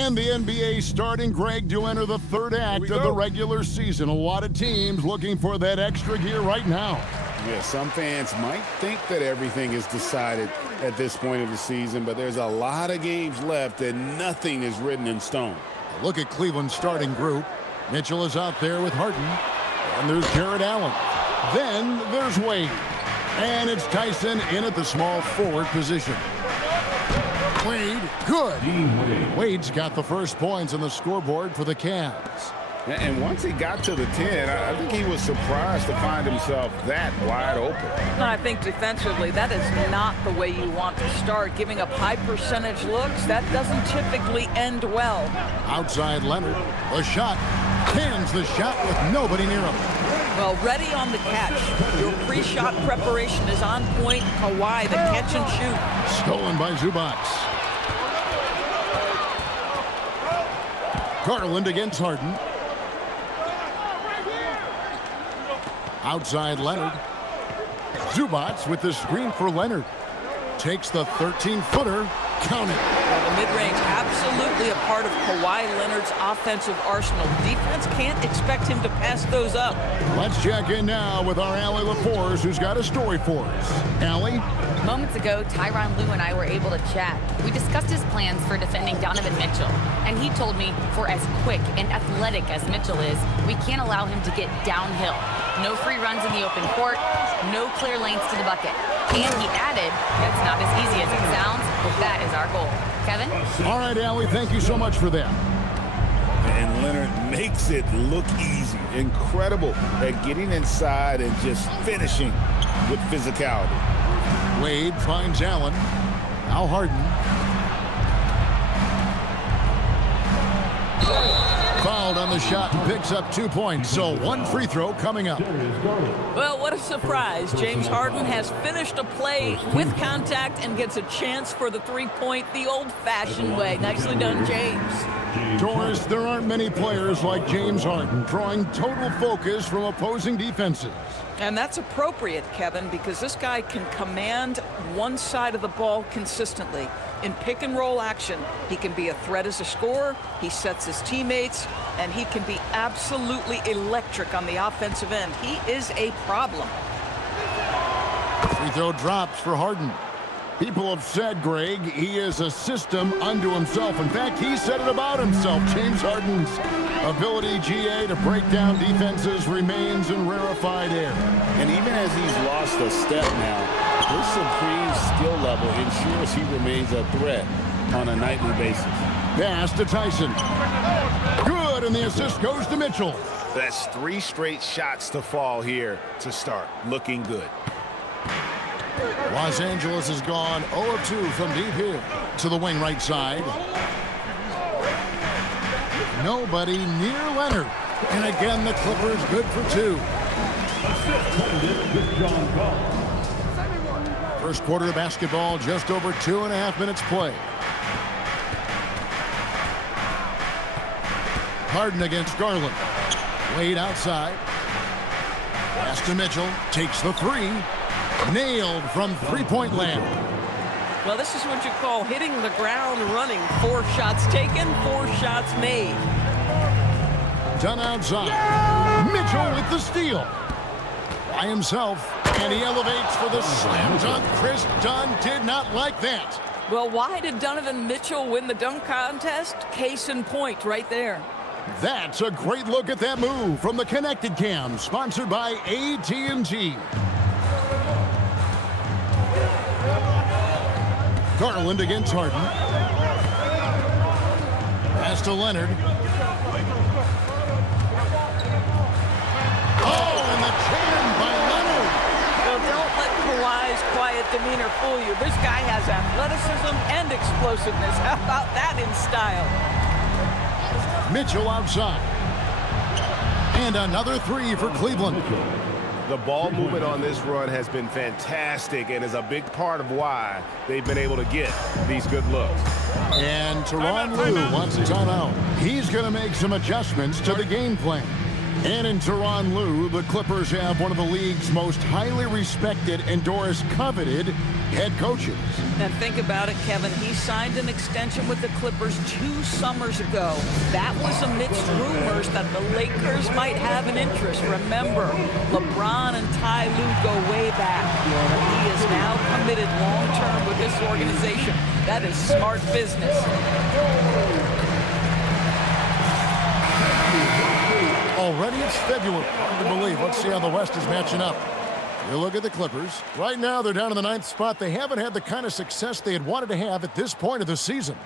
And the NBA starting, Greg, to enter the third act of the regular season. A lot of teams looking for that extra gear right now. Yeah, some fans might think that everything is decided at this point of the season, but there's a lot of games left and nothing is written in stone. Look at Cleveland's starting group. Mitchell is out there with Harden. And there's Jared Allen. Then there's Wade. And it's Tyson in at the small forward position. Wade, good. Wade's got the first points on the scoreboard for the Cavs. And once he got to the 10, I think he was surprised to find himself that wide open. I think defensively, that is not the way you want to start. Giving up high percentage looks, that doesn't typically end well. Outside Leonard, the shot. Cans the shot with nobody near him. Well, ready on the catch. Your pre-shot preparation is on point. Kawhi, the catch and shoot. Stolen by Zubac. Garland against Harden. Outside Leonard. Zubac with the screen for Leonard. Takes the 13-footer. Count it. Well, the mid-range absolutely a part of Kawhi Leonard's offensive arsenal. Defense can't expect him to pass those up. Let's check in now with our Allie LaForce, who's got a story for us. Allie? Moments ago, Tyronn Lue and I were able to chat. We discussed his plans for defending Donovan Mitchell. And he told me, for as quick and athletic as Mitchell is, we can't allow him to get downhill. No free runs in the open court, no clear lanes to the bucket. And he added, it's not as easy as it sounds, but that is our goal. Kevin? All right, Allie, thank you so much for that. And Leonard makes it look easy. Incredible at getting inside and just finishing with physicality. Wade finds Allen. Now Harden. Fouled on the shot and picks up 2 points. So one free throw coming up. Well, what a surprise. James Harden has finished a play with contact and gets a chance for the three-point the old-fashioned way. Nicely done, James. Doris, there aren't many players like James Harden, drawing total focus from opposing defenses. And that's appropriate, Kevin, because this guy can command one side of the ball consistently. In pick-and-roll action, he can be a threat as a scorer, he sets his teammates, and he can be absolutely electric on the offensive end. He is a problem. Free throw drops for Harden. People have said, Greg, he is a system unto himself. In fact, he said it about himself. James Harden's ability, GA, to break down defenses remains in rarefied air. And even as he's lost a step now, his supreme skill level ensures he remains a threat on a nightly basis. Pass to Tyson. Good, and the assist goes to Mitchell. That's 3 straight shots to fall here to start. Looking good. Los Angeles has gone 0 of 2 from deep here to the wing right side. Nobody near Leonard. And again, the Clippers good for 2. First quarter of basketball, just over 2.5 minutes play. Harden against Garland. Wade outside. Pass to Mitchell. Takes the 3. Nailed from three-point land. Well, this is what you call hitting the ground running. 4 shots taken, 4 shots made. Done outside. Mitchell with the steal. By himself. And he elevates for the slam dunk. Chris Dunn did not like that. Well, why did Donovan Mitchell win the dunk contest? Case in point right there. That's a great look at that move from the Connected Cam, sponsored by AT&T. Garland against Harden. Pass to Leonard. Oh, and the jam by Leonard. Well, don't let Kawhi's quiet demeanor fool you. This guy has athleticism and explosiveness. How about that in style? Mitchell outside. And another 3 for Cleveland. The ball movement on this run has been fantastic and is a big part of why they've been able to get these good looks. And Tyronn Lue wants a timeout. He's going to make some adjustments to the game plan. And in Tyronn Lue, the Clippers have one of the league's most highly respected and Doris coveted head coaches. And think about it, Kevin. He signed an extension with the Clippers 2 summers ago. That was amidst rumors that the Lakers might have an interest. Remember, LeBron and Ty Lue go way back. He is now committed long-term with this organization. That is smart business. Already it's February. Hard to believe. Let's see how the West is matching up. You look at the Clippers. Right now, they're down in the 9th spot. They haven't had the kind of success they had wanted to have at this point of the season.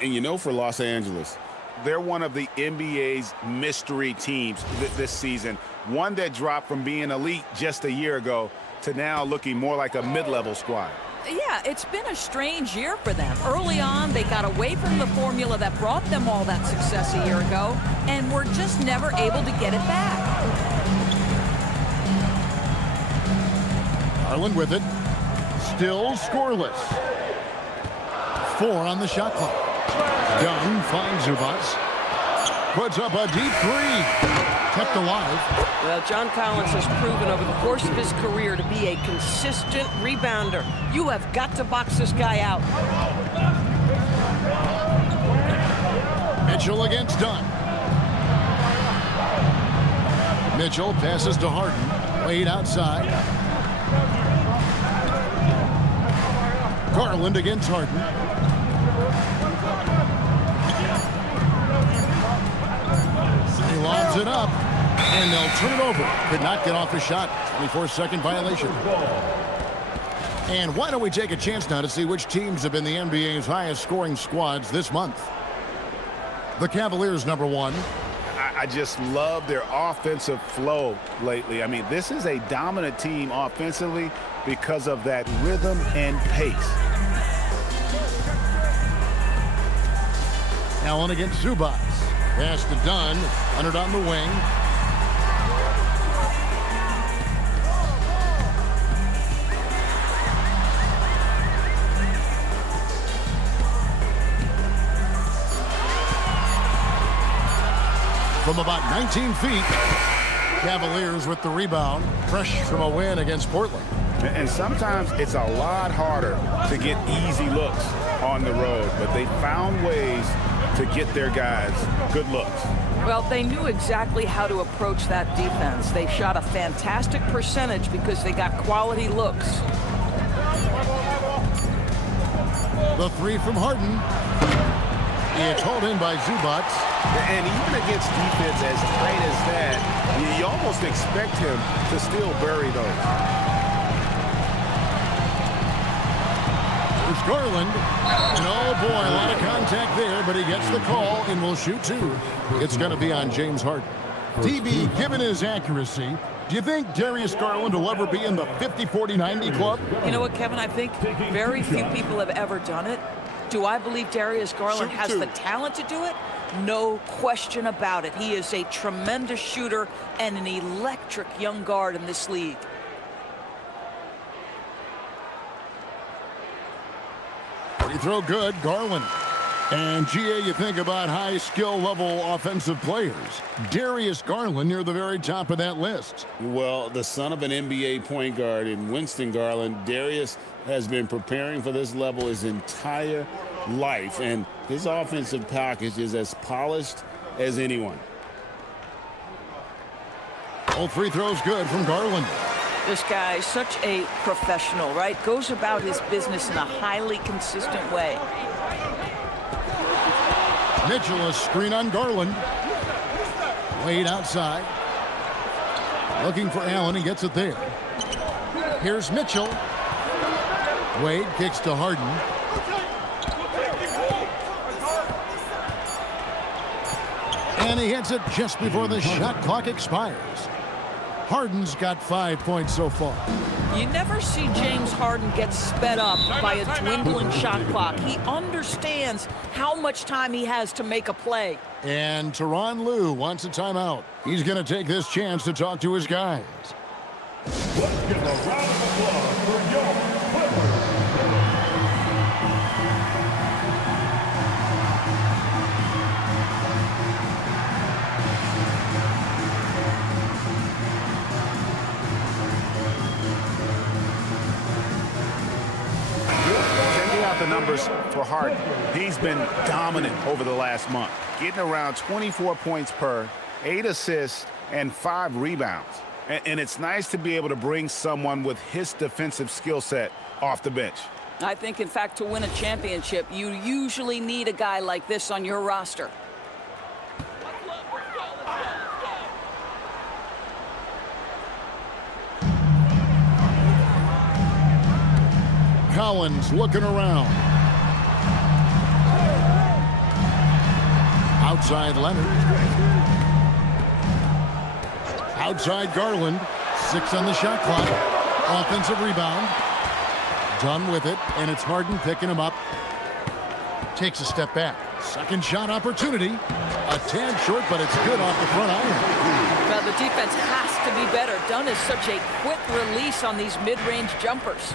And you know, for Los Angeles, they're one of the NBA's mystery teams this season. One that dropped from being elite just a year ago to now looking more like a mid-level squad. Yeah, it's been a strange year for them. Early on, they got away from the formula that brought them all that success a year ago, and were just never able to get it back. Garland with it. Still scoreless. 4 on the shot clock. Dunn finds Zubats. Puts up a deep 3. Kept alive. Well, John Collins has proven over the course of his career to be a consistent rebounder. You have got to box this guy out. Mitchell against Dunn. Mitchell passes to Harden. Wade outside. Garland against Harden. He lobs it up, and they'll turn it over. Could not get off his shot. 24-second violation. And why don't we take a chance now to see which teams have been the NBA's highest scoring squads this month. The Cavaliers, number 1. I just love their offensive flow lately. I mean, this is a dominant team offensively because of that rhythm and pace. Allen against Zubats. Pass to Dunn. Hunted on the wing. From about 19 feet, Cavaliers with the rebound. Fresh from a win against Portland. And sometimes it's a lot harder to get easy looks on the road, but they found ways to get their guys good looks. Well, they knew exactly how to approach that defense. They shot a fantastic percentage because they got quality looks. The 3 from Harden. It's hauled in by Zubats. And even against defense as tight as that, you almost expect him to still bury those. There's Garland. And oh boy, a lot of contact there, but he gets the call and will shoot 2. It's going to be on James Harden. DB, given his accuracy, do you think Darius Garland will ever be in the 50-40-90 club? You know what, Kevin? I think very few people have ever done it. Do I believe Darius Garland has the talent to do it? No question about it. He is a tremendous shooter and an electric young guard in this league. Free throw good, Garland. And, GA, you think about high skill level offensive players. Darius Garland near the very top of that list. Well, the son of an NBA point guard in Winston Garland, Darius has been preparing for this level his entire life, and his offensive package is as polished as anyone. All free throws good from Garland. This guy is such a professional, right? Goes about his business in a highly consistent way. Mitchell, a screen on Garland. Wade outside. Looking for Allen. He gets it there. Here's Mitchell. Wade kicks to Harden. And he hits it just before the shot clock expires. Harden's got 5 points so far. You never see James Harden get sped up by a dwindling shot clock. He understands how much time he has to make a play. And Tyronn Lue wants a timeout. He's going to take this chance to talk to his guys. Let's give a round of applause for your Clippers. about the numbers for Harden. He's been dominant over the last month, getting around 24 points per, 8 assists, and 5 rebounds. And it's nice to be able to bring someone with his defensive skill set off the bench. I think, in fact, to win a championship, you usually need a guy like this on your roster. Collins looking around. Outside Leonard. Outside Garland. 6 on the shot clock. Offensive rebound. Done with it, and it's Harden picking him up. Takes a step back. Second shot opportunity. A tad short, but it's good off the front iron. Well, the defense has to be better. Dunn is such a quick release on these mid-range jumpers.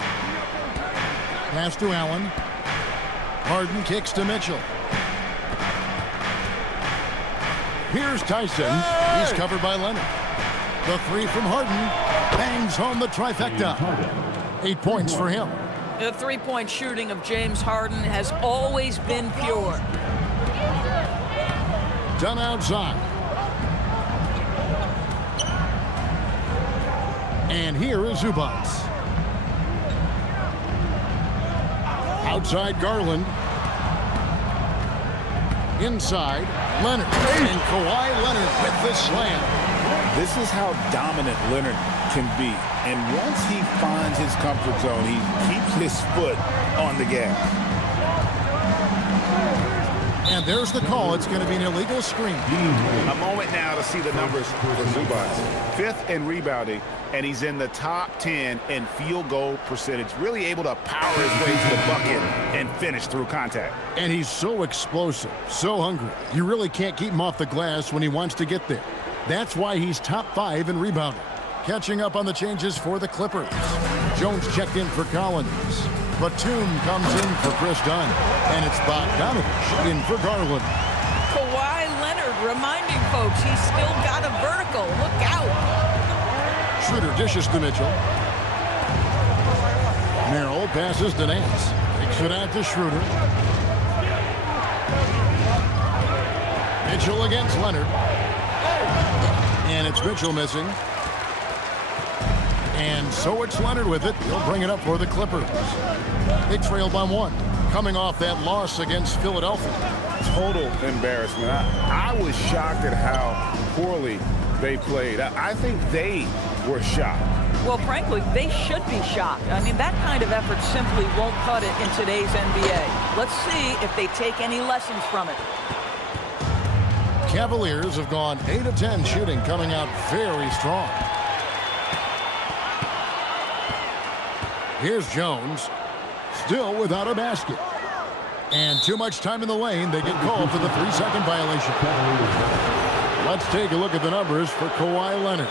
Pass to Allen. Harden kicks to Mitchell. Here's Tyson. He's covered by Leonard. The 3 from Harden. Bangs home the trifecta. 8 points for him. The three-point shooting of James Harden has always been pure. Done outside. And here is Zubac. Outside Garland. Inside Leonard. And Kawhi Leonard with the slam. This is how dominant Leonard can be. And once he finds his comfort zone, he keeps his foot on the gas. And there's the call. It's going to be an illegal screen. A moment now to see the numbers for Zubac. 5th in rebounding, and he's in the top 10 in field goal percentage. Really able to power his way to the bucket and finish through contact. And he's so explosive, so hungry. You really can't keep him off the glass when he wants to get there. That's why he's top 5 in rebounding. Catching up on the changes for the Clippers. Jones checked in for Collins. Batum comes in for Chris Dunn. And it's Bogdanovich in for Garland. Kawhi Leonard reminding folks he's still got a vertical. Look out. Schroeder dishes to Mitchell. Merrill passes to Nance. Kicks it out to Schroeder. Mitchell against Leonard. And it's Mitchell missing. And so it's Leonard with it. He'll bring it up for the Clippers. They trail by 1. Coming off that loss against Philadelphia. Total embarrassment. I was shocked at how poorly they played. I think they were shocked. Well, frankly, they should be shocked. I mean, that kind of effort simply won't cut it in today's NBA. Let's see if they take any lessons from it. Cavaliers have gone 8 of 10 shooting, coming out very strong. Here's Jones, still without a basket. And too much time in the lane. They get called for the 3-second violation. Let's take a look at the numbers for Kawhi Leonard.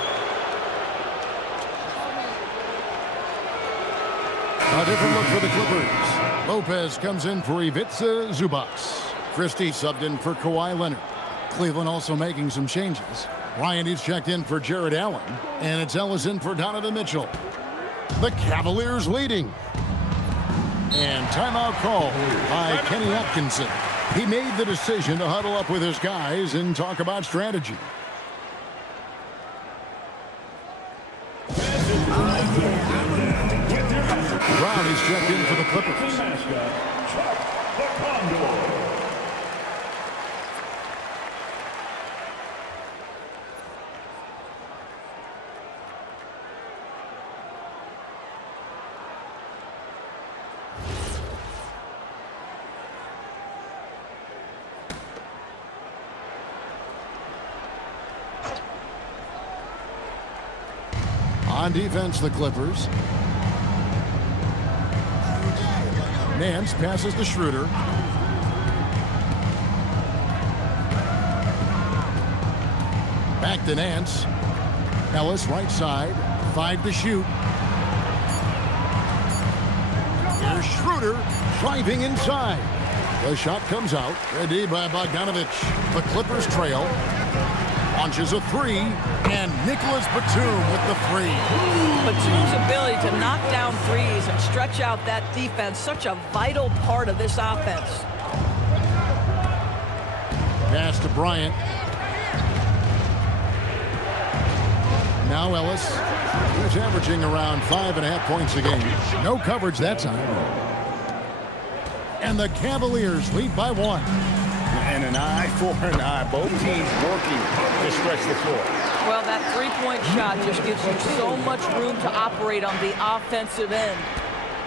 A different look for the Clippers. Lopez comes in for Ivica Zubac. Christie subbed in for Kawhi Leonard. Cleveland also making some changes. Ryan is checked in for Jared Allen. And it's Ellis in for Donovan Mitchell. The Cavaliers leading. And timeout call by Kenny Atkinson. He made the decision to huddle up with his guys and talk about strategy. Brown is checked in for the Clippers. On defense, the Clippers. Nance passes to Schroeder. Back to Nance. Ellis right side. 5 to shoot. Here's Schroeder driving inside. The shot comes out. Ready by Bogdanovich. The Clippers trail. Launches a three, and Nicholas Batum with the three. Batum's ability to knock down threes and stretch out that defense, such a vital part of this offense. Pass to Bryant. Now Ellis, who's averaging around 5.5 points a game. No coverage that time. And the Cavaliers lead by 1. And an eye for an eye. Both teams working to stretch the floor. Well, that three-point shot just gives you so much room to operate on the offensive end.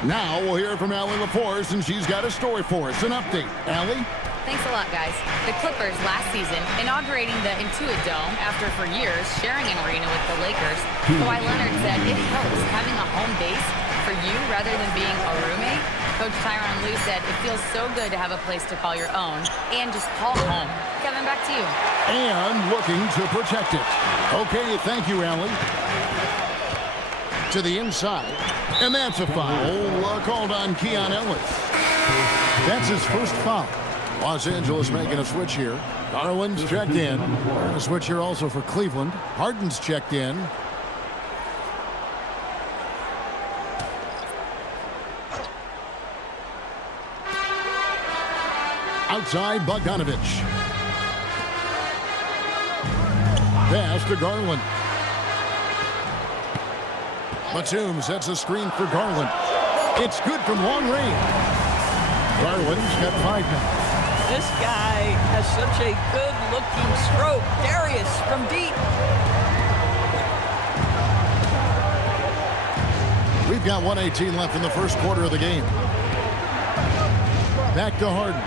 Now we'll hear from Allie LaForce, and she's got a story for us. An update. Allie? Thanks a lot, guys. The Clippers last season inaugurating the Intuit Dome after for years sharing an arena with the Lakers. Kawhi Leonard said it helps having a home base for you rather than being a roommate. Coach Tyronn Lue said it feels so good to have a place to call your own and just call home. Kevin, back to you. And looking to protect it. Okay, thank you, Allie. To the inside. And that's a foul called on Keon Ellis. That's his first foul. Los Angeles making a switch here. Garland's checked in. A switch here also for Cleveland. Harden's checked in. Outside, Bogdanovich. Pass to Garland. Batum sets a screen for Garland. It's good from long range. Garland's got 5 now. This guy has such a good-looking stroke. Darius from deep. We've got 1:18 left in the first quarter of the game. Back to Harden.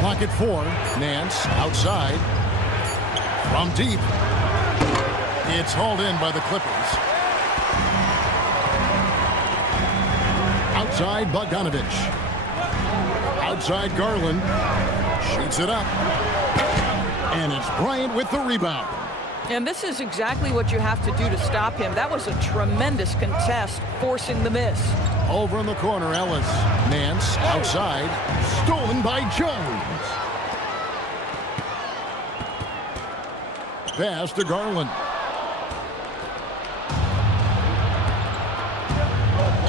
Clock at 4. Nance outside. From deep. It's hauled in by the Clippers. Outside Bogdanovich. Outside Garland. Shoots it up. And it's Bryant with the rebound. And this is exactly what you have to do to stop him. That was a tremendous contest, forcing the miss. Over in the corner, Ellis. Nance outside. Stolen by Jones. Pass to Garland.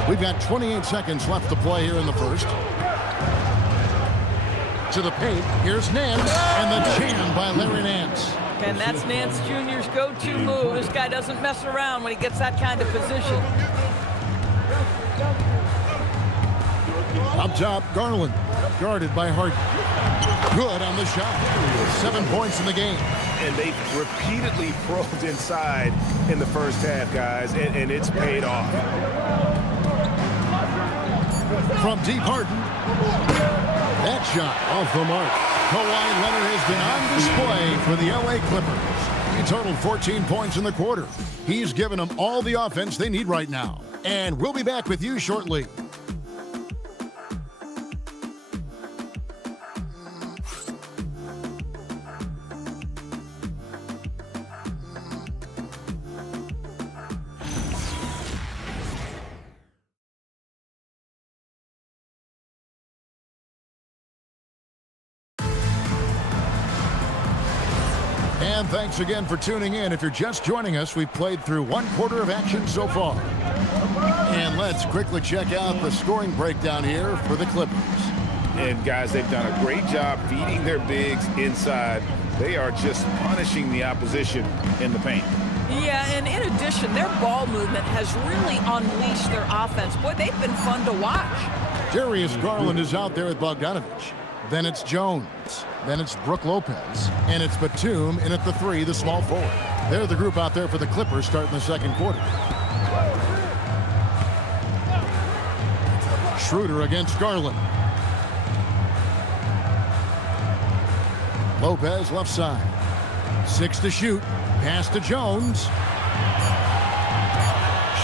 We've got 28 seconds left to play here in the first. To the paint. Here's Nance. And the jam by Larry Nance. And that's Nance Jr.'s go-to move. This guy doesn't mess around when he gets that kind of position. Up top, Garland. Guarded by Harden. Good on the shot. 7 points in the game. And they've repeatedly probed inside in the first half, guys, and it's paid off. From deep, Harden. That shot off the mark. Kawhi Leonard has been on display for the LA Clippers. He totaled 14 points in the quarter. He's given them all the offense they need right now. And we'll be back with you shortly. And thanks again for tuning in. If you're just joining us, we've played through 1 quarter of action so far. And let's quickly check out the scoring breakdown here for the Clippers. And guys, they've done a great job feeding their bigs inside. They are just punishing the opposition in the paint. Yeah, and in addition, their ball movement has really unleashed their offense. Boy, they've been fun to watch. Darius Garland is out there with Bogdanovich. Then it's Jones. Then it's Brook Lopez. And it's Batum in at the 3, the small forward. They're the group out there for the Clippers starting the second quarter. Schroeder against Garland. Lopez left side. 6 to shoot. Pass to Jones.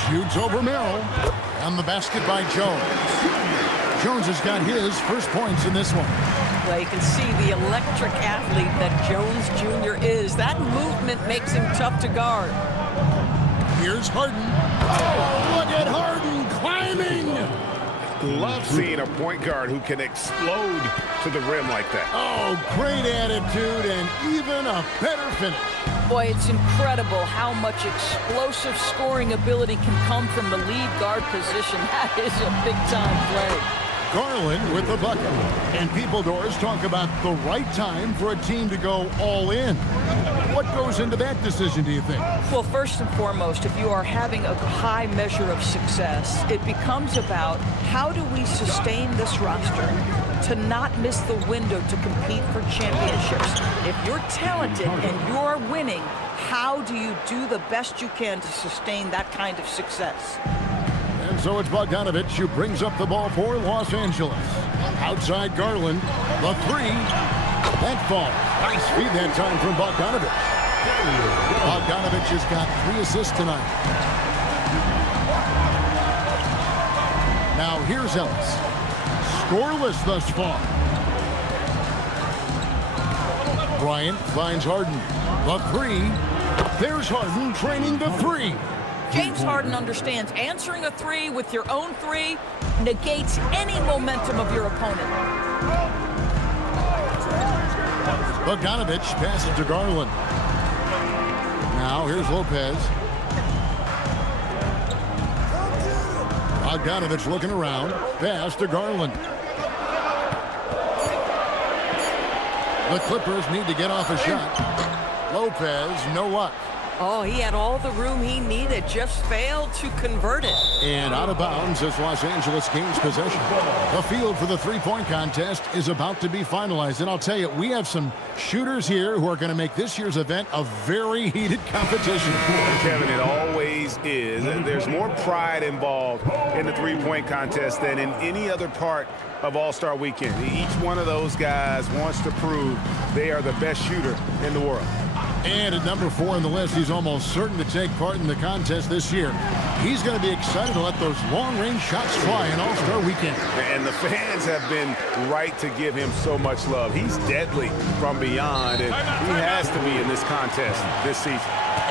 Shoots over Merrill. And the basket by Jones. Jones has got his first points in this one. Well, you can see the electric athlete that Jones Jr. is. That movement makes him tough to guard. Here's Harden. Oh, look at Harden climbing. Love seeing a point guard who can explode to the rim like that. Oh, great attitude and even a better finish. Boy, it's incredible how much explosive scoring ability can come from the lead guard position. That is a big-time play. Garland with the bucket. And people, Doris, talk about the right time for a team to go all in. What goes into that decision, do you think? Well, first and foremost, if you are having a high measure of success, it becomes about how do we sustain this roster to not miss the window to compete for championships. If you're talented and you're winning, how do you do the best you can to sustain that kind of success? And so it's Bogdanovich who brings up the ball for Los Angeles. Outside Garland, the three. That falls. Nice feed that time from Bogdanovich. Bogdanovich has got 3 assists tonight. Now here's Ellis. Scoreless thus far. Bryant finds Harden. The three. There's Harden training the three. James Harden understands answering a three with your own three negates any momentum of your opponent. Bogdanovich passes to Garland. Now here's Lopez. Bogdanovich looking around. Pass to Garland. The Clippers need to get off a shot. Lopez, no luck. Oh, he had all the room he needed, just failed to convert it. And out of bounds as Los Angeles gains possession. The field for the three-point contest is about to be finalized. And I'll tell you, we have some shooters here who are going to make this year's event a very heated competition. Kevin, it always is. There's more pride involved in the three-point contest than in any other part of All-Star Weekend. Each one of those guys wants to prove they are the best shooter in the world. And at number 4 on the list, he's almost certain to take part in the contest this year. He's going to be excited to let those long-range shots fly in All-Star Weekend. And the fans have been right to give him so much love. He's deadly from beyond, and he has to be in this contest this season.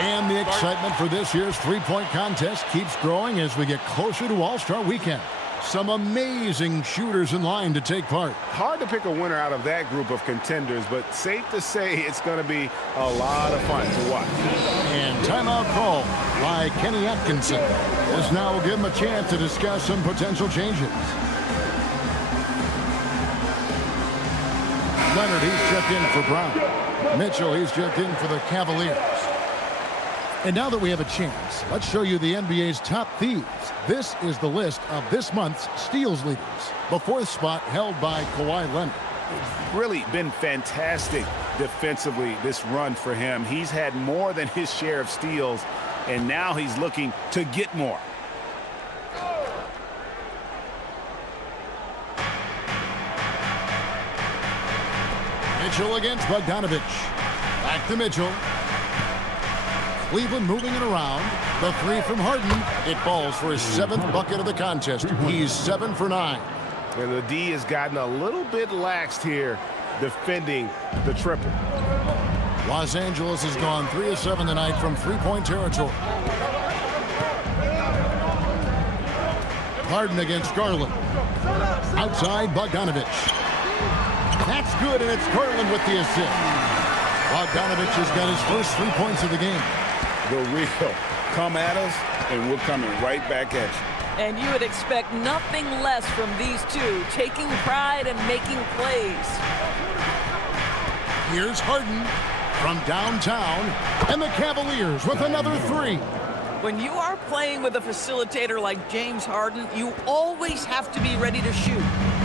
And the excitement for this year's three-point contest keeps growing as we get closer to All-Star Weekend. Some amazing shooters in line to take part. Hard to pick a winner out of that group of contenders, but safe to say it's going to be a lot of fun to watch. And timeout call by Kenny Atkinson. This now will give him a chance to discuss some potential changes. Leonard, he's checked in for Brown. Mitchell, he's checked in for the Cavaliers. And now that we have a chance, let's show you the NBA's top thieves. This is the list of this month's steals leaders. The 4th spot held by Kawhi Leonard. Really been fantastic defensively this run for him. He's had more than his share of steals, and now he's looking to get more. Mitchell against Bogdanovich. Back to Mitchell. Cleveland moving it around. The three from Harden. It falls for his 7th bucket of the contest. He's 7 for 9. And the D has gotten a little bit laxed here defending the triple. Los Angeles has gone 3 of 7 tonight from three-point territory. Harden against Garland. Outside Bogdanovich. That's good, and it's Garland with the assist. Bogdanovich has got his first 3 points of the game. The real come at us, and we're coming right back at you. And you would expect nothing less from these two, taking pride and making plays. Here's Harden from downtown, and the Cavaliers with another 3. When you are playing with a facilitator like James Harden, you always have to be ready to shoot.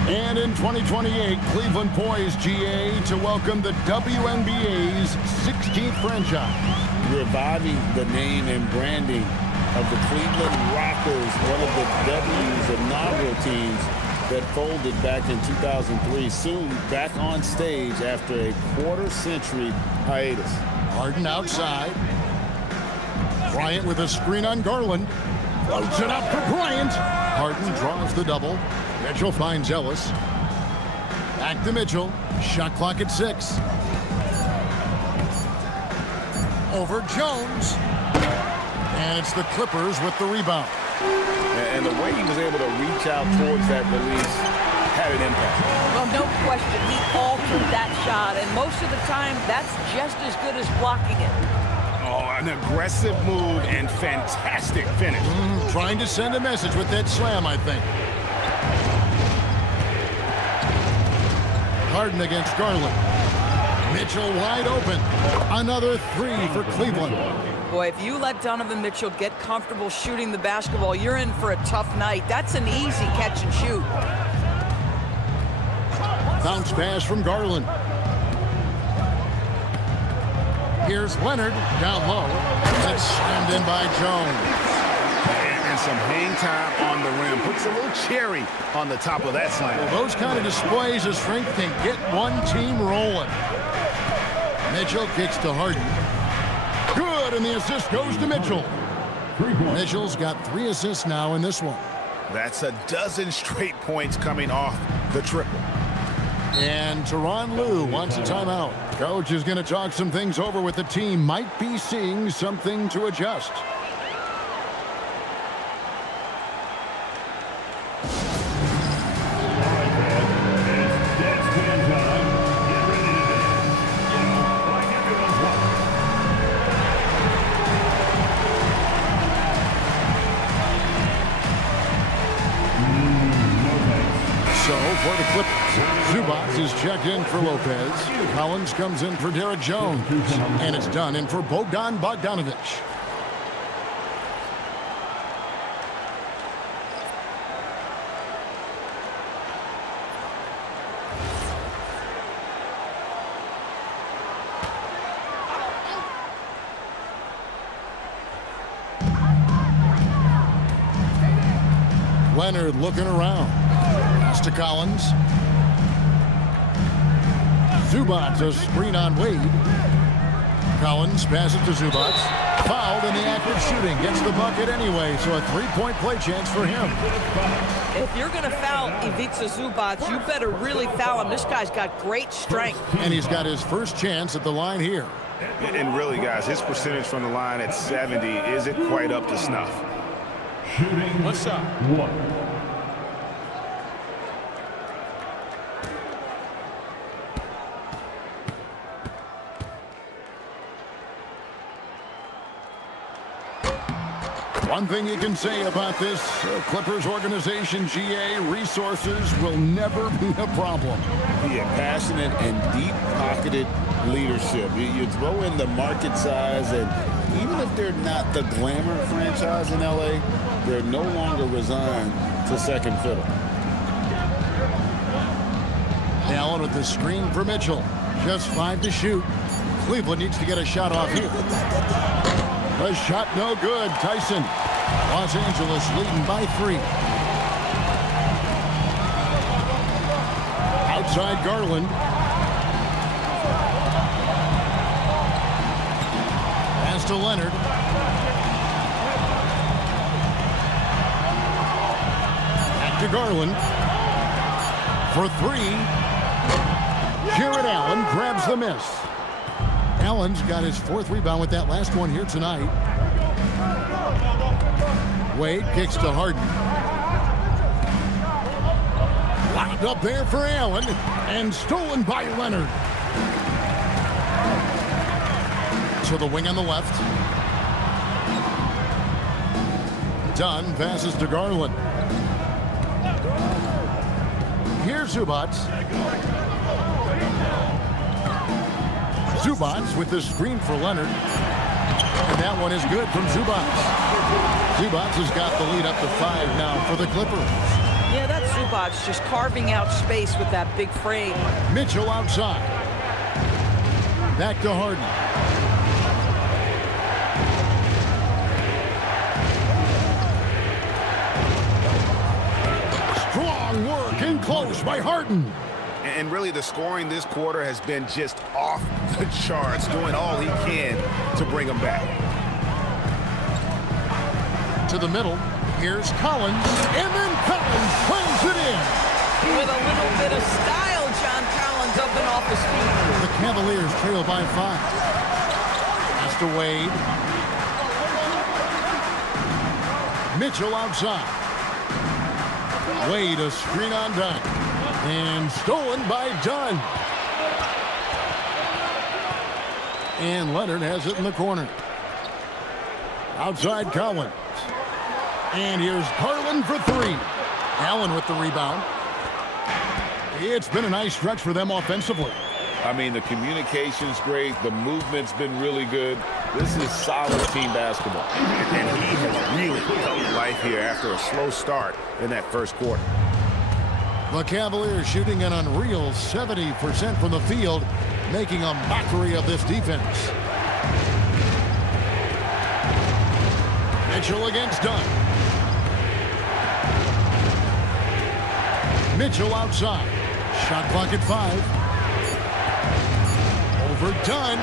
And in 2028, Cleveland poised, GA, to welcome the WNBA's 16th franchise. Reviving the name and branding of the Cleveland Rockers, one of the W's inaugural teams that folded back in 2003, soon back on stage after a quarter-century hiatus. Harden outside. Bryant with a screen on Garland. Floats it up for Bryant. Harden draws the double. Mitchell finds Ellis. Back to Mitchell. Shot clock at 6. Over Jones. And it's the Clippers with the rebound. And the way he was able to reach out towards that release had an impact. Well, no question. He altered that shot, and most of the time, that's just as good as blocking it. Oh, an aggressive move and fantastic finish. Trying to send a message with that slam, I think. Harden against Garland. Mitchell wide open. Another three for Cleveland. Boy, if you let Donovan Mitchell get comfortable shooting the basketball, you're in for a tough night. That's an easy catch and shoot. Bounce pass from Garland. Here's Leonard down low. And it's slammed in by Jones. And some hang time on the rim. Puts a little cherry on the top of that slam. Well, those kind of displays of strength can get one team rolling. Mitchell kicks to Harden. Good, and the assist goes to Mitchell. Mitchell's got 3 assists now in this one. That's a dozen straight points coming off the triple. And Tyronn Lue wants a timeout. Coach is going to talk some things over with the team. Might be seeing something to adjust. So for the Clippers, Zubac is checked in for Lopez. Collins comes in for Derek Jones. And it's done in for Bogdan Bogdanović. Leonard looking around. Pass to Collins. Zubac a screen on Wade. Collins passes to Zubac. Fouled in the act of shooting. Gets the bucket anyway, so a 3-point play chance for him. If you're going to foul Ivica Zubac, you better really foul him. This guy's got great strength. And he's got his first chance at the line here. And really, guys, his percentage from the line at 70 isn't quite up to snuff. What's up? 1. One thing you can say about this Clippers organization, GA, resources will never be a problem. Yeah, passionate and deep-pocketed leadership. You throw in the market size, and even if they're not the glamour franchise in LA, they're no longer resigned to second fiddle. Allen with the screen for Mitchell. Just 5 to shoot. Cleveland needs to get a shot off here. A shot no good. Tyson. Los Angeles leading by 3. Outside Garland. Pass to Leonard. Back to Garland. For 3. Jared Allen grabs the miss. Allen's got his 4th rebound with that last one here tonight. Wade kicks to Harden. Lined up there for Allen and stolen by Leonard. To the wing on the left. Dunn passes to Garland. Here's Zubac. Zubac with the screen for Leonard. And that one is good from Zubac. Zubac has got the lead up to 5 now for the Clippers. Yeah, that's Zubac just carving out space with that big frame. Mitchell outside. Back to Harden. Strong work in close by Harden. And really, the scoring this quarter has been just off the charts, doing all he can to bring them back. To the middle. Here's Collins. And then Collins plays it in. With a little bit of style, John Collins up and off his feet. The Cavaliers trail by 5. Pass to Wade. Mitchell outside. Wade a screen on Dunn. And stolen by Dunn. And Leonard has it in the corner. Outside Collins. And here's Garland for three. Allen with the rebound. It's been a nice stretch for them offensively. I mean, the communication's great. The movement's been really good. This is solid team basketball. And he has really come to life here after a slow start in that first quarter. The Cavaliers shooting an unreal 70% from the field, making a mockery of this defense. Mitchell against Dunn. Mitchell outside. Shot clock at 5. Over Dunn.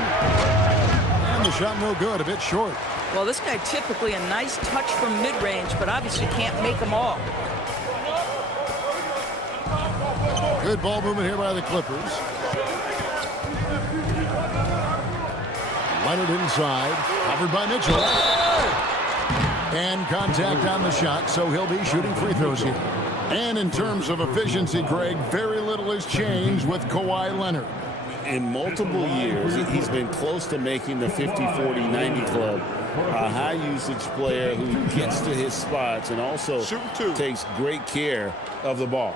And the shot no good, a bit short. Well, this guy typically a nice touch from mid-range, but obviously can't make them all. Good ball movement here by the Clippers. Leonard inside. Covered by Mitchell. And contact on the shot, so he'll be shooting free throws here. And in terms of efficiency, Greg, very little has changed with Kawhi Leonard. In multiple years, he's been close to making the 50-40-90 club. A high-usage player who gets to his spots and also takes great care of the ball.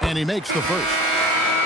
And he makes the first.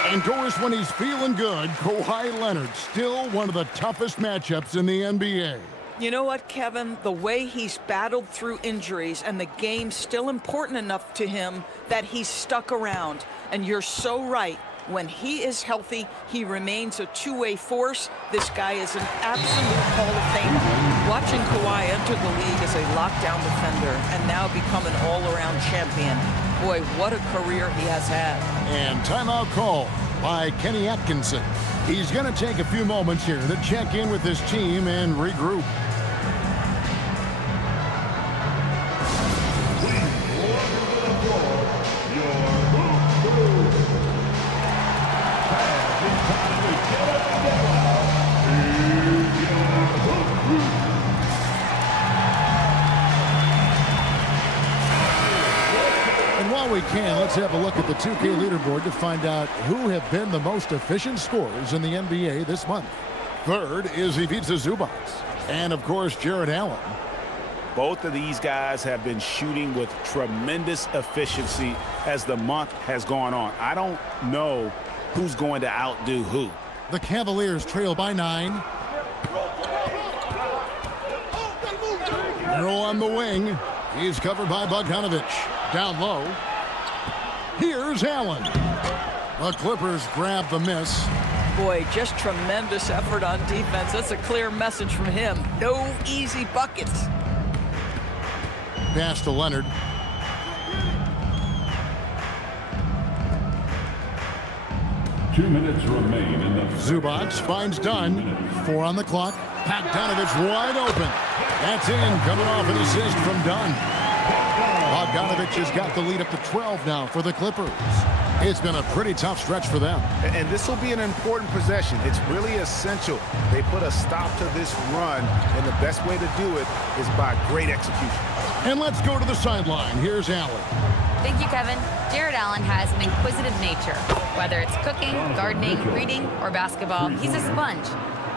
And Doris, when he's feeling good, Kawhi Leonard, still one of the toughest matchups in the NBA. You know what, Kevin? The way he's battled through injuries and the game's still important enough to him that he's stuck around. And you're so right. When he is healthy, he remains a two-way force. This guy is an absolute Hall of Famer. Watching Kawhi enter the league as a lockdown defender and now become an all-around champion. Boy, what a career he has had. And timeout call by Kenny Atkinson. He's going to take a few moments here to check in with his team and regroup. We can. Let's have a look at the 2K leaderboard to find out who have been the most efficient scorers in the NBA this month. Third is Ivica Zubac. And, of course, Jared Allen. Both of these guys have been shooting with tremendous efficiency as the month has gone on. I don't know who's going to outdo who. The Cavaliers trail by 9. Earl on the wing. He's covered by Bogdanovich. Down low. Here's Allen. The Clippers grab the miss. Boy, just tremendous effort on defense. That's a clear message from him. No easy buckets. Pass to Leonard. Two minutes remain in the... Zubac finds Dunn. 4 on the clock. Bogdanovich wide open. That's in, coming off an assist from Dunn. Bogdanovich has got the lead up to 12 now for the Clippers. It's been a pretty tough stretch for them. And this will be an important possession. It's really essential they put a stop to this run, and the best way to do it is by great execution. And let's go to the sideline. Here's Allen. Thank you, Kevin. Jared Allen has an inquisitive nature. Whether it's cooking, gardening, reading, or basketball, he's a sponge.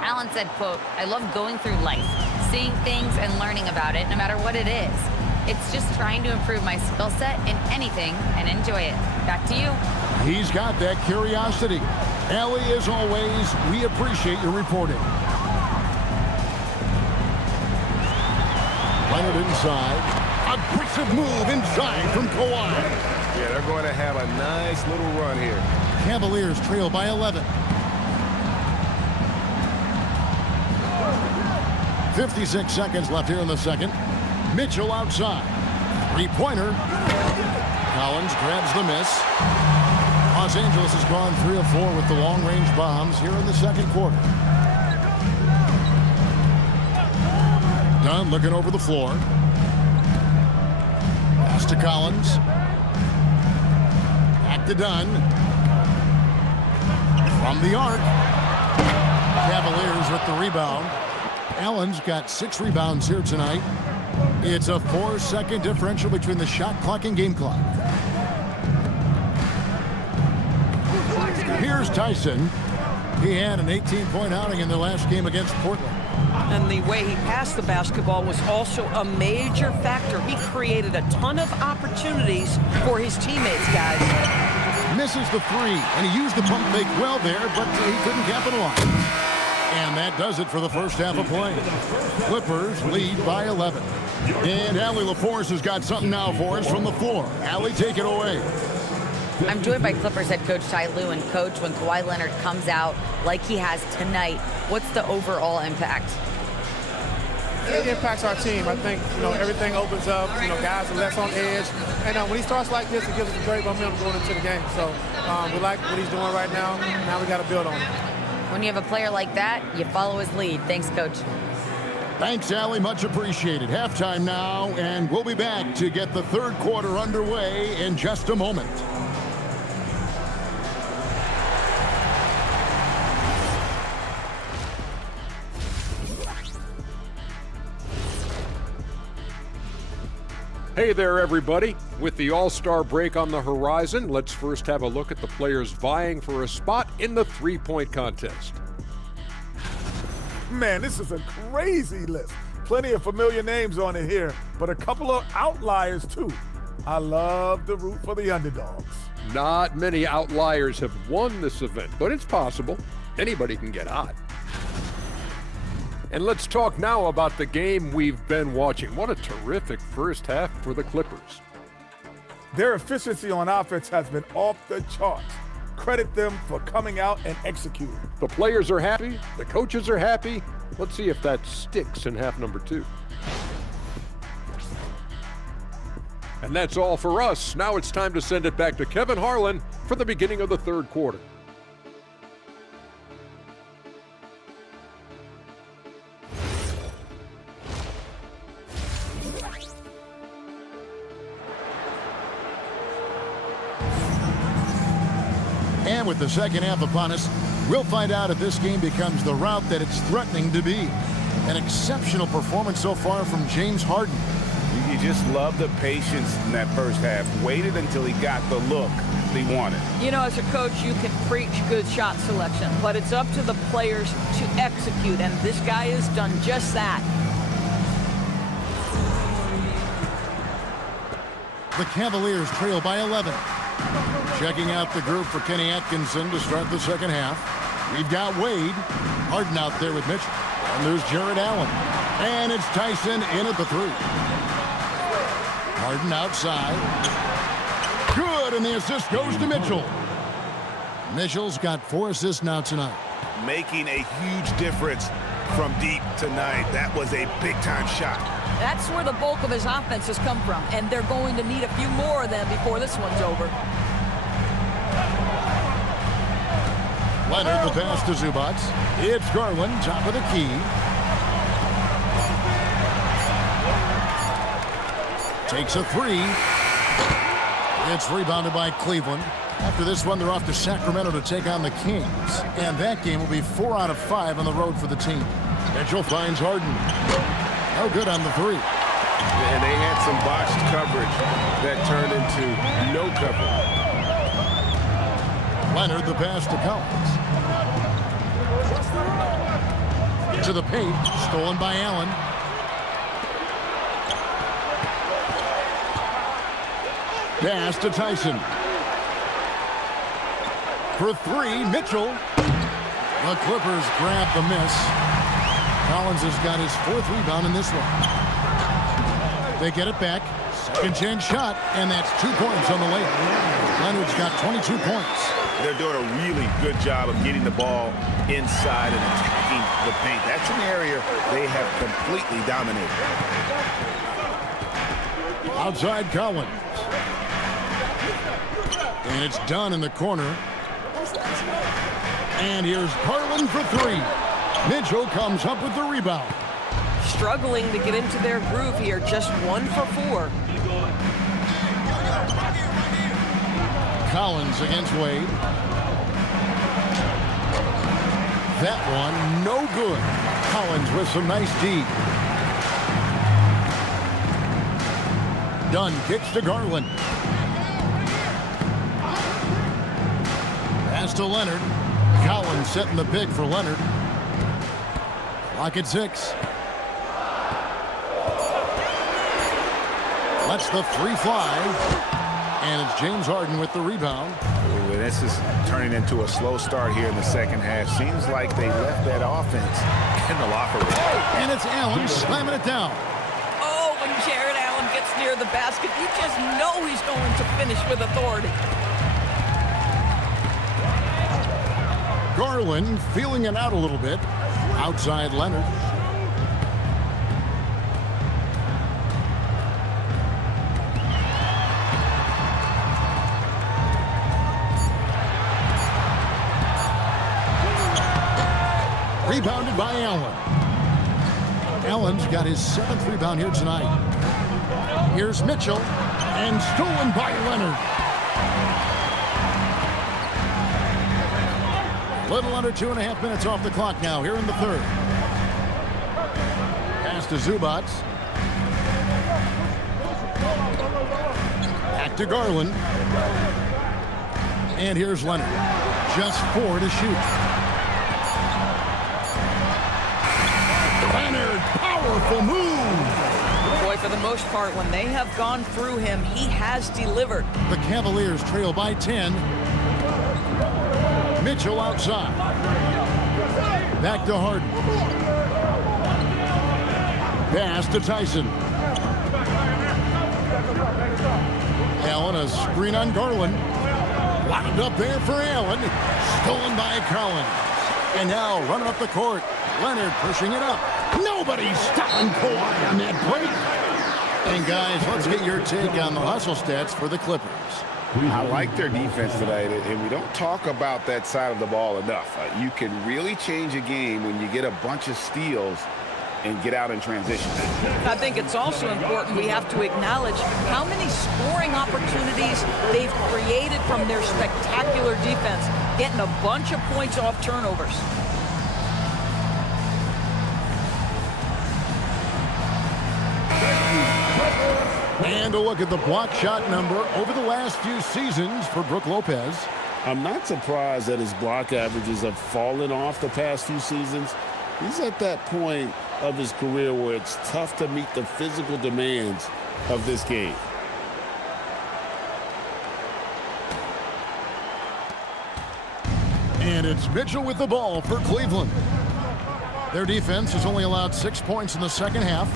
Allen said, quote, "I love going through life, seeing things and learning about it no matter what it is. It's just trying to improve my skill set in anything and enjoy it." Back to you. He's got that curiosity. Allie, as always, we appreciate your reporting. Leonard inside. Aggressive move inside from Kawhi. Yeah, they're going to have a nice little run here. Cavaliers trail by 11. 56 seconds left here in the second. Mitchell outside. Three-pointer. Collins grabs the miss. Los Angeles has gone 3 of 4 with the long-range bombs here in the second quarter. Dunn looking over the floor. Pass to Collins. Back to Dunn. From the arc. Cavaliers with the rebound. Allen's got 6 rebounds here tonight. It's a 4-second differential between the shot clock and game clock. Here's Tyson. He had an 18-point outing in the last game against Portland. And the way he passed the basketball was also a major factor. He created a ton of opportunities for his teammates, guys. Misses the 3, and he used the pump fake well there, but he couldn't capitalize. And that does it for the first half of play. Clippers lead by 11. And Allie LaForce has got something now for us from the floor. Allie, take it away. I'm joined by Clippers head coach Ty Lue. And coach, when Kawhi Leonard comes out like he has tonight, what's the overall impact? It impacts our team. I think, everything opens up. Guys are less on edge. And when he starts like this, it gives us a great momentum going into the game. So we like what he's doing right now. Now we got to build on it. When you have a player like that, you follow his lead. Thanks, coach. Thanks, Allie. Much appreciated. Halftime now, and we'll be back to get the third quarter underway in just a moment. Hey there, everybody. With the All-Star break on the horizon, let's first have a look at the players vying for a spot in the three-point contest. Man, this is a crazy list. Plenty of familiar names on it here, but a couple of outliers, too. I love to root for the underdogs. Not many outliers have won this event, but it's possible. Anybody can get hot. And let's talk now about the game we've been watching. What a terrific first half for the Clippers. Their efficiency on offense has been off the charts. Credit them for coming out and executing. The players are happy. The coaches are happy. Let's see if that sticks in half number 2. And that's all for us. Now it's time to send it back to Kevin Harlan for the beginning of the third quarter. And with the second half upon us, we'll find out if this game becomes the route that it's threatening to be. An exceptional performance so far from James Harden. You just love the patience in that first half. Waited until he got the look he wanted. As a coach, you can preach good shot selection, but it's up to the players to execute, and this guy has done just that. The Cavaliers trail by 11. Checking out the group for Kenny Atkinson to start the second half. We've got Wade. Harden out there with Mitchell. And there's Jared Allen. And it's Tyson in at the 3. Harden outside. Good, and the assist goes to Mitchell. Mitchell's got 4 assists now tonight. Making a huge difference from deep tonight. That was a big-time shot. That's where the bulk of his offense has come from, and they're going to need a few more of them before this one's over. Leonard, the pass to Zubac. It's Garland, top of the key. Takes a 3. It's rebounded by Cleveland. After this one, they're off to Sacramento to take on the Kings. And that game will be 4 out of 5 on the road for the team. Mitchell finds Harden. No good on the 3. And they had some botched coverage that turned into no coverage. Leonard, the pass to Collins. To the paint, stolen by Allen. Pass to Tyson. For 3, Mitchell. The Clippers grab the miss. Collins has got his 4th rebound in this one. They get it back. Second chance shot, and that's 2 points on the layup. Leonard's got 22 points. They're doing a really good job of getting the ball inside and attacking the paint. That's an area they have completely dominated. Outside Collins. And it's done in the corner. And here's Garland for 3. Mitchell comes up with the rebound. Struggling to get into their groove here, just 1 for 4. Collins against Wade. That one, no good. Collins with some nice D. Dunn kicks to Garland. Pass to Leonard. Collins setting the pick for Leonard. Clock at 6. Lets the three fly. And it's James Harden with the rebound. Ooh, this is turning into a slow start here in the second half. Seems like they left that offense in the locker room. And it's Allen slamming it down. Oh, when Jared Allen gets near the basket, you just know he's going to finish with authority. Garland feeling it out a little bit. Outside Leonard. Rebounded by Allen. Allen's got his 7th rebound here tonight. Here's Mitchell, and stolen by Leonard. A little under 2.5 minutes off the clock now here in the third. Pass to Zubac. Back to Garland. And here's Leonard. Just 4 to shoot. Leonard, powerful move. Boy, for the most part, when they have gone through him, he has delivered. The Cavaliers trail by 10. Mitchell outside. Back to Harden. Pass to Tyson. Allen, a screen on Garland. Wound up there for Allen. Stolen by Collins. And now running up the court. Leonard pushing it up. Nobody's stopping Kawhi on that break. And guys, let's get your take on the hustle stats for the Clippers. I like their defense tonight, and we don't talk about that side of the ball enough. You can really change a game when you get a bunch of steals and get out in transition. I think it's also important we have to acknowledge how many scoring opportunities they've created from their spectacular defense, getting a bunch of points off turnovers. And a look at the block shot number over the last few seasons for Brook Lopez. I'm not surprised that his block averages have fallen off the past few seasons. He's at that point of his career where it's tough to meet the physical demands of this game. And it's Mitchell with the ball for Cleveland. Their defense has only allowed 6 points in the second half.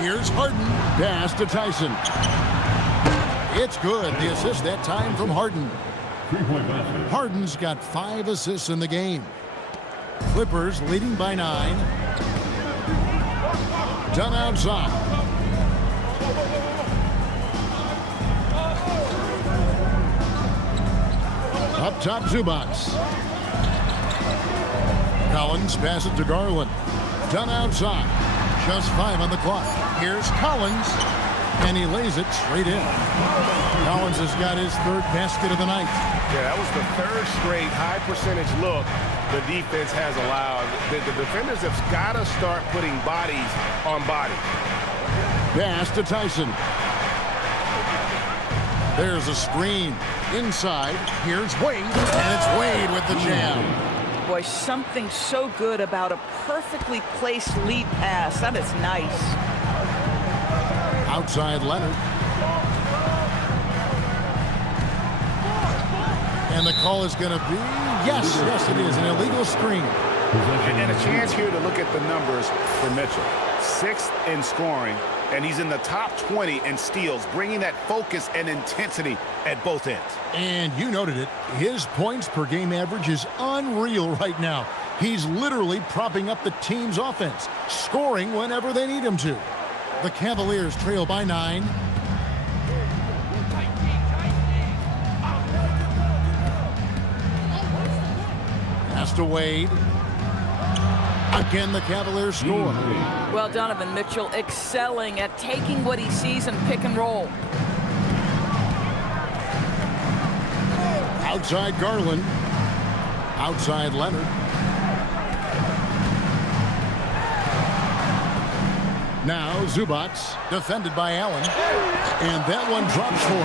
Here's Harden. Pass to Tyson. It's good. The assist that time from Harden. Harden's got 5 assists in the game. Clippers leading by 9. Dunn outside. Up top, Zubac. Collins passes to Garland. Dunn outside. Just 5 on the clock. Here's Collins, and he lays it straight in. Collins has got his 3rd basket of the night. Yeah, that was the 3rd straight high percentage look the defense has allowed. The defenders have got to start putting bodies on bodies. Pass to Tyson. There's a screen. Inside, here's Wade, and it's Wade with the jam. Boy, something so good about a perfectly placed lead pass. That is nice. Outside Leonard. And the call is going to be, yes, it is, an illegal screen. And a chance here to look at the numbers for Mitchell. 6th in scoring, and he's in the top 20 in steals, bringing that focus and intensity at both ends. And you noted it, his points per game average is unreal right now. He's literally propping up the team's offense, scoring whenever they need him to. The Cavaliers trail by 9. Pass to Wade. Again, the Cavaliers score. Well, Donovan Mitchell excelling at taking what he sees in pick and roll. Outside Garland. Outside Leonard. Now Zubac, defended by Allen. And that one drops for him.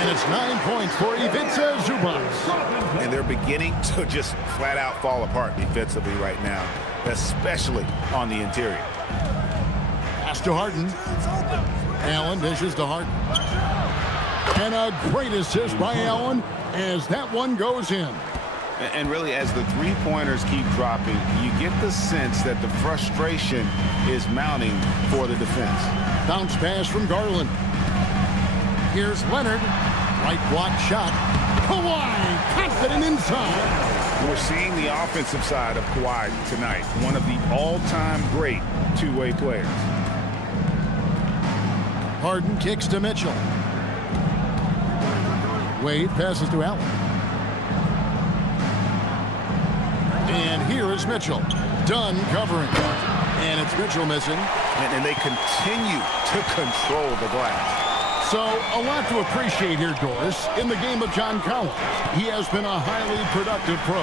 And it's 9 points for Ivica Zubac. And they're beginning to just flat out fall apart defensively right now, especially on the interior. Pass to Harden. Allen dishes to Harden. And a great assist by Allen as that one goes in. And really, as the three-pointers keep dropping, you get the sense that the frustration is mounting for the defense. Bounce pass from Garland. Here's Leonard. Right block shot. Kawhi, confident inside. We're seeing the offensive side of Kawhi tonight, one of the all-time great two-way players. Harden kicks to Mitchell. Wade passes to Allen. And here is Mitchell. Dunn covering. And it's Mitchell missing. And they continue to control the glass. So, a lot to appreciate here, Doris, in the game of John Collins. He has been a highly productive pro.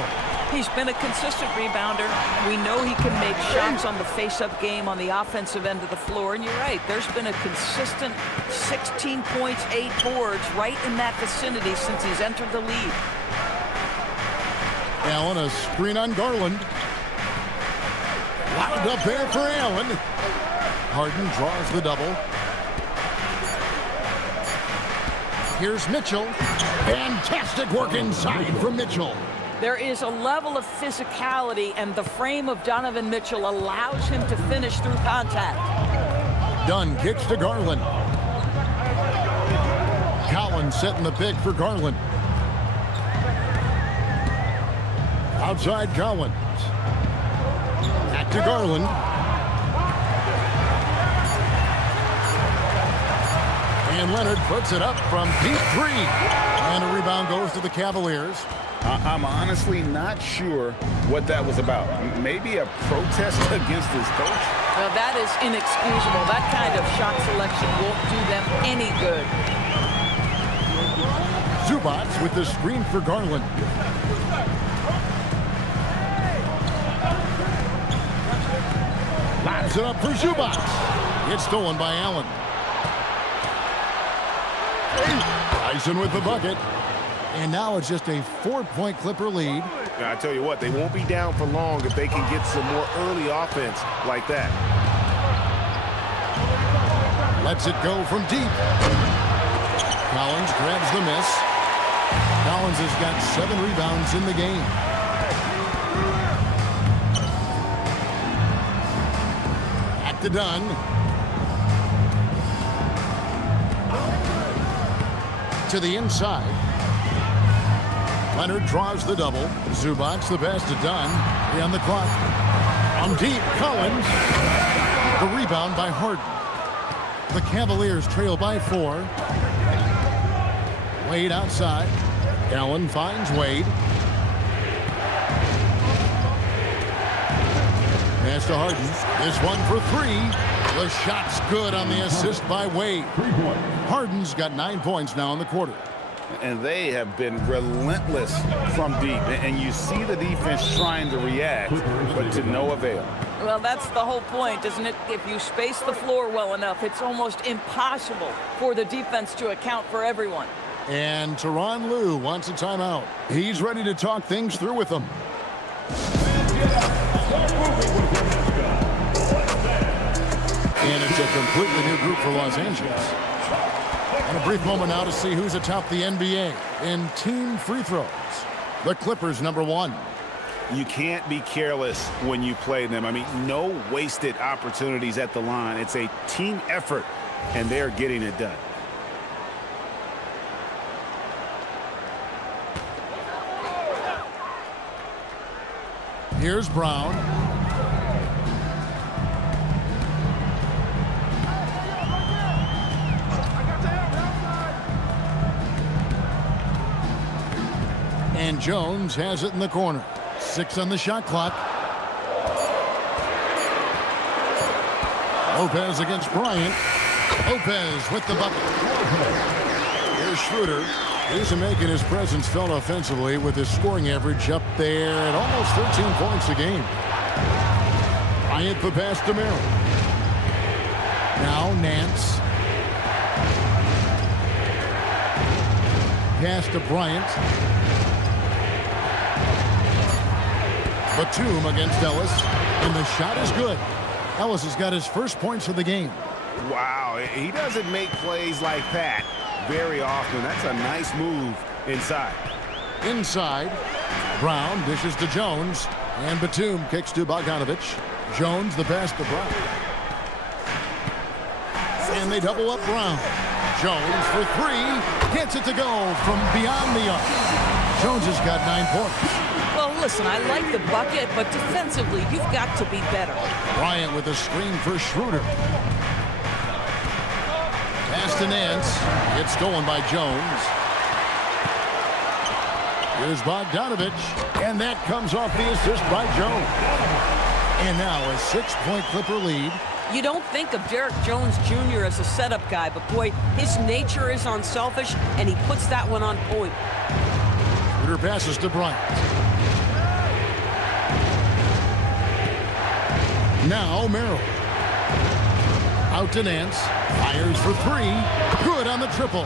He's been a consistent rebounder. We know he can make shots on the face-up game on the offensive end of the floor. And you're right, there's been a consistent 16 points, 8 boards right in that vicinity since he's entered the league. Allen, a screen on Garland. Locked up there for Allen. Harden draws the double. Here's Mitchell. Fantastic work inside from Mitchell. There is a level of physicality, and the frame of Donovan Mitchell allows him to finish through contact. Dunn kicks to Garland. Collins setting the pick for Garland. Outside Collins. Back to Garland. And Leonard puts it up from deep three. And a rebound goes to the Cavaliers. I'm honestly not sure what that was about. Maybe a protest against his coach? Now that is inexcusable. That kind of shot selection won't do them any good. Zubac with the screen for Garland. Lobs it up for Zubac. It's stolen by Allen. Tyson with the bucket. And now it's just a 4-point Clipper lead. I tell you what, they won't be down for long if they can get some more early offense like that. Lets it go from deep. Collins grabs the miss. Collins has got 7 rebounds in the game. Back to Dunn. To the inside. Leonard draws the double. Zubac the pass to Dunn. 3 on the clock. On deep, Collins. The rebound by Harden. The Cavaliers trail by 4. Wade outside. Allen finds Wade. Pass to Harden. This one for 3. The shot's good on the assist by Wade. Harden's got 9 points now in the quarter. And they have been relentless from deep. And you see the defense trying to react, but to no avail. Well, that's the whole point, isn't it? If you space the floor well enough, it's almost impossible for the defense to account for everyone. And Tyronn Lue wants a timeout. He's ready to talk things through with them. And it's a completely new group for Los Angeles. And a brief moment now to see who's atop the NBA in team free throws. The Clippers, number 1. You can't be careless when you play them. I mean, no wasted opportunities at the line. It's a team effort, and they're getting it done. Here's Brown. And Jones has it in the corner. 6 on the shot clock. Lopez against Bryant. Lopez with the bucket. Here's Schroeder. He's making his presence felt offensively with his scoring average up there at almost 13 points a game. Bryant the pass to Merrill. Now Nance. Pass to Bryant. Batum against Ellis. And the shot is good. Ellis has got his first points of the game. Wow, he doesn't make plays like that very often. That's a nice move inside. Inside, Brown dishes to Jones, and Batum kicks to Bogdanovich. Jones the pass to Brown. And they double up Brown. Jones for three, gets it to go from beyond the arc. Jones has got 9 points. Well, listen, I like the bucket, but defensively, you've got to be better. Bryant with a screen for Schroeder. Pass to Nance. It's stolen by Jones. Here's Bogdanovich. And that comes off the assist by Jones. And now a 6-point Clipper lead. You don't think of Derek Jones Jr. as a setup guy, but boy, his nature is unselfish, and he puts that one on point. Schroeder passes to Bryant. Now Merrill. Out to Nance. Fires for three. Good on the triple.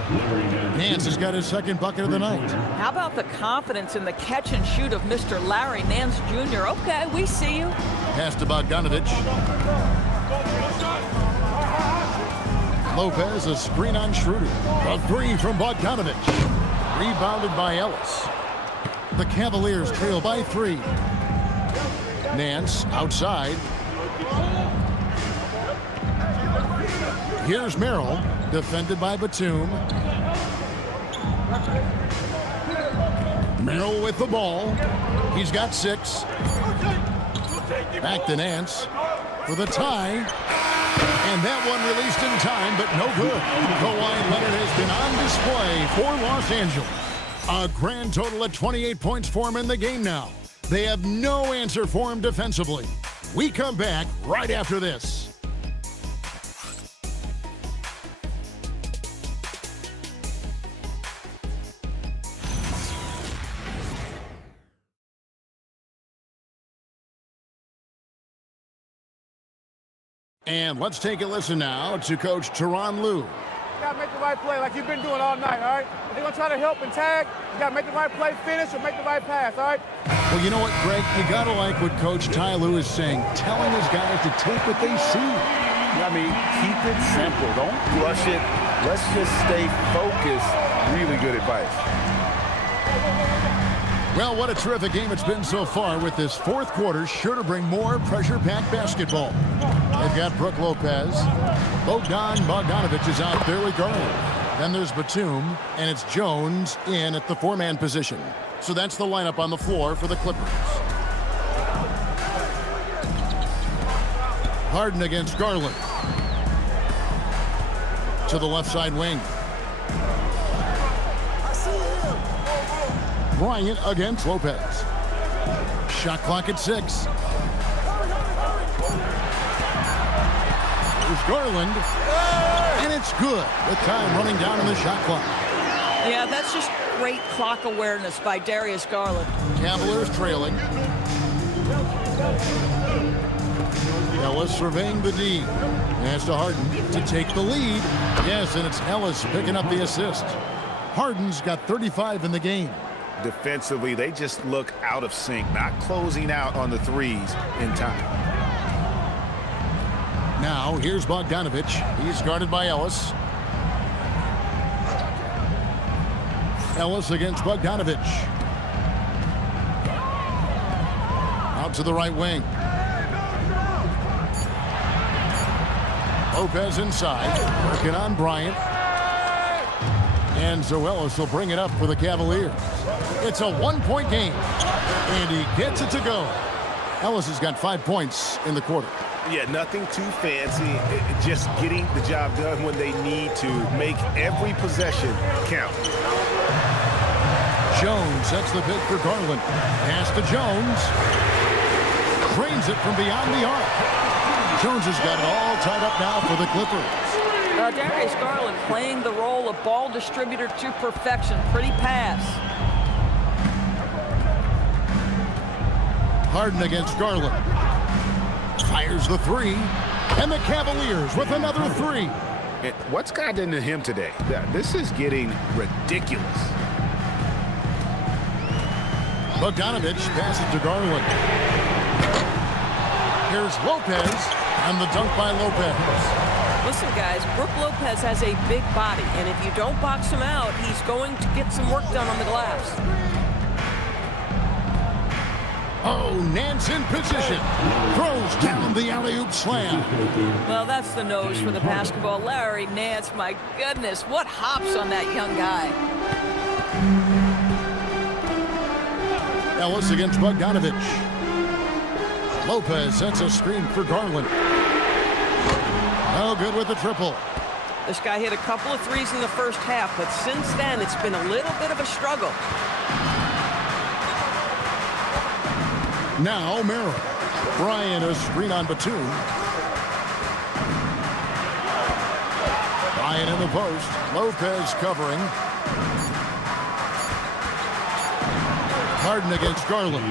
Nance has got his second bucket of the night. How about the confidence in the catch and shoot of Mr. Larry Nance Jr.? Okay, we see you. Pass to Bogdanovich. Lopez, a screen on Schroeder. A three from Bogdanovich. Rebounded by Ellis. The Cavaliers trail by 3. Nance outside. Here's Merrill, defended by Batum. Merrill with the ball. He's got 6. Back to Nance for the tie. And that one released in time, but no good. Kawhi Leonard has been on display for Los Angeles. A grand total of 28 points for him in the game now. They have no answer for him defensively. We come back right after this. And let's take a listen now to Coach Tyronn Lue. You got to make the right play like you've been doing all night, all right? If they're going to try to help and tag, you got to make the right play, finish, or make the right pass, all right? Well, you know what, Greg? You got to like what Coach Ty Lue is saying, telling his guys to take what they see. I mean, keep it simple. Don't rush it. Let's just stay focused. Really good advice. Well, what a terrific game it's been so far, with this fourth quarter sure to bring more pressure-packed basketball. They've got Brook Lopez. Bogdanovich is out there with Garland. Then there's Batum, and it's Jones in at the 4-man position. So that's the lineup on the floor for the Clippers. Harden against Garland. To the left side wing. Bryant against Lopez. Shot clock at 6. There's Garland. And it's good with time running down on the shot clock. Yeah, that's just great clock awareness by Darius Garland. Cavaliers trailing. Ellis surveying the D. Pass to Harden to take the lead. Yes, and it's Ellis picking up the assist. Harden's got 35 in the game. Defensively, they just look out of sync, not closing out on the threes in time. Now, here's Bogdanovich. He's guarded by Ellis. Ellis against Bogdanovich. Out to the right wing. Lopez inside, working on Bryant. And so Ellis will bring it up for the Cavaliers. It's a 1-point game, and he gets it to go. Ellis has got 5 points in the quarter. Yeah, nothing too fancy. Just getting the job done when they need to. Make every possession count. Jones sets the pick for Garland. Pass to Jones. Drains it from beyond the arc. Jones has got it all tied up now for the Clippers. Darius Garland playing the role of ball distributor to perfection. Pretty pass. Harden against Garland. Fires the three. And the Cavaliers with another three. What's gotten into him today? This is getting ridiculous. Bogdanovich passes to Garland. Here's Lopez, and the dunk by Lopez. Listen, guys, Brook Lopez has a big body, and if you don't box him out, he's going to get some work done on the glass. Oh, Nance in position. Throws down the alley-oop slam. Well, that's the nose for the basketball. Larry Nance, my goodness, what hops on that young guy. Ellis against Bogdanovich. Lopez sets a screen for Garland. No good with the triple. This guy hit a couple of threes in the first half, but since then, it's been a little bit of a struggle. Now Merrill. Bryant a screen on Batum. Bryant in the post. Lopez covering. Harden against Garland.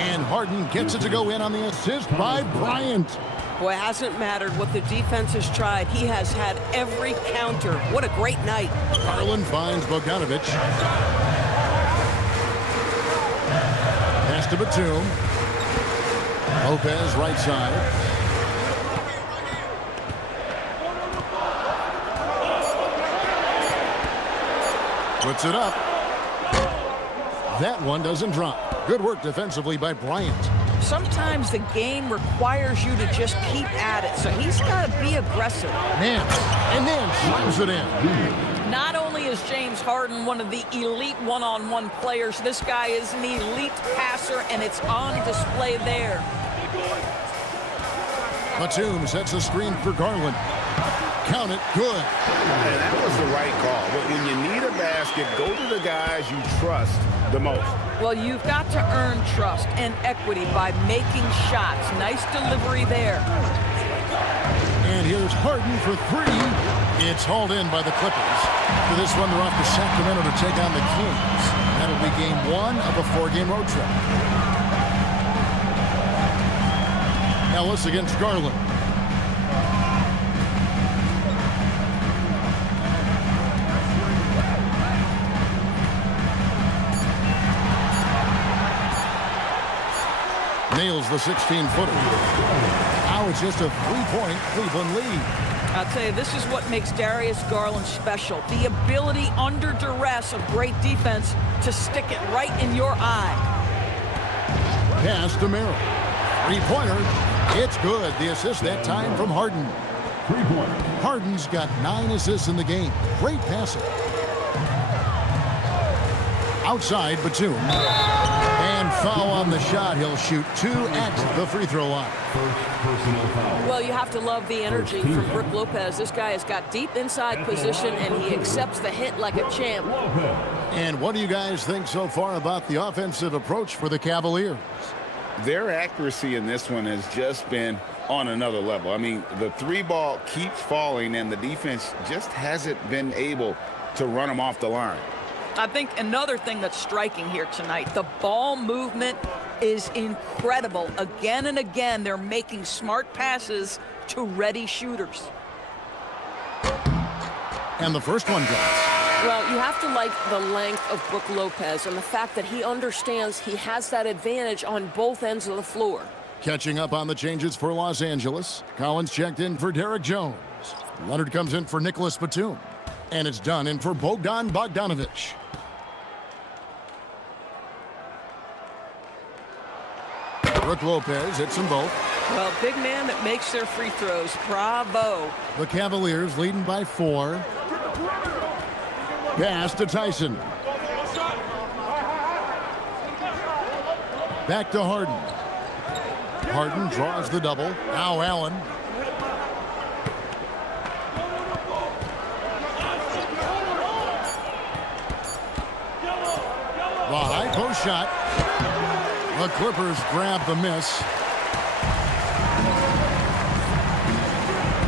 And Harden gets it to go in on the assist by Bryant. Boy, it hasn't mattered what the defense has tried. He has had every counter. What a great night. Garland finds Bogdanovich. Pass to Batum. Lopez right side. Puts it up. That one doesn't drop. Good work defensively by Bryant. Sometimes the game requires you to just keep at it, so he's got to be aggressive. Nance, and Nance slams it in. Not only is James Harden one of the elite one-on-one players, this guy is an elite passer, and it's on display there. Batum sets a screen for Garland. Count it, good. And that was the right call. But when you need a basket, go to the guys you trust the most. Well, you've got to earn trust and equity by making shots. Nice delivery there. And here's Harden for three. It's hauled in by the Clippers. For this one, they're off to Sacramento to take on the Kings. That'll be game one of a four-game road trip. Ellis against Garland. Nails the 16-footer. Now it's just a three-point Cleveland lead. I'll tell you, this is what makes Darius Garland special. The ability under duress of great defense to stick it right in your eye. Pass to Merrill. Three-pointer. It's good. The assist that time from Harden. Harden's got 9 assists in the game. Great passing. Outside, Batum. And foul on the shot. He'll shoot 2 at the free throw line. Well, you have to love the energy from Brook Lopez. This guy has got deep inside position, and he accepts the hit like a champ. And what do you guys think so far about the offensive approach for the Cavaliers? Their accuracy in this one has just been on another level. I mean, the three ball keeps falling, and the defense just hasn't been able to run them off the line. I think another thing that's striking here tonight, the ball movement is incredible. Again and again, they're making smart passes to ready shooters. And the first one drops. Well, you have to like the length of Brook Lopez and the fact that he understands he has that advantage on both ends of the floor. Catching up on the changes for Los Angeles. Collins checked in for Derek Jones. Leonard comes in for Nicholas Batum. And it's done in for Bogdan Bogdanovich. Brook Lopez hits them both. Well, big man that makes their free throws. Bravo. The Cavaliers leading by 4. Pass to Tyson. Back to Harden. Harden draws the double. Now Allen. The high post shot. The Clippers grab the miss.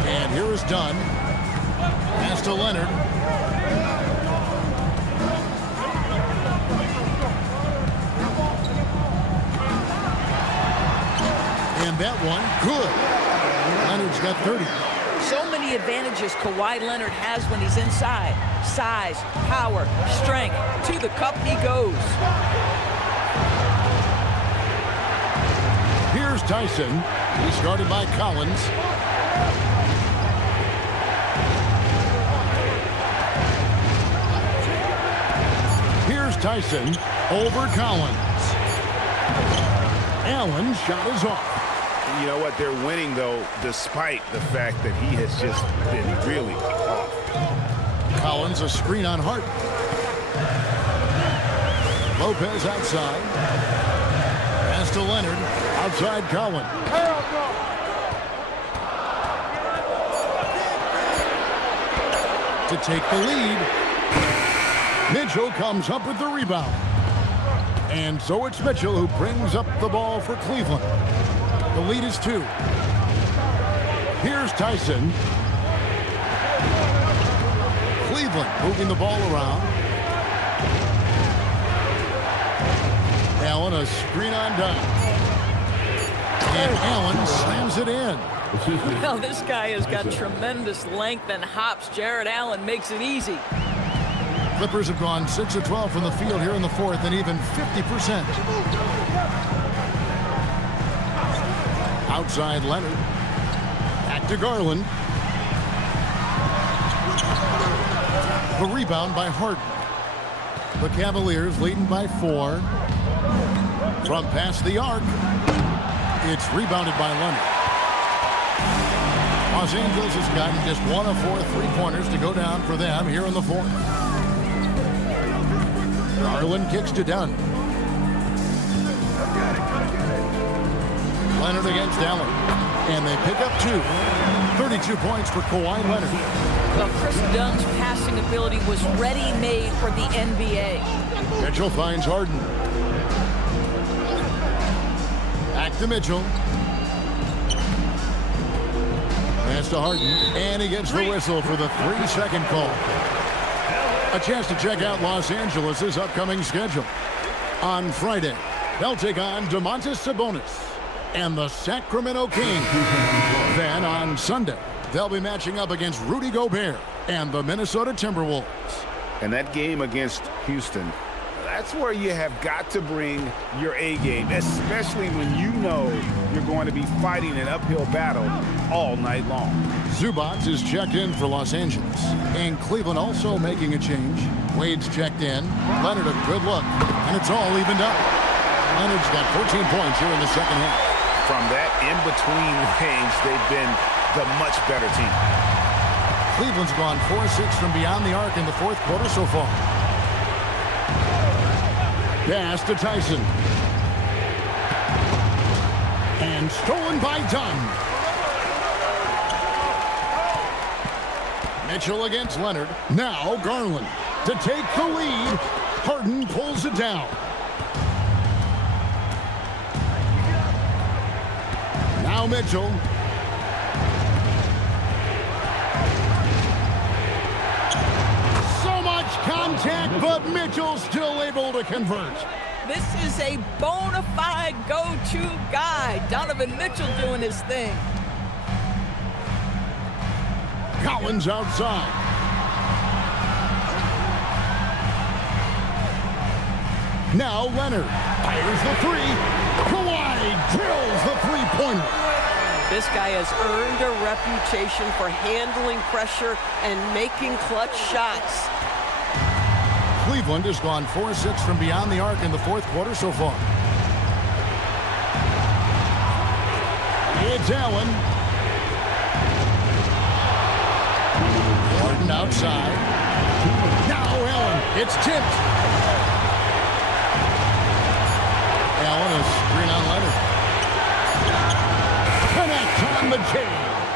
And here is Dunn. Pass to Leonard. And that one, good. Leonard's got 30. So many advantages Kawhi Leonard has when he's inside. Size, power, strength. To the cup he goes. Here's Tyson. He's guarded by Collins. Here's Tyson over Collins. Allen's shot is off. You know what? They're winning, though, despite the fact that he has just been really off. Collins, a screen on Hart. Lopez outside. Pass to Leonard. Outside Collins. To take the lead. Mitchell comes up with the rebound. And so it's Mitchell who brings up the ball for Cleveland. The lead is 2. Here's Tyson. Cleveland moving the ball around. Allen, a screen on down. And Allen slams it in. Well, this guy has got tremendous length and hops. Jared Allen makes it easy. Clippers have gone 6 of 12 from the field here in the fourth and even 50%. Outside Leonard. Back to Garland. The rebound by Harden. The Cavaliers leading by 4. From past the arc. It's rebounded by Leonard. Los Angeles has gotten just 1 of 4 3-pointers to go down for them here in the fourth. Garland kicks to Dunn. Leonard against Allen. And they pick up 2. 32 points for Kawhi Leonard. Well, Chris Dunn's passing ability was ready-made for the NBA. Mitchell finds Harden. Back to Mitchell. Pass to Harden. And he gets the whistle for the 3-second call. A chance to check out Los Angeles' upcoming schedule. On Friday, they'll take on Domantas Sabonis and the Sacramento Kings. Then on Sunday, they'll be matching up against Rudy Gobert and the Minnesota Timberwolves. And that game against Houston, that's where you have got to bring your A game, especially when you know you're going to be fighting an uphill battle all night long. Zubac is checked in for Los Angeles. And Cleveland also making a change. Wade's checked in. Leonard a good look. And it's all evened up. Leonard's got 14 points here in the second half. From that in-between range, they've been the much better team. Cleveland's gone 4-6 from beyond the arc in the fourth quarter so far. Pass to Tyson. And stolen by Dunn. Mitchell against Leonard. Now Garland to take the lead. Harden pulls it down. Now Mitchell. So much contact, but Mitchell still able to convert. This is a bona fide go-to guy. Donovan Mitchell doing his thing. Collins outside. Now Leonard fires the 3. Kawhi drills the 3-pointer. This guy has earned a reputation for handling pressure and making clutch shots. Cleveland has gone 4-6 from beyond the arc in the fourth quarter so far. It's Allen. Harden outside. Now Allen. It's tipped. Allen, a screen on Leonard. Connect on the chain.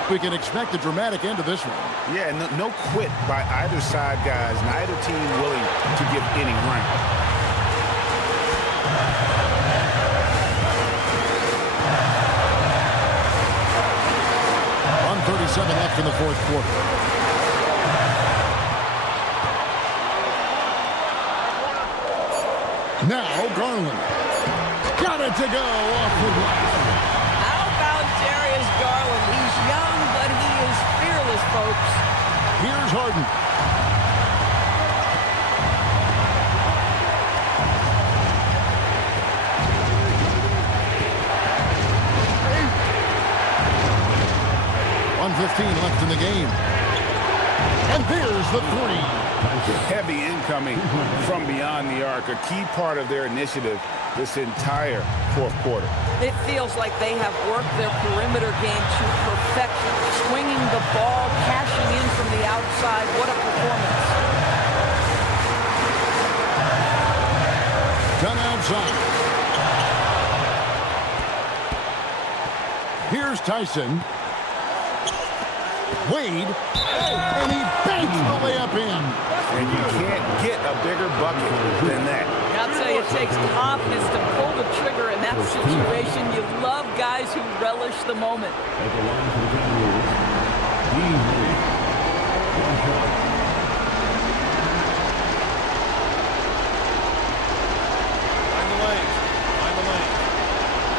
We can expect a dramatic end to this one. Yeah, no quit by either side, guys. Neither team willing to give any ground. .137 left in the fourth quarter. Now Garland. Got it to go off the glass. How about Darius Garland? He's young, but he is fearless, folks. Here's Harden. .115 left in the game. And there's the three. Heavy incoming from beyond the arc, a key part of their initiative this entire fourth quarter. It feels like they have worked their perimeter game to perfection. Swinging the ball, cashing in from the outside. What a performance. Done outside. Here's Tyson. Wade. And he banks the layup in. And you can't get a bigger bucket than that. I'll tell you, it takes confidence to pull the trigger in that situation. You love guys who relish the moment. At the line for the Cavaliers, one shot. Find the lane. Find the lane.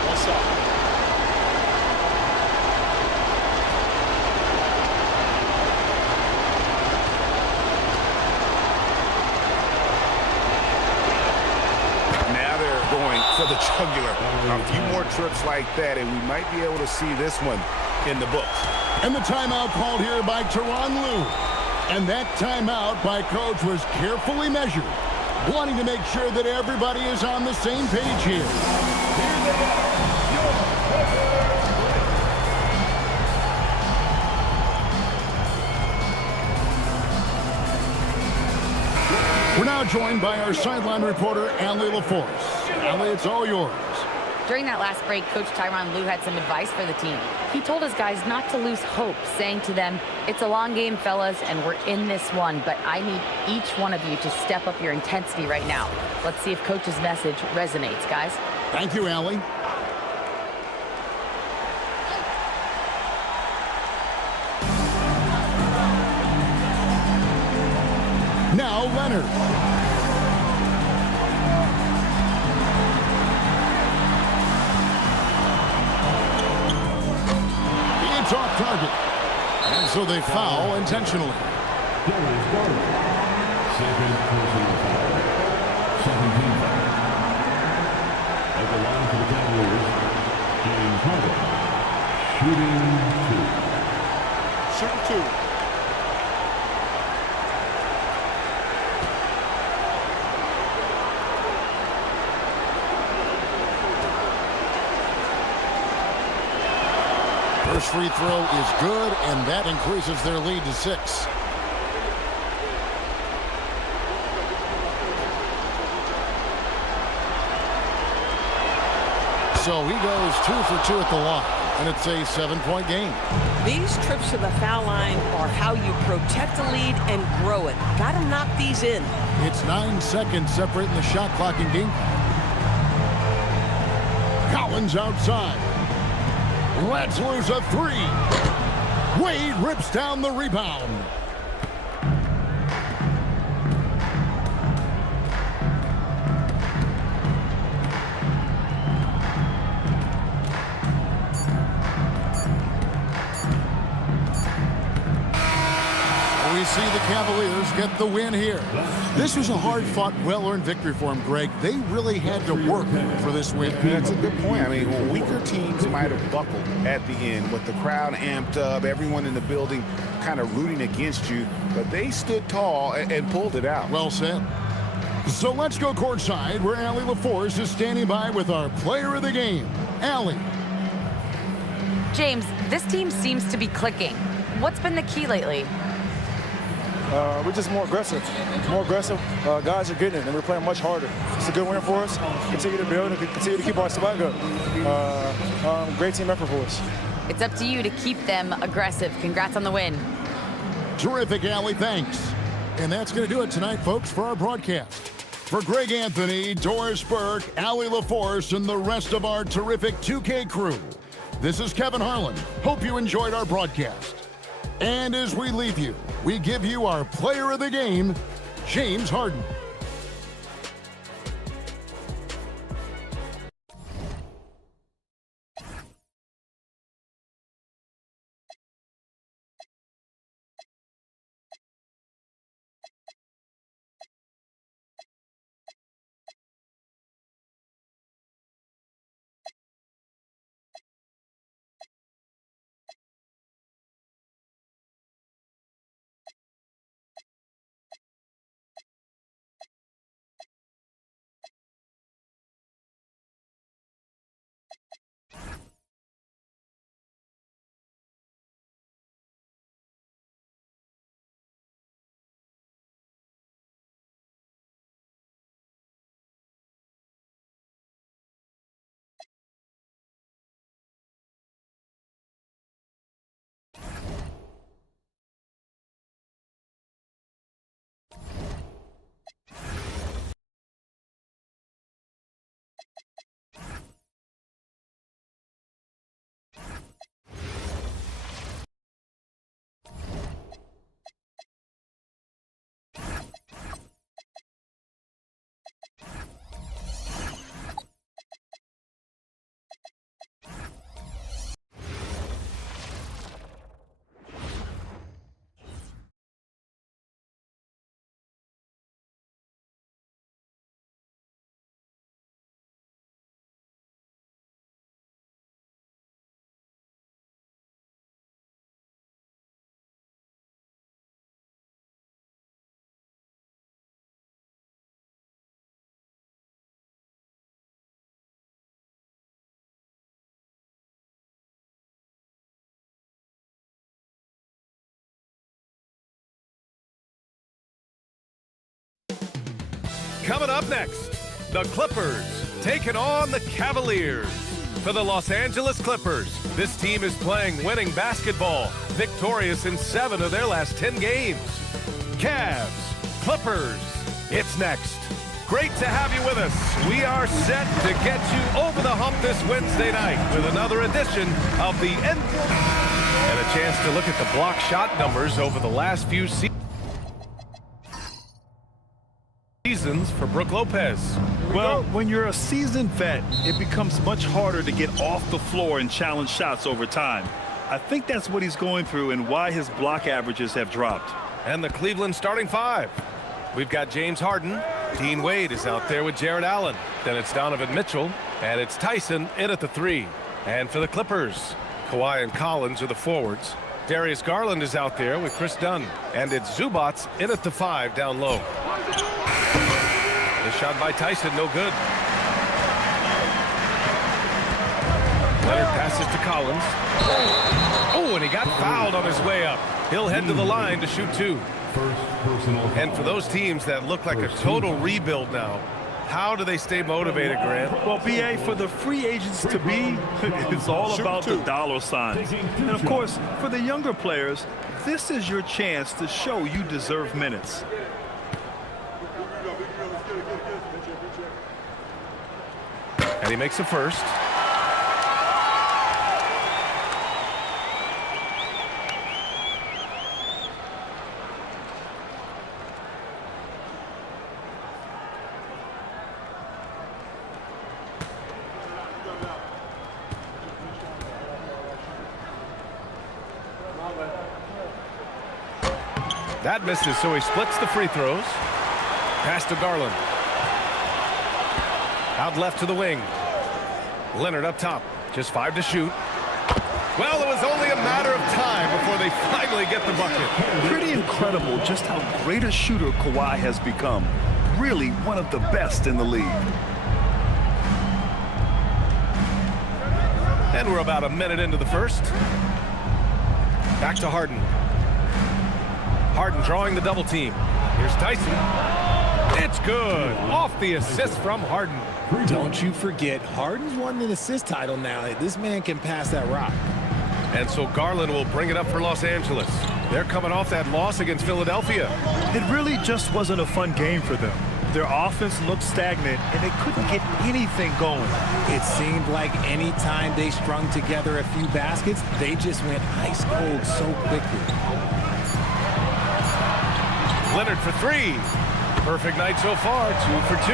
One shot. Going for the jugular. A few more trips like that, and we might be able to see this one in the books. And the timeout called here by Tyronn Lue. And that timeout by Coach was carefully measured, wanting to make sure that everybody is on the same page here. We're now joined by our sideline reporter, Allie LaForce. Allie, it's all yours. During that last break, Coach Tyronn Lue had some advice for the team. He told his guys not to lose hope, saying to them, "It's a long game, fellas, and we're in this one, but I need each one of you to step up your intensity right now." Let's see if Coach's message resonates, guys. Thank you, Allie. Now Leonard. It's off target. And so they foul intentionally. Darius Garland. Second personal foul. 17th foul. At the line for the Cavaliers, James Harden. Shooting two. Shooting two. First free throw is good, and that increases their lead to 6. So he goes 2 for 2 at the line, and it's a 7-point game. These trips to the foul line are how you protect a lead and grow it. Got to knock these in. It's 9 seconds separating the shot clock and game. Collins outside. Let's lose a 3. Wade rips down the rebound. We see the Cavaliers get the win here. This was a hard-fought, well-earned victory for them, Greg. They really had to work for this win. That's a good point. I mean, weaker teams might have buckled at the end with the crowd amped up, everyone in the building kind of rooting against you, but they stood tall and pulled it out. Well said. So let's go courtside where Allie LaForce is standing by with our player of the game. Allie. James, this team seems to be clicking. What's been the key lately? We're just more aggressive. Guys are getting it, and we're playing much harder. It's a good win for us. Continue to build and continue to keep our swag up. Great team effort for us. It's up to you to keep them aggressive. Congrats on the win. Terrific, Allie. Thanks. And that's going to do it tonight, folks, for our broadcast. For Greg Anthony, Doris Burke, Allie LaForce, and the rest of our terrific 2K crew, this is Kevin Harlan. Hope you enjoyed our broadcast. And as we leave you, we give you our player of the game, James Harden. Coming up next, the Clippers taking on the Cavaliers. For the Los Angeles Clippers, this team is playing winning basketball, victorious in 7 of their last 10 games. Cavs, Clippers, it's next. Great to have you with us. We are set to get you over the hump this Wednesday night with another edition of the end. And a chance to look at the block shot numbers over the last few seasons for Brook Lopez. Well, when you're a seasoned vet, it becomes much harder to get off the floor and challenge shots over time. I think that's what he's going through and why his block averages have dropped. And the Cleveland starting 5. We've got James Harden. Dean Wade is out there with Jared Allen. Then it's Donovan Mitchell. And it's Tyson in at the 3. And for the Clippers, Kawhi and Collins are the forwards. Darius Garland is out there with Chris Dunn. And it's Zubats in at the 5 down low. The shot by Tyson, no good. Leonard passes to Collins. Oh, and he got fouled on his way up. He'll head to the line to shoot 2. And for those teams that look like a total rebuild now, how do they stay motivated, Grant? Well, BA, for the free agents to be, it's all about the dollar signs. And, of course, for the younger players, this is your chance to show you deserve minutes. And he makes a first. That misses, so he splits the free throws. Pass to Garland. Out left to the wing. Leonard up top. Just 5 to shoot. Well, it was only a matter of time before they finally get the bucket. Pretty incredible just how great a shooter Kawhi has become. Really one of the best in the league. And we're about a minute into the first. Back to Harden. Harden drawing the double team. Here's Tyson. It's good. Off the assist from Harden. Don't you forget, Harden's won an assist title now. This man can pass that rock. And so Garland will bring it up for Los Angeles. They're coming off that loss against Philadelphia. It really just wasn't a fun game for them. Their offense looked stagnant, and they couldn't get anything going. It seemed like any time they strung together a few baskets, they just went ice cold so quickly. Leonard for 3. Perfect night so far, 2 for 2.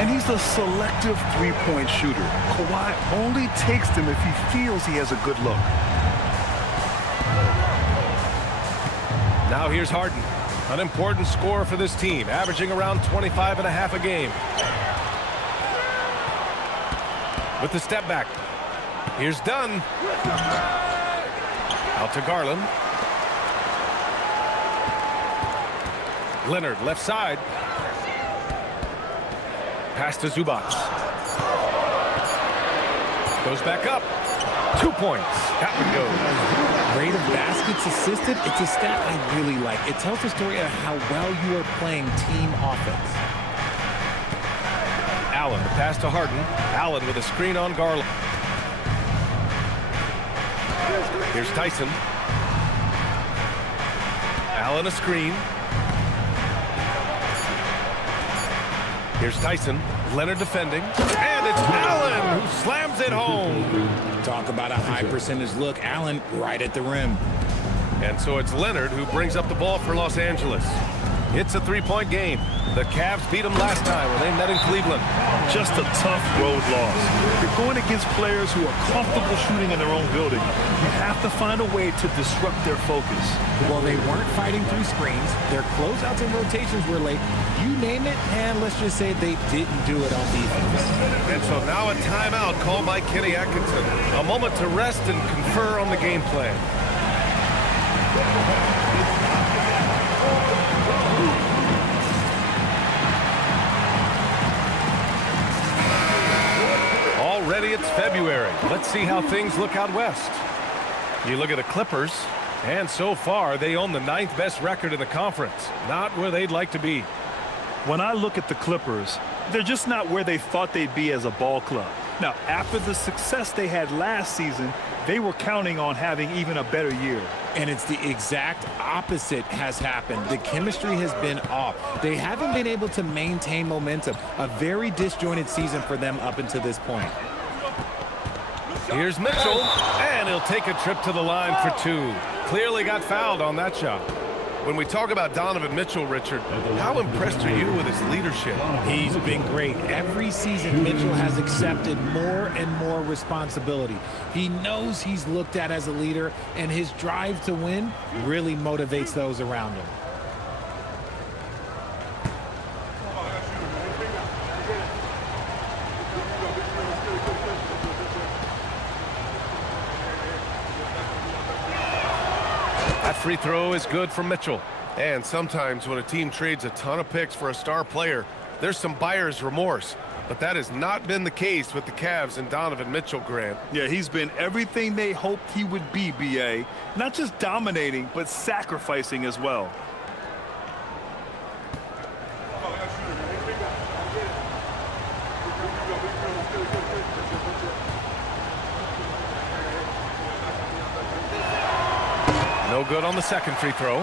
And he's a selective three-point shooter. Kawhi only takes them if he feels he has a good look. Now here's Harden, an important scorer for this team, averaging around 25.5 a game. With the step back. Here's Dunn. Out to Garland. Leonard, left side. Pass to Zubats. Goes back up. 2 points. That one goes. Rate of baskets assisted, it's a stat I really like. It tells the story of how well you are playing team offense. Allen, the pass to Harden. Allen with a screen on Garland. Here's Tyson. Allen a screen. Here's Tyson. Leonard defending. And it's Allen who slams it home. Talk about a high percentage look. Allen right at the rim. And so it's Leonard who brings up the ball for Los Angeles. It's a 3-point game. The Cavs beat them last time when they met in Cleveland. Just a tough road loss. You're going against players who are comfortable shooting in their own building. You have to find a way to disrupt their focus. Well, they weren't fighting through screens. Their closeouts and rotations were late. You name it, and let's just say they didn't do it on defense. And so now a timeout called by Kenny Atkinson. A moment to rest and confer on the game plan. Already it's February. Let's see how things look out west. You look at the Clippers, and so far they own the 9th best record in the conference. Not where they'd like to be. When I look at the Clippers, they're just not where they thought they'd be as a ball club. Now, after the success they had last season, they were counting on having even a better year. And it's the exact opposite has happened. The chemistry has been off. They haven't been able to maintain momentum. A very disjointed season for them up until this point. Here's Mitchell, and he'll take a trip to the line for two. Clearly got fouled on that shot. When we talk about Donovan Mitchell, Richard, how impressed are you with his leadership? He's been great. Every season, Mitchell has accepted more and more responsibility. He knows he's looked at as a leader, and his drive to win really motivates those around him. That free throw is good from Mitchell. And sometimes when a team trades a ton of picks for a star player, there's some buyer's remorse. But that has not been the case with the Cavs and Donovan Mitchell, Grant. Yeah, he's been everything they hoped he would be, B.A. Not just dominating, but sacrificing as well. No good on the second free throw.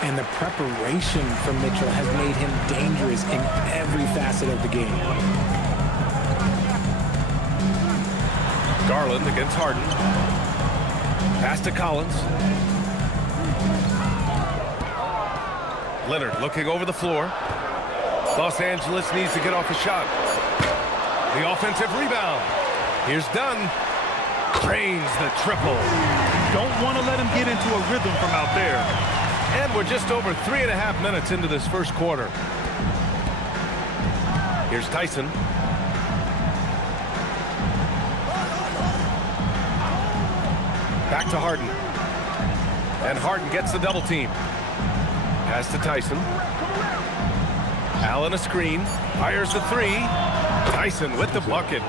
And the preparation from Mitchell has made him dangerous in every facet of the game. Garland against Harden. Pass to Collins. Leonard looking over the floor. Los Angeles needs to get off a shot. The offensive rebound. Here's Dunn. Drains the triple. Don't want to let him get into a rhythm from out there. And we're just over 3.5 minutes into this first quarter. Here's Tyson. Back to Harden. And Harden gets the double team. Pass to Tyson. Allen a screen. Fires the three. Tyson with the bucket.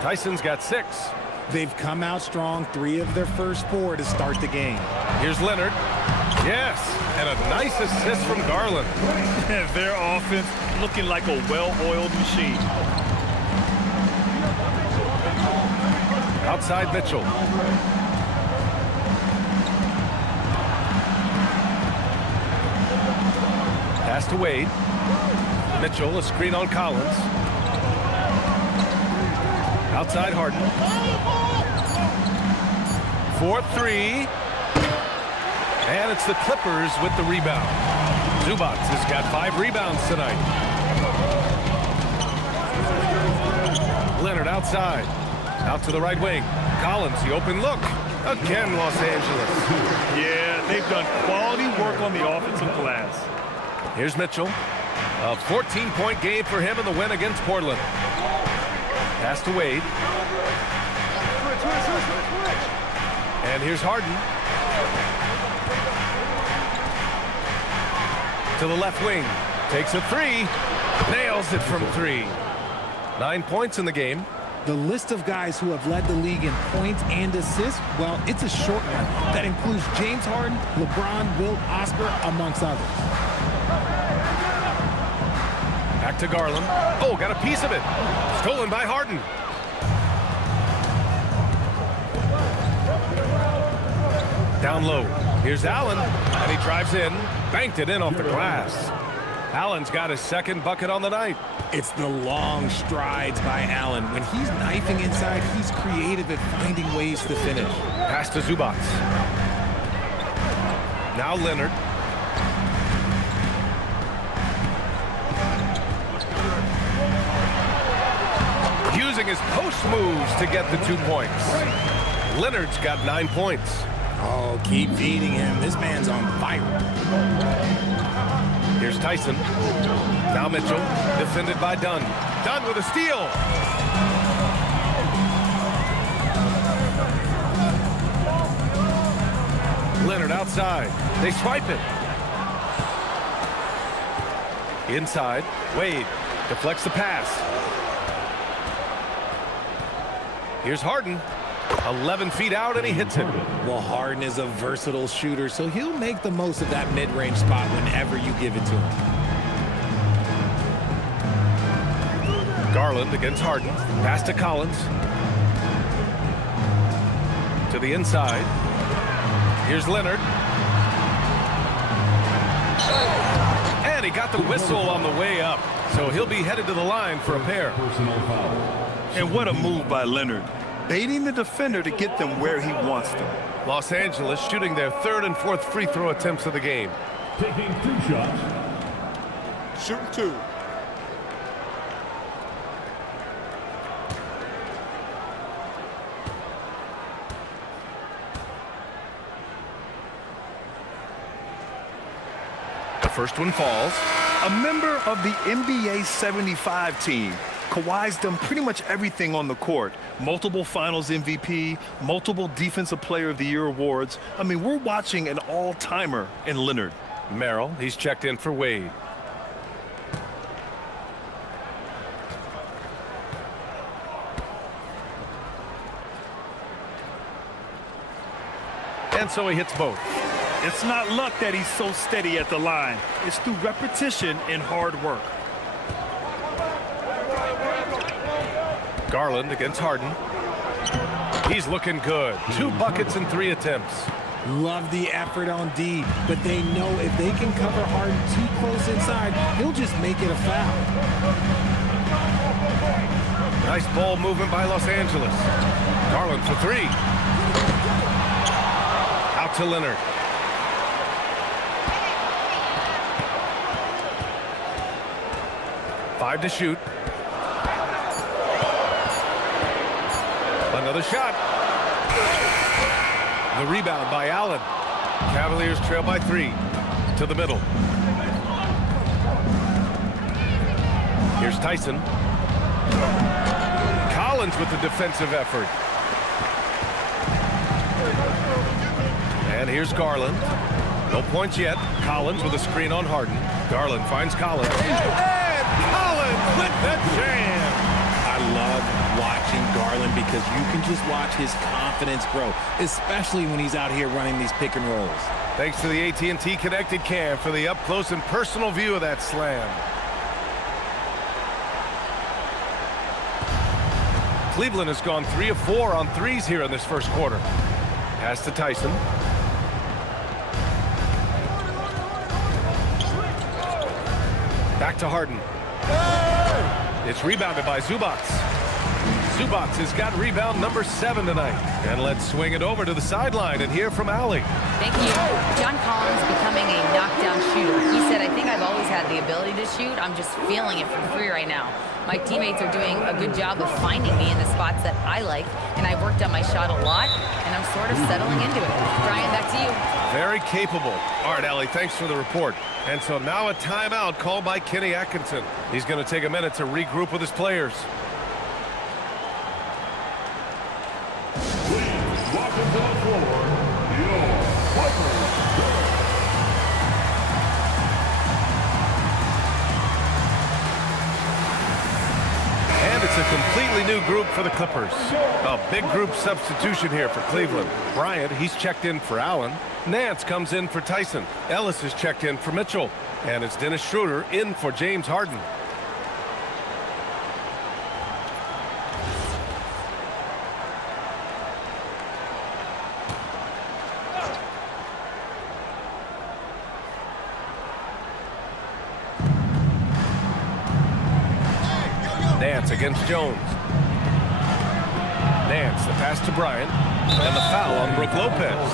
Tyson's got 6. They've come out strong, 3 of their first 4 to start the game. Here's Leonard. Yes, and a nice assist from Garland. Their offense looking like a well-oiled machine. Outside Mitchell. Pass to Wade. Mitchell, a screen on Collins. Outside Harden. 4-3. And it's the Clippers with the rebound. Zubac has got 5 rebounds tonight. Leonard outside. Out to the right wing. Collins, the open look. Again, Los Angeles. Yeah, they've done quality work on the offensive glass. Here's Mitchell. A 14-point game for him in the win against Portland. Pass to Wade. And here's Harden. To the left wing. Takes a 3. Nails it from 3. 9 points in the game. The list of guys who have led the league in points and assists, well, it's a short one. That includes James Harden, LeBron, Wilt, Oscar, amongst others. Back to Garland. Oh, got a piece of it. Stolen by Harden. Down low. Here's Allen, and he drives in. Banked it in off the glass. Allen's got his second bucket on the night. It's the long strides by Allen. When he's knifing inside, he's creative at finding ways to finish. Pass to Zubac. Now Leonard. Using his post moves to get the 2 points. Leonard's got 9 points. Oh, keep feeding him. This man's on fire. Here's Tyson. Now Mitchell, defended by Dunn. Dunn with a steal. Leonard outside. They swipe it. Inside. Wade deflects the pass. Here's Harden. 11 feet out, and he hits it. Well, Harden is a versatile shooter, so he'll make the most of that mid-range spot whenever you give it to him. Garland against Harden. Pass to Collins. To the inside. Here's Leonard. And he got the whistle on the way up. So he'll be headed to the line for a pair. And what a move by Leonard. Baiting the defender to get them where he wants them. Los Angeles shooting their third and fourth free throw attempts of the game. Taking 2 shots. Shooting 2. The first one falls. A member of the NBA 75 team. Kawhi's done pretty much everything on the court. Multiple finals MVP, multiple defensive player of the year awards. I mean, we're watching an all-timer in Leonard. Merrill, he's checked in for Wade. And so he hits both. It's not luck that he's so steady at the line. It's through repetition and hard work. Garland against Harden. He's looking good. 2 buckets and 3 attempts. Love the effort on D, but they know if they can cover Harden too close inside, he'll just make it a foul. Nice ball movement by Los Angeles. Garland for 3. Out to Leonard. Five to shoot. Another shot. The rebound by Allen. Cavaliers trail by 3. To the middle. Here's Tyson. Collins with the defensive effort. And here's Garland. No points yet. Collins with a screen on Harden. Garland finds Collins. And Collins with the jam. I love watching Garland because you can just watch his confidence grow, especially when he's out here running these pick and rolls. Thanks to the AT&T Connected Cam for the up-close and personal view of that slam. Cleveland has gone 3 of 4 on threes here in this first quarter. Pass to Tyson. Back to Harden. It's rebounded by Zubac. Zubac has got rebound number 7 tonight. And let's swing it over to the sideline and hear from Allie. Thank you. John Collins becoming a knockdown shooter. He said, I think I've always had the ability to shoot. I'm just feeling it for free right now. My teammates are doing a good job of finding me in the spots that I like, and I've worked on my shot a lot, and I'm sort of settling into it. Brian, back to you. Very capable. All right, Allie, thanks for the report. And so now a timeout called by Kenny Atkinson. He's going to take a minute to regroup with his players. Please welcome to the floor, your Clippers. And it's a completely new group for the Clippers. A big group substitution here for Cleveland. Bryant, he's checked in for Allen. Nance comes in for Tyson. Ellis is checked in for Mitchell. And it's Dennis Schroeder in for James Harden. Nance against Jones. Nance, the pass to Bryant. And the foul on Brook Lopez.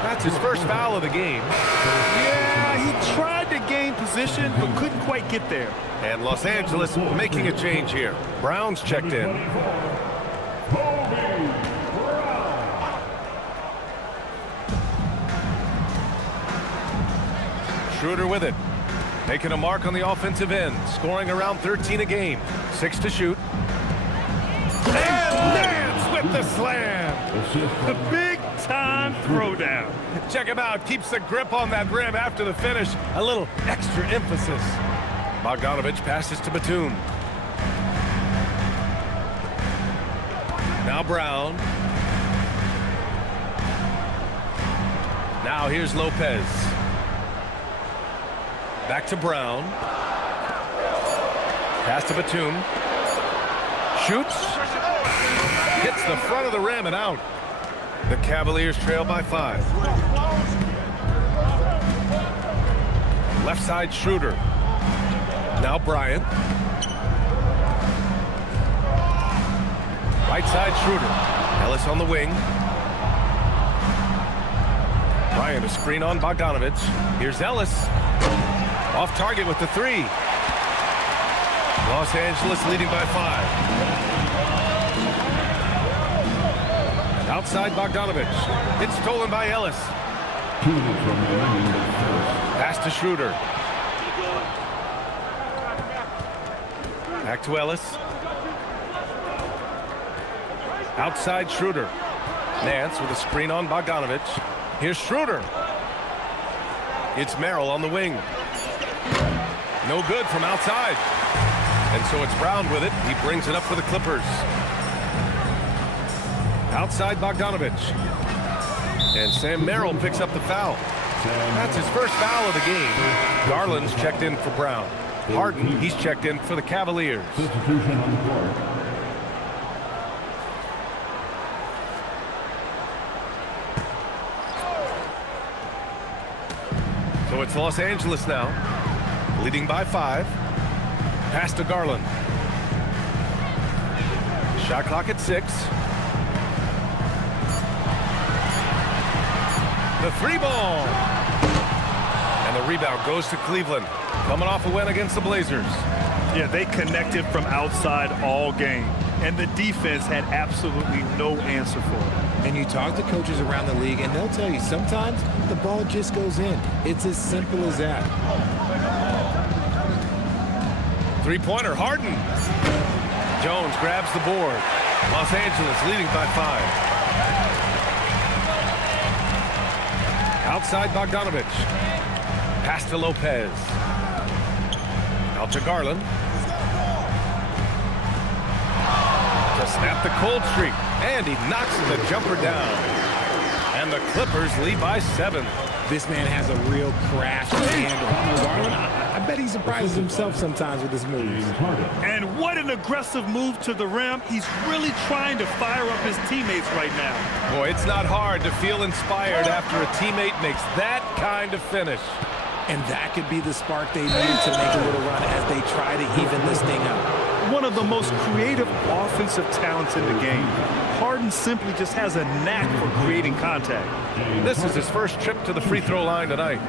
That's his first foul of the game. Yeah, he tried to gain position, but couldn't quite get there. And Los Angeles making a change here. Brown's checked in. Schroeder with it. Making a mark on the offensive end. Scoring around 13 a game. 6 to shoot. And Nance with the slam. The big-time throwdown. Check him out. Keeps the grip on that rim after the finish. A little extra emphasis. Bogdanovich passes to Batum. Now Brown. Now here's Lopez. Back to Brown. Pass to Batum. Shoots. Hits the front of the rim and out. The Cavaliers trail by 5. Left side Schroeder. Now Bryant. Right side Schroeder. Ellis on the wing. Bryant a screen on Bogdanovich. Here's Ellis. Off target with the 3. Los Angeles leading by 5. And outside Bogdanovich. It's stolen by Ellis. Pass to Schroeder. Back to Ellis. Outside Schroeder. Nance with a screen on Bogdanovich. Here's Schroeder. It's Merrill on the wing. No good from outside. And so it's Brown with it. He brings it up for the Clippers. Outside Bogdanovich. And Sam Merrill picks up the foul. That's his first foul of the game. Garland's checked in for Brown. Harden, he's checked in for the Cavaliers. Substitution on the court. So it's Los Angeles now, leading by 5. Pass to Garland. Shot clock at 6. The 3-ball. And the rebound goes to Cleveland, coming off a win against the Blazers. Yeah, they connected from outside all game, and the defense had absolutely no answer for it. And you talk to coaches around the league, and they'll tell you sometimes the ball just goes in. It's as simple as that. Three-pointer, Harden. Jones grabs the board. Los Angeles leading by 5. Outside Bogdanovich. Pass to Lopez. Out to Garland. To snap the cold streak. And he knocks the jumper down. And the Clippers lead by 7. This man has a real craft handle. Garland, I bet he surprises himself sometimes with his moves. And what an aggressive move to the rim. He's really trying to fire up his teammates right now. Boy, it's not hard to feel inspired after a teammate makes that kind of finish. And that could be the spark they need to make a little run as they try to even this thing up. One of the most creative offensive talents in the game. Harden simply just has a knack for creating contact. This is his first trip to the free throw line tonight.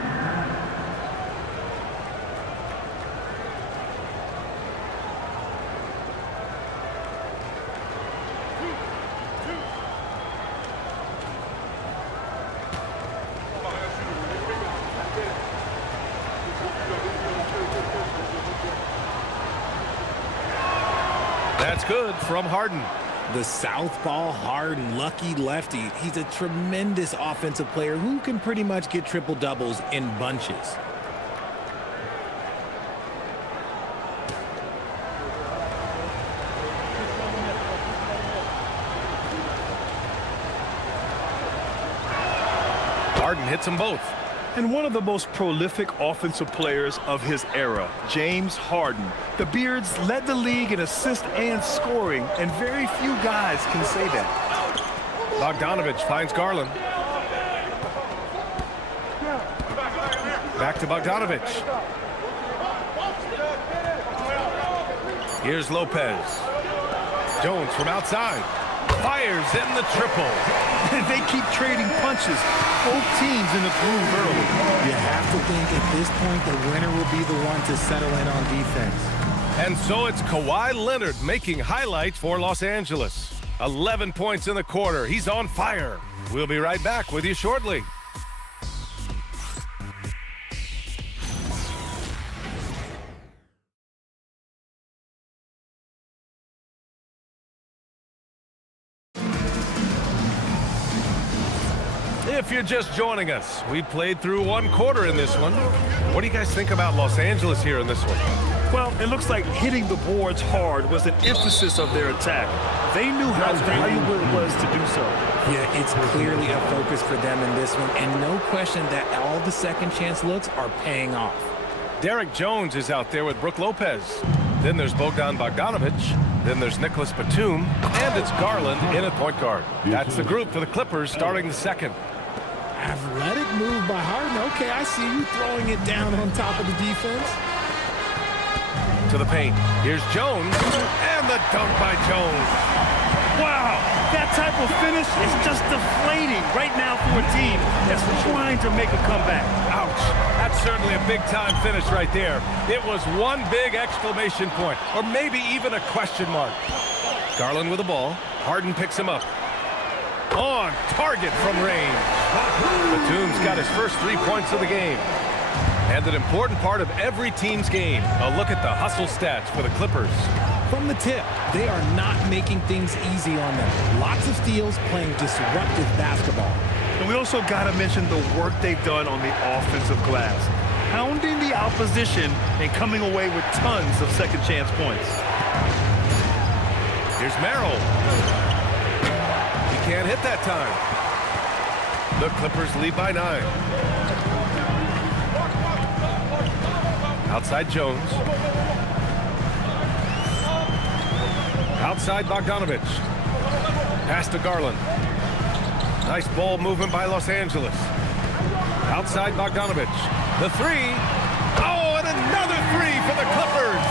That's good from Harden. The southpaw Harden, lucky lefty. He's a tremendous offensive player who can pretty much get triple-doubles in bunches. Harden hits them both. And one of the most prolific offensive players of his era, James Harden. The Beards led the league in assists and scoring, and very few guys can say that. Bogdanovich finds Garland. Back to Bogdanovich. Here's Lopez. Jones from outside. Fires in the triple. They keep trading punches. Both teams in the groove early. You have to think at this point the winner will be the one to settle in on defense. And so it's Kawhi Leonard making highlights for Los Angeles. 11 points in the quarter. He's on fire. We'll be right back with you shortly. If you're just joining us, we played through one quarter in this one. What do you guys think about Los Angeles here in this one? Well, it looks like hitting the boards hard was an emphasis of their attack. They knew how valuable it was to do so. Yeah, it's clearly a focus for them in this one, and no question that all the second chance looks are paying off. Derek Jones is out there with Brook Lopez. Then there's Bogdan Bogdanovic. Then there's Nicholas Batum. And it's Garland in at point guard. That's the group for the Clippers starting the second. Athletic move by Harden. Okay, I see you throwing it down on top of the defense. To the paint. Here's Jones. And the dunk by Jones. Wow, that type of finish is just deflating right now for a team that's trying to make a comeback. Ouch. That's certainly a big-time finish right there. It was one big exclamation point, or maybe even a question mark. Garland with the ball. Harden picks him up. On target from range. Batum's got his first 3 points of the game. And an important part of every team's game. A look at the hustle stats for the Clippers. From the tip, they are not making things easy on them. Lots of steals, playing disruptive basketball. And we also got to mention the work they've done on the offensive glass. Pounding the opposition and coming away with tons of second chance points. Here's Merrill. He can't hit that time. The Clippers lead by 9. Outside Jones. Outside Bogdanovic. Pass to Garland. Nice ball movement by Los Angeles. Outside Bogdanovic. The 3. Oh, and another 3 for the Clippers.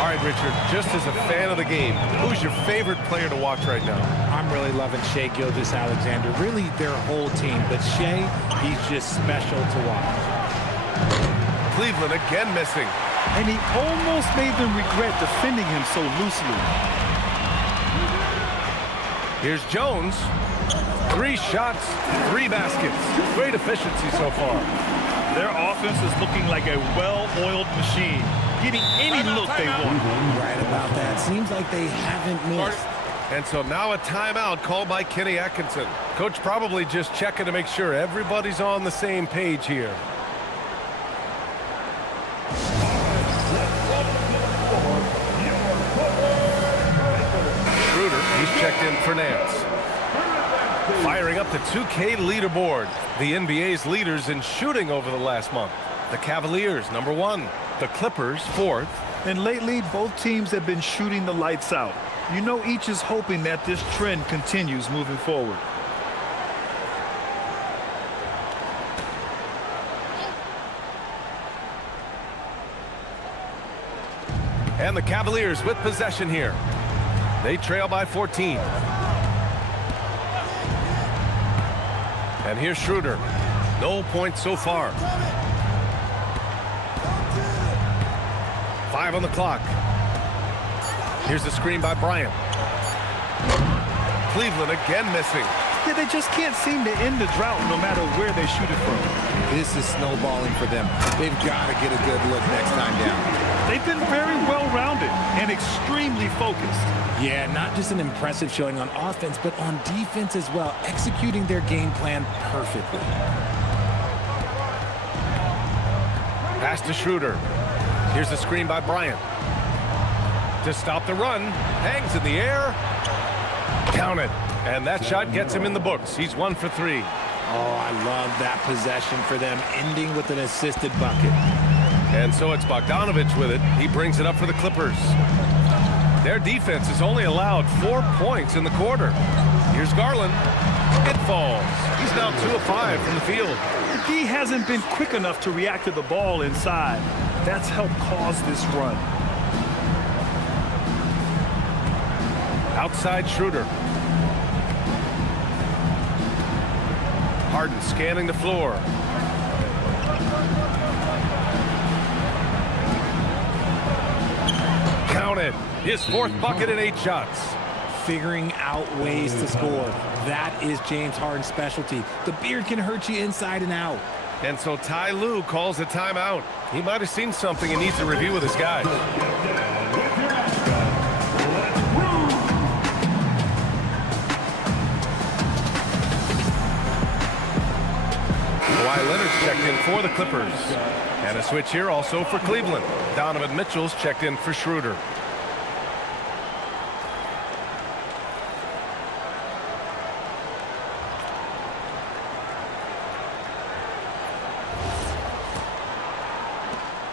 All right, Richard, just as a fan of the game, who's your favorite player to watch right now? I'm really loving Shai Gilgeous-Alexander. Really their whole team, but Shai, he's just special to watch. Cleveland again missing. And he almost made them regret defending him so loosely. Here's Jones. 3 shots, 3 baskets. Great efficiency so far. Their offense is looking like a well-oiled machine, getting any look they want. Right about that. Seems like they haven't missed. And so now a timeout called by Kenny Atkinson. Coach probably just checking to make sure everybody's on the same page here. Schroeder, he's checked in for Nance. Firing up the 2K leaderboard. The NBA's leaders in shooting over the last month. The Cavaliers, #1. The Clippers, 4th. And lately, both teams have been shooting the lights out. You know, each is hoping that this trend continues moving forward. And the Cavaliers with possession here. They trail by 14. And here's Schroeder. No points so far. 5 on the clock. Here's the screen by Bryant. Cleveland again missing. Yeah, they just can't seem to end the drought no matter where they shoot it from. This is snowballing for them. They've got to get a good look next time down. They've been very well-rounded and extremely focused. Yeah, not just an impressive showing on offense, but on defense as well, executing their game plan perfectly. Pass to Schroeder. Here's the screen by Bryant. To stop the run, hangs in the air. Count it. And that shot gets him in the books. He's 1 for 3. Oh, I love that possession for them, ending with an assisted bucket. And so it's Bogdanovic with it. He brings it up for the Clippers. Their defense has only allowed 4 points in the quarter. Here's Garland. It falls. He's now 2 of 5 from the field. The D hasn't been quick enough to react to the ball inside. That's helped cause this run. Outside Schroeder. Harden scanning the floor. Count it. His 4th bucket in 8 shots. Figuring out ways to score. That is James Harden's specialty. The beard can hurt you inside and out. And so Ty Lue calls a timeout. He might have seen something and needs to review with his guys. Kawhi Leonard's checked in for the Clippers. And a switch here also for Cleveland. Donovan Mitchell's checked in for Schroeder.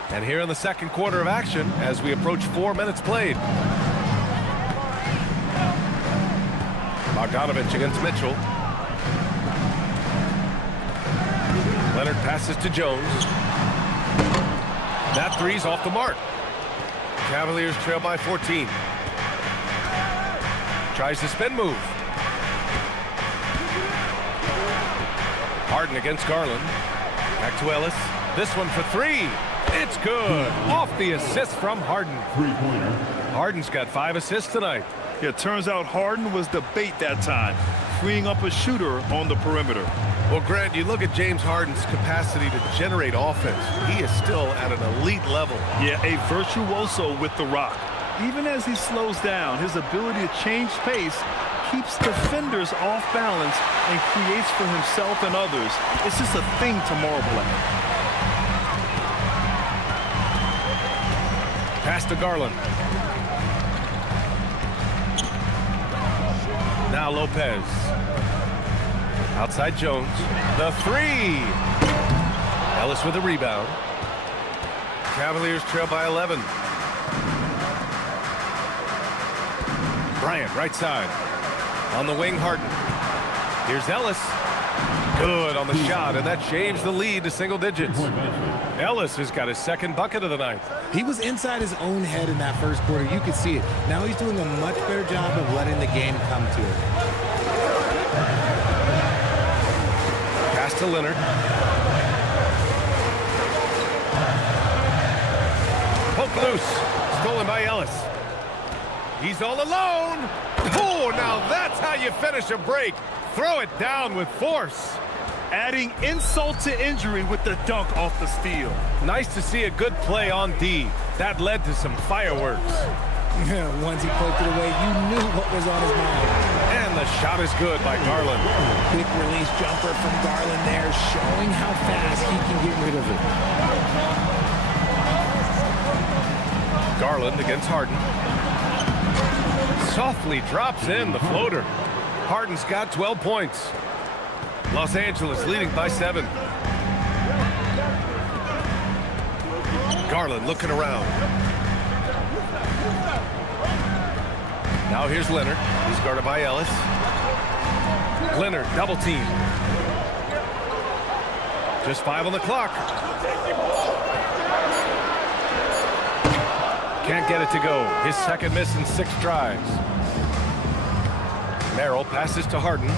And here in the second quarter of action as we approach 4 minutes played. Bogdanovich against Mitchell. Leonard passes to Jones. That three's off the mark. Cavaliers trail by 14. Tries the spin move. Harden against Garland. Back to Ellis. This one for three. It's good. Off the assist from Harden. Harden's got 5 assists tonight. Yeah, it turns out Harden was the bait that time, freeing up a shooter on the perimeter. Well, Grant, you look at James Harden's capacity to generate offense. He is still at an elite level. Yeah, a virtuoso with the rock. Even as he slows down, his ability to change pace keeps defenders off balance and creates for himself and others. It's just a thing to marvel at. Pass to Garland. Now Lopez. Outside Jones. The three. Ellis with a rebound. Cavaliers trail by 11. Bryant, right side. On the wing, Harden. Here's Ellis. Good on the shot, and that shaves the lead to single digits. Ellis has got his second bucket of the night. He was inside his own head in that first quarter. You could see it. Now he's doing a much better job of letting the game come to it. Pass to Leonard. Poke loose. Stolen by Ellis. He's all alone. Oh, now that's how you finish a break. Throw it down with force. Adding insult to injury with the dunk off the steal. Nice to see a good play on D. That led to some fireworks. Once he poked it away, you knew what was on his mind. And the shot is good by Garland. Quick release jumper from Garland there, showing how fast he can get rid of it. Garland against Harden. Softly drops in the floater. Harden's got 12 points. Los Angeles leading by 7. Garland looking around. Now here's Leonard. He's guarded by Ellis. Leonard double team. Just 5 on the clock. Can't get it to go. His second miss in 6 drives. Merrill passes to Harden.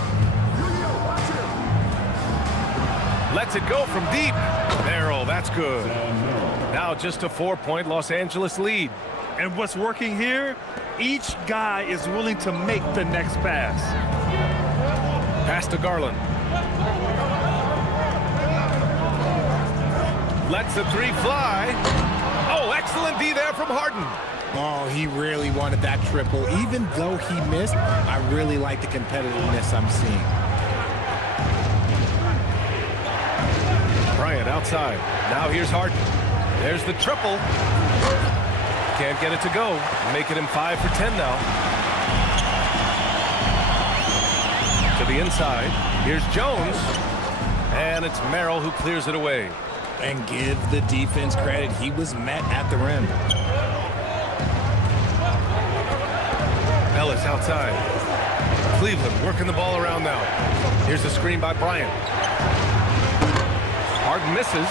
Lets it go from deep. Merrill, that's good. Now just a 4-point Los Angeles lead. And what's working here? Each guy is willing to make the next pass. Pass to Garland. Lets the three fly. Oh, excellent D there from Harden. Oh, he really wanted that triple. Even though he missed, I really like the competitiveness I'm seeing. Bryant outside. Now here's Harden. There's the triple. Can't get it to go. Making him 5 for 10 now. To the inside. Here's Jones. And it's Merrill who clears it away. And give the defense credit. He was met at the rim. Ellis outside. Cleveland working the ball around now. Here's the screen by Bryant. Harden misses.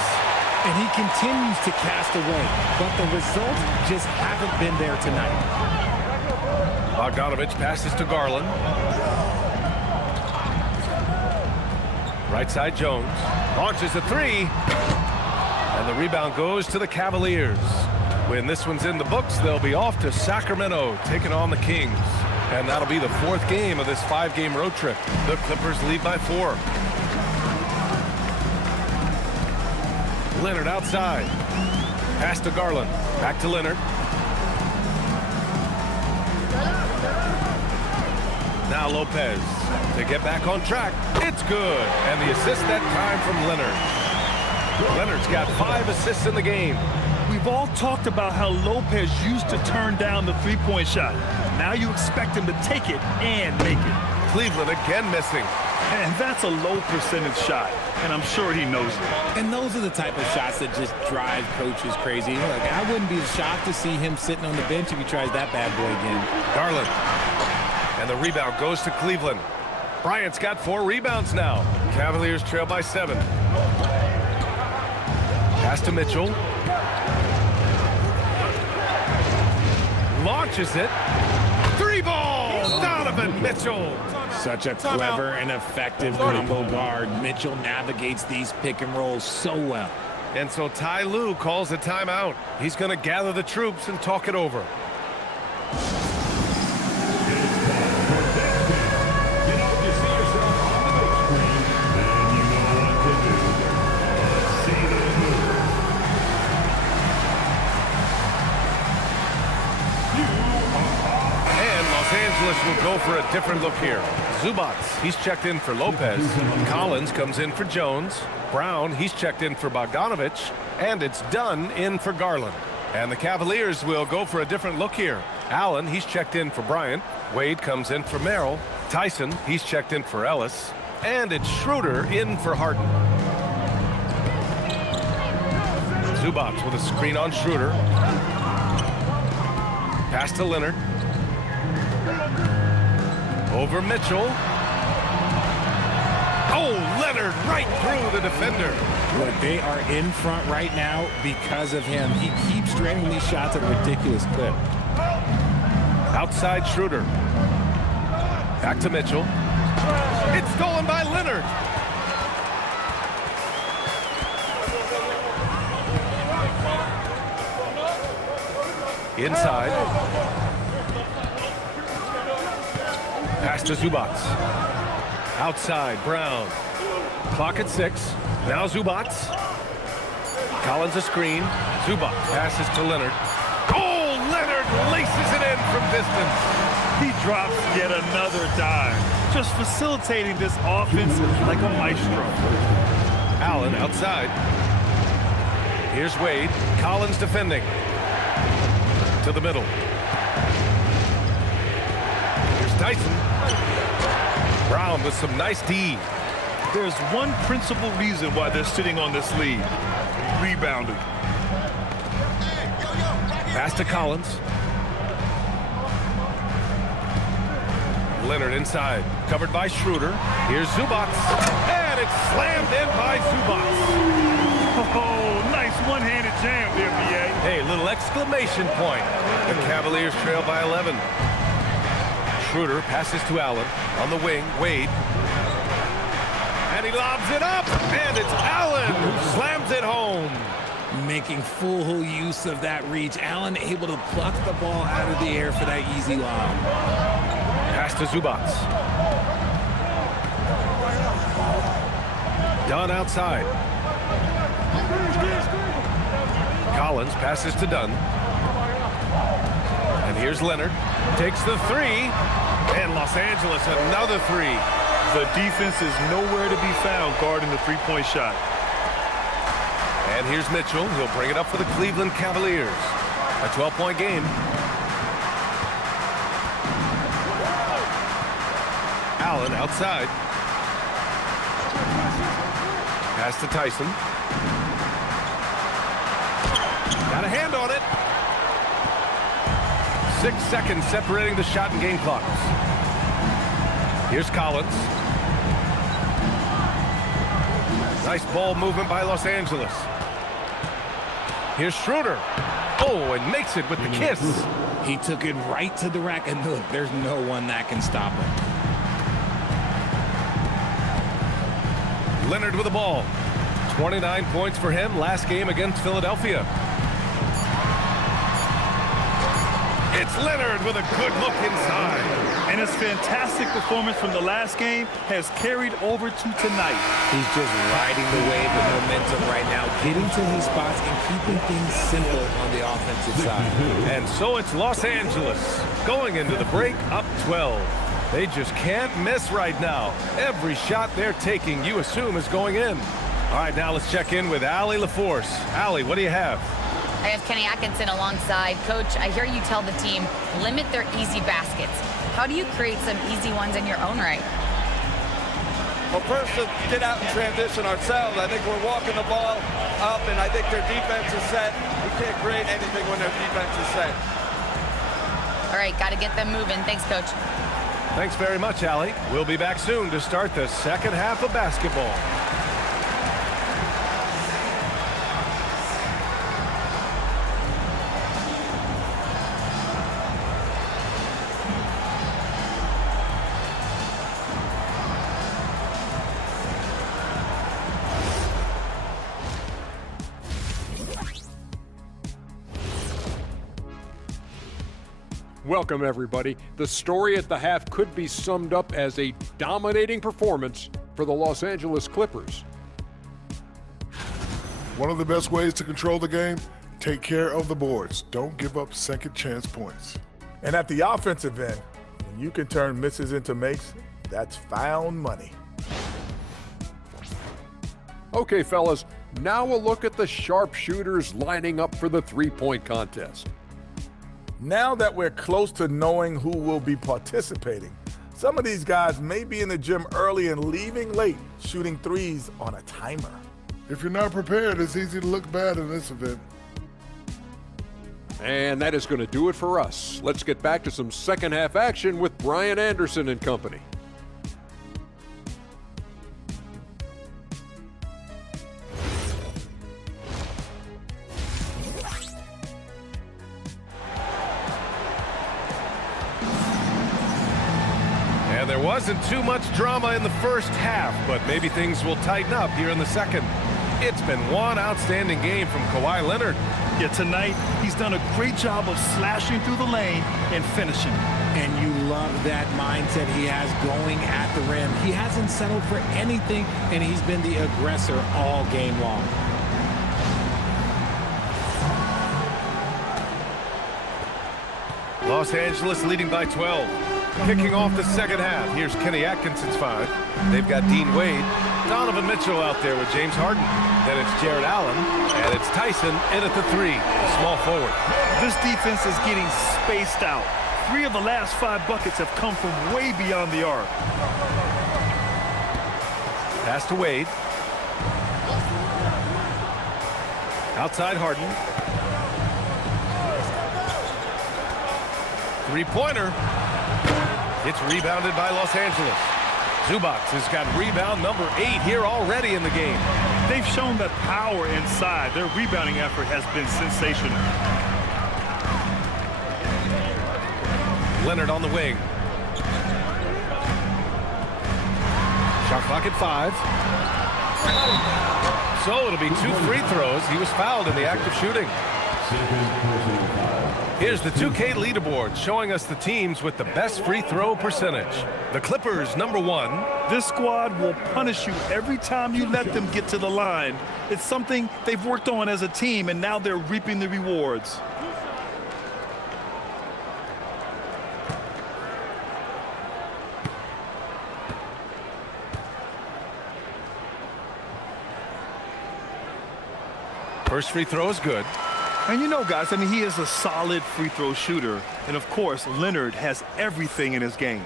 And he continues to cast away. But the results just haven't been there tonight. Bogdanovich passes to Garland. Right side Jones. Launches a three. And the rebound goes to the Cavaliers. When this one's in the books, they'll be off to Sacramento, taking on the Kings. And that'll be the 4th game of this 5-game road trip. The Clippers lead by 4. Leonard outside. Pass to Garland. Back to Leonard. Now Lopez. To get back on track. It's good. And the assist that time from Leonard. Leonard's got 5 assists in the game. We've all talked about how Lopez used to turn down the three-point shot. Now you expect him to take it and make it. Cleveland again missing. And that's a low percentage shot, and I'm sure he knows it. And those are the type of shots that just drive coaches crazy. Look, I wouldn't be shocked to see him sitting on the bench if he tries that bad boy again. Garland. And the rebound goes to Cleveland. Bryant's got 4 rebounds now. Cavaliers trail by 7. Pass to Mitchell. Launches it. 3 ball! Donovan Mitchell. Such a clever and effective combo guard. Mitchell navigates these pick and rolls so well. And so Ty Lue calls a timeout. He's going to gather the troops and talk it over. Will go for a different look here. Zubats, he's checked in for Lopez. Collins comes in for Jones. Brown, he's checked in for Bogdanovich. And it's Dunn in for Garland. And the Cavaliers will go for a different look here. Allen, he's checked in for Bryant. Wade comes in for Merrill. Tyson, he's checked in for Ellis. And it's Schroeder in for Harden. Zubats with a screen on Schroeder. Pass to Leonard. Over Mitchell. Oh, Leonard right through the defender. Look, they are in front right now because of him. He keeps draining these shots at a ridiculous clip. Outside Schroeder. Back to Mitchell. It's stolen by Leonard. Inside. Pass to Zubats. Outside, Brown. Clock at 6. Now Zubats. Collins a screen. Zubats passes to Leonard. Oh, Leonard laces it in from distance. He drops yet another dime, just facilitating this offense like a maestro. Allen outside. Here's Wade. Collins defending. To the middle. Here's Tyson. Brown with some nice D. There's one principal reason why they're sitting on this lead. Rebounding. Pass to Collins. Leonard inside. Covered by Schroeder. Here's Zubats. And it's slammed in by Zubats. Oh, nice one-handed jam there, B.A. Hey, little exclamation point. The Cavaliers trail by 11. Schroeder passes to Allen. On the wing, Wade. And he lobs it up. And it's Allen who slams it home. Making full use of that reach. Allen able to pluck the ball out of the air for that easy lob. Pass to Zubats. Dunn outside. Collins passes to Dunn. And here's Leonard. Takes the 3. And Los Angeles another 3. The defense is nowhere to be found guarding the three-point shot. And here's Mitchell. He'll bring it up for the Cleveland Cavaliers. A 12-point game. Allen outside. Pass to Tyson. Got a hand on it. 6 seconds separating the shot and game clocks. Here's Collins. Nice ball movement by Los Angeles. Here's Schroeder. Oh, and makes it with the kiss. He took it right to the rack, and look, there's no one that can stop him. Leonard with the ball. 29 points for him last game against Philadelphia. It's Leonard with a good look inside. And his fantastic performance from the last game has carried over to tonight. He's just riding the wave of momentum right now, getting to his spots and keeping things simple on the offensive side. And so it's Los Angeles going into the break up 12. They just can't miss right now. Every shot they're taking, you assume, is going in. All right, now let's check in with Allie LaForce. Allie, what do you have? I have Kenny Atkinson alongside. Coach, I hear you tell the team, limit their easy baskets. How do you create some easy ones in your own right? Well, first, to get out and transition ourselves. I think we're walking the ball up, and I think their defense is set. We can't create anything when their defense is set. All right, got to get them moving. Thanks, Coach. Thanks very much, Allie. We'll be back soon to start the second half of basketball. Welcome, everybody. The story at the half could be summed up as a dominating performance for the Los Angeles Clippers. One of the best ways to control the game, take care of the boards. Don't give up second chance points. And at the offensive end, when you can turn misses into makes, that's found money. Okay, fellas, now a look at the sharpshooters lining up for the three-point contest. Now that we're close to knowing who will be participating, some of these guys may be in the gym early and leaving late, shooting threes on a timer. If you're not prepared, it's easy to look bad in this event. And that is going to do it for us. Let's get back to some second half action with Brian Anderson and company. And there wasn't too much drama in the first half, but maybe things will tighten up here in the second. It's been one outstanding game from Kawhi Leonard. Yeah, tonight he's done a great job of slashing through the lane and finishing. And you love that mindset he has going at the rim. He hasn't settled for anything, and he's been the aggressor all game long. Los Angeles leading by 12. Kicking off the second half. Here's Kenny Atkinson's five. They've got Dean Wade. Donovan Mitchell out there with James Harden. Then it's Jared Allen. And it's Tyson in at the three, the small forward. This defense is getting spaced out. 3 of the last 5 buckets have come from way beyond the arc. Pass to Wade. Outside Harden. Three-pointer. It's rebounded by Los Angeles. Zubac has got rebound number 8 here already in the game. They've shown that power inside. Their rebounding effort has been sensational. Leonard on the wing. Shot clock at 5. So it'll be 2 free throws. He was fouled in the act of shooting. Here's the 2K leaderboard showing us the teams with the best free throw percentage. The Clippers, number 1. This squad will punish you every time you let them get to the line. It's something they've worked on as a team, and now they're reaping the rewards. First free throw is good. And you know, guys, I mean, he is a solid free throw shooter. And, of course, Leonard has everything in his game.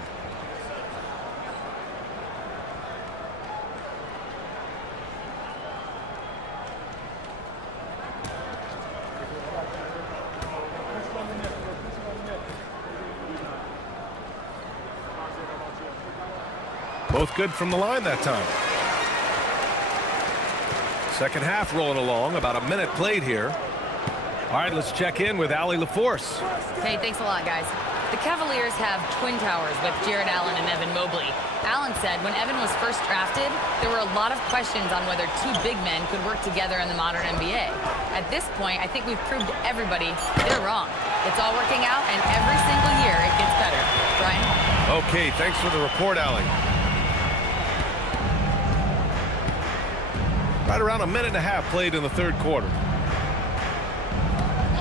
Both good from the line that time. Second half rolling along, about a minute played here. All right, let's check in with Allie LaForce. Hey, thanks a lot, guys. The Cavaliers have twin towers with Jared Allen and Evan Mobley. Allen said when Evan was first drafted, there were a lot of questions on whether 2 big men could work together in the modern NBA. At this point, I think we've proved to everybody they're wrong. It's all working out, and every single year it gets better. Brian? Okay, thanks for the report, Allie. Right around a minute and a half played in the third quarter.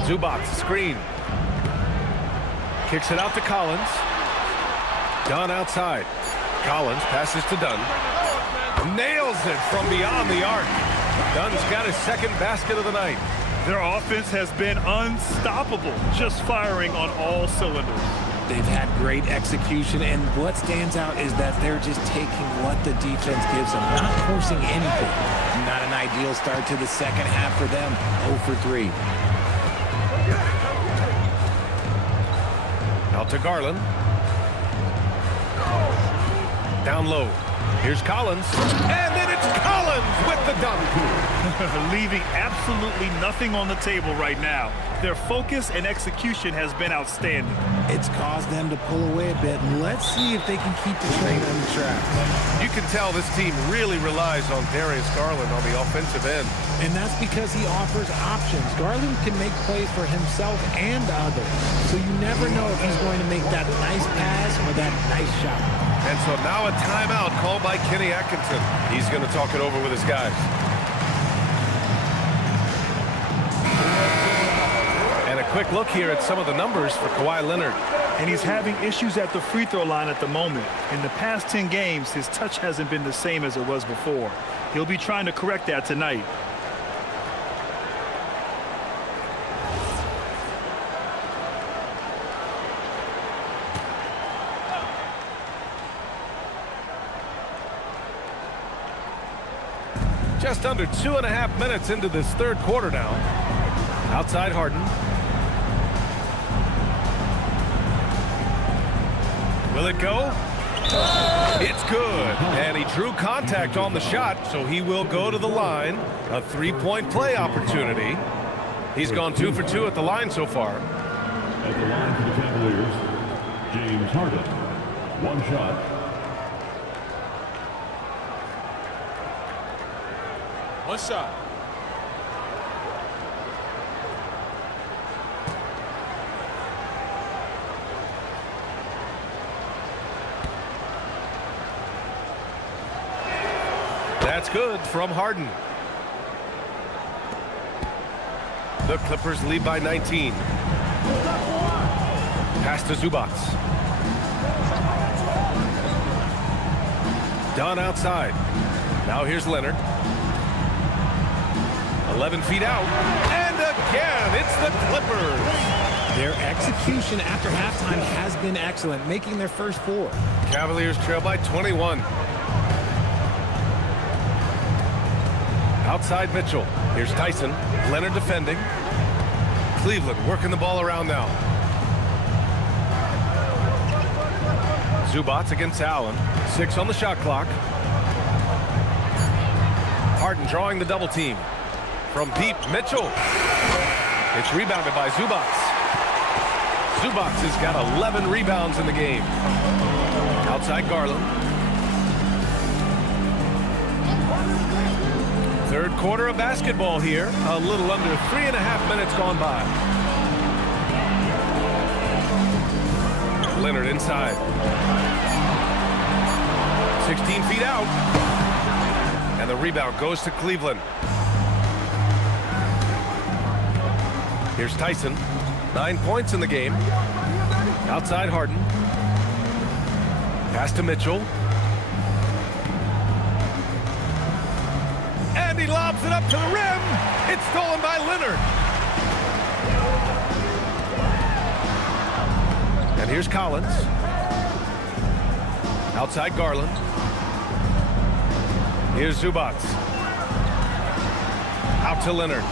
Zubac, screen. Kicks it out to Collins. Dunn outside. Collins passes to Dunn. Nails it from beyond the arc. Dunn's got his second basket of the night. Their offense has been unstoppable, just firing on all cylinders. They've had great execution, and what stands out is that they're just taking what the defense gives them, not forcing anything. Not an ideal start to the second half for them. 0 for 3. Out to Garland. Down low. Here's Collins. And then it's Collins with the dunk. Leaving absolutely nothing on the table right now. Their focus and execution has been outstanding. It's caused them to pull away a bit. Let's see if they can keep the train on the track. You can tell this team really relies on Darius Garland on the offensive end. And that's because he offers options. Garland can make plays for himself and others. So you never know if he's going to make that nice pass or that nice shot. And so now a timeout called by Kenny Atkinson. He's going to talk it over with his guys. And a quick look here at some of the numbers for Kawhi Leonard. And he's having issues at the free throw line at the moment. In the past 10 games, his touch hasn't been the same as it was before. He'll be trying to correct that tonight. Just under 2.5 minutes into this third quarter now. Outside Harden. Will it go? It's good. And he drew contact on the shot, so he will go to the line. A three-point play opportunity. He's gone 2 for 2 at the line so far. At the line for the Cavaliers, James Harden. One shot. One shot. That's good from Harden. The Clippers lead by 19. Pass to Zubac. Done outside. Now here's Leonard. 11 feet out. And again, it's the Clippers. Their execution after halftime has been excellent, making their first 4. Cavaliers trail by 21. Outside Mitchell. Here's Tyson. Leonard defending. Cleveland working the ball around now. Zubac against Allen. 6 on the shot clock. Harden drawing the double team. From deep, Mitchell. It's rebounded by Zubac. Zubac has got 11 rebounds in the game. Outside Garland. Third quarter of basketball here. A little under 3.5 minutes gone by. Leonard inside. 16 feet out. And the rebound goes to Cleveland. Here's Tyson. 9 points in the game. Outside Harden. Pass to Mitchell. And he lobs it up to the rim. It's stolen by Leonard. And here's Collins. Outside Garland. Here's Zubac. Out to Leonard.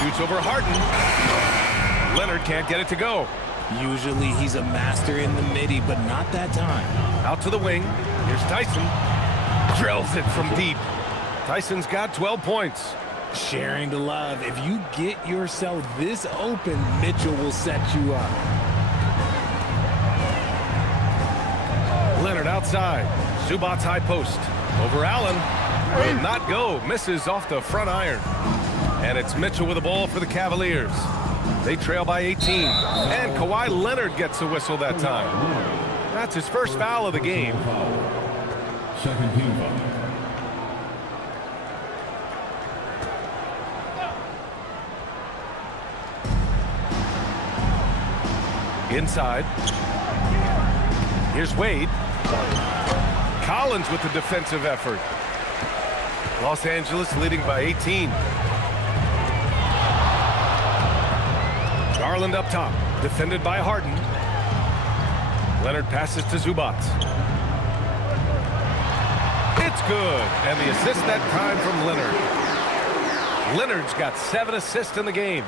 Shoots over Harden. Leonard can't get it to go. Usually he's a master in the midi, but not that time. Out to the wing. Here's Tyson. Drills it from deep. Tyson's got 12 points. Sharing the love. If you get yourself this open, Mitchell will set you up. Leonard outside. Zubac high post. Over Allen. Will not go. Misses off the front iron. And it's Mitchell with the ball for the Cavaliers. They trail by 18. And Kawhi Leonard gets a whistle that time. That's his first foul of the game. Second team foul. Inside. Here's Wade. Collins with the defensive effort. Los Angeles leading by 18. Garland up top, defended by Harden. Leonard passes to Zubac. It's good, and the assist that time from Leonard. Leonard's got 7 assists in the game.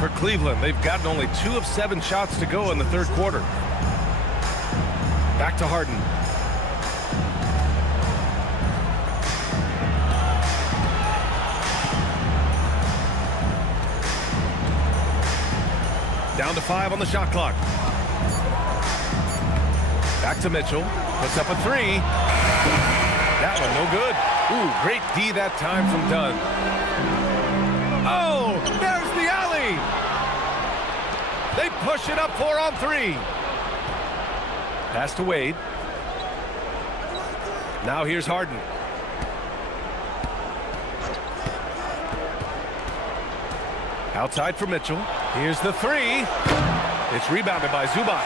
For Cleveland, they've gotten only 2 of 7 shots to go in the third quarter. Back to Harden. Down to 5 on the shot clock. Back to Mitchell. Puts up a 3. That one no good. Ooh, great D that time from Dunn. Oh, there's the alley. They push it up 4 on 3. Pass to Wade. Now here's Harden. Outside for Mitchell. Here's the 3. It's rebounded by Zubac.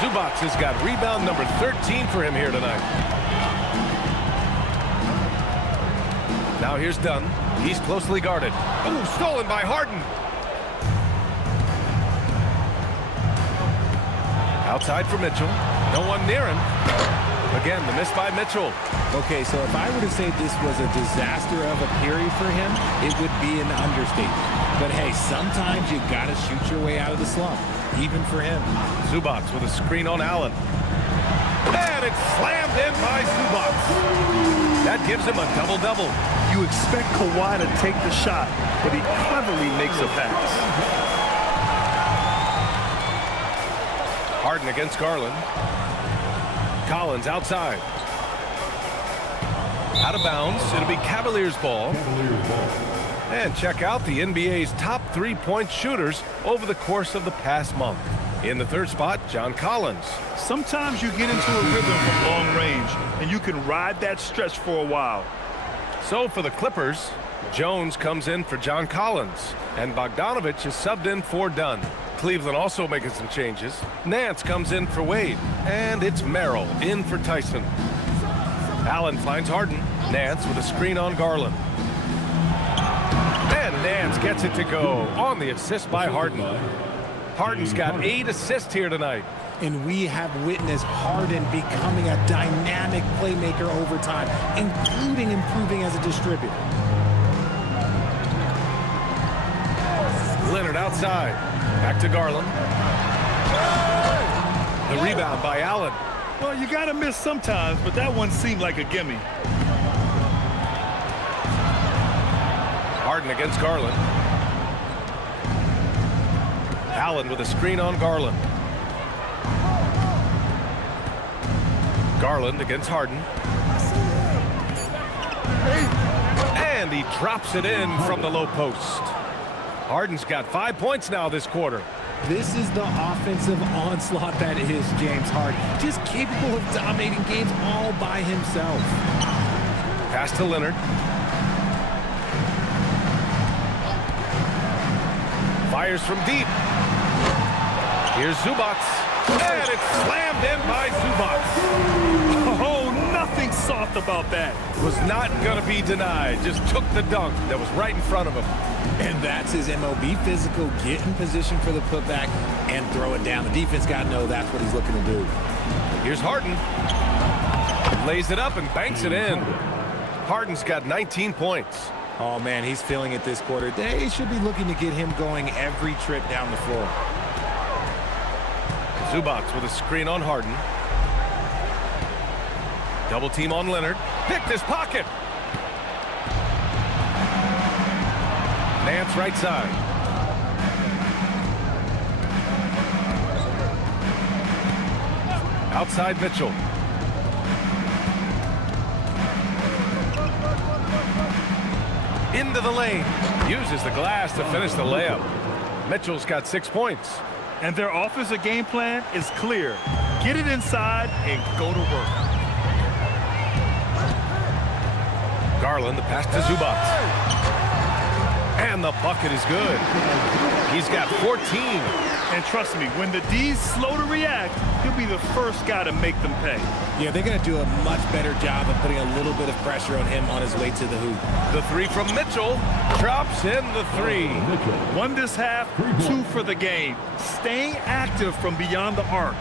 Zubac has got rebound number 13 for him here tonight. Now here's Dunn. He's closely guarded. Ooh, stolen by Harden. Outside for Mitchell. No one near him. Again, the miss by Mitchell. Okay, so if I were to say this was a disaster of a period for him, it would be an understatement. But hey, sometimes you got to shoot your way out of the slump, even for him. Zubac with a screen on Allen. And it's slammed in by Zubac. That gives him a double-double. You expect Kawhi to take the shot, but he cleverly makes a pass. Harden against Garland. Collins outside. Out of bounds. It'll be Cavaliers ball. And check out the NBA's top 3-point shooters over the course of the past month. In the third spot, John Collins. Sometimes you get into a rhythm from long range, and you can ride that stretch for a while. So for the Clippers, Jones comes in for John Collins, and Bogdanovich is subbed in for Dunn. Cleveland also making some changes. Nance comes in for Wade, and it's Merrill in for Tyson. Allen finds Harden. Nance with a screen on Garland. And Nance gets it to go on the assist by Harden. Harden's got 8 assists here tonight. And we have witnessed Harden becoming a dynamic playmaker over time, including improving as a distributor. Leonard outside. Back to Garland. The rebound by Allen. Well, you got to miss sometimes, but that one seemed like a gimme. Harden against Garland. Allen with a screen on Garland. Garland against Harden. And he drops it in from the low post. Harden's got 5 points now this quarter. This is the offensive onslaught that is James Harden. Just capable of dominating games all by himself. Pass to Leonard. Fires from deep. Here's Zubac. And it's slammed in by Zubac. Oh, nothing soft about that. Was not going to be denied. Just took the dunk that was right in front of him. And that's his MO. Be physical, get in position for the putback, and throw it down. The defense got to know that's what he's looking to do. Here's Harden. Lays it up and banks it in. Harden's got 19 points. Oh, man, he's feeling it this quarter. They should be looking to get him going every trip down the floor. Zubac with a screen on Harden. Double team on Leonard. Picked his pocket. Nance right side. Outside Mitchell. Into the lane. Uses the glass to finish the layup. Mitchell's got 6 points. And their offensive game plan is clear. Get it inside and go to work. Garland, the pass to Zubac. And And the bucket is good. He's got 14. And trust me, when the D's slow to react, he'll be the first guy to make them pay. Yeah, they're going to do a much better job of putting a little bit of pressure on him on his way to the hoop. The three from Mitchell. Drops in the three. One this half, two for the game. Staying active from beyond the arc.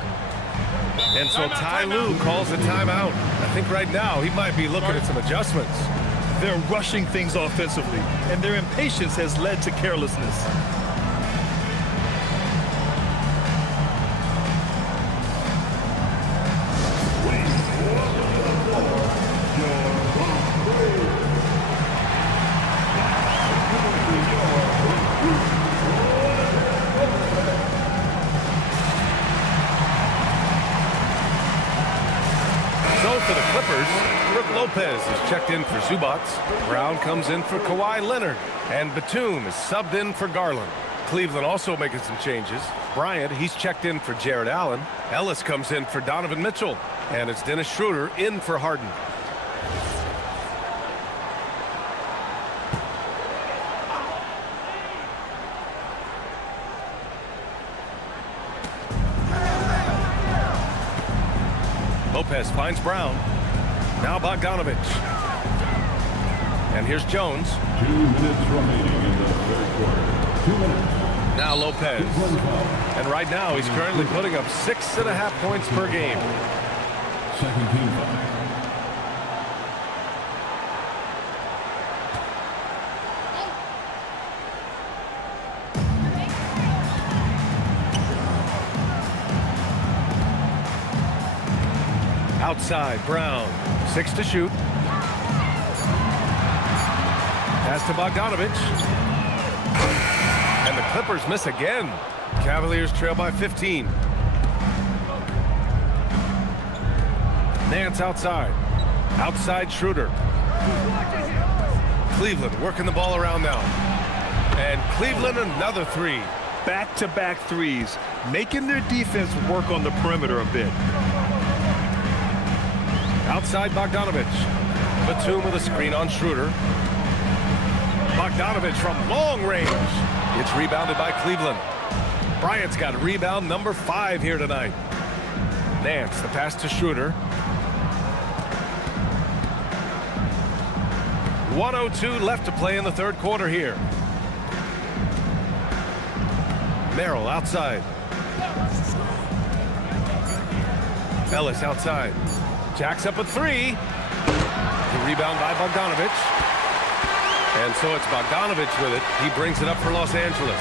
And so Ty Lue calls a timeout. I think right now he might be looking at some adjustments. They're rushing things offensively, and their impatience has led to carelessness. For the Clippers, Brook Lopez is checked in for Zubac. Brown comes in for Kawhi Leonard. And Batum is subbed in for Garland. Cleveland also making some changes. Bryant, he's checked in for Jared Allen. Ellis comes in for Donovan Mitchell. And it's Dennis Schroeder in for Harden. Lopez finds Brown. Now Bogdanovich. And here's Jones. 2 minutes remaining in the third quarter. 2 minutes. Now Lopez. And right now he's currently putting up 6.5 points per game. Second team foul. Outside, Brown. 6 to shoot. Pass to Bogdanovich. And the Clippers miss again. Cavaliers trail by 15. Nance outside. Outside Schroeder. Cleveland working the ball around now. And Cleveland another three. Back-to-back threes, making their defense work on the perimeter a bit. Outside Bogdanovich. Batum with a screen on Schroeder. Bogdanovich from long range. It's rebounded by Cleveland. Bryant's got rebound number 5 here tonight. Nance, the pass to Schroeder. 1:02 left to play in the third quarter here. Merrill outside. Ellis outside. Jacks up a 3. The rebound by Bogdanovich. And so it's Bogdanovich with it. He brings it up for Los Angeles.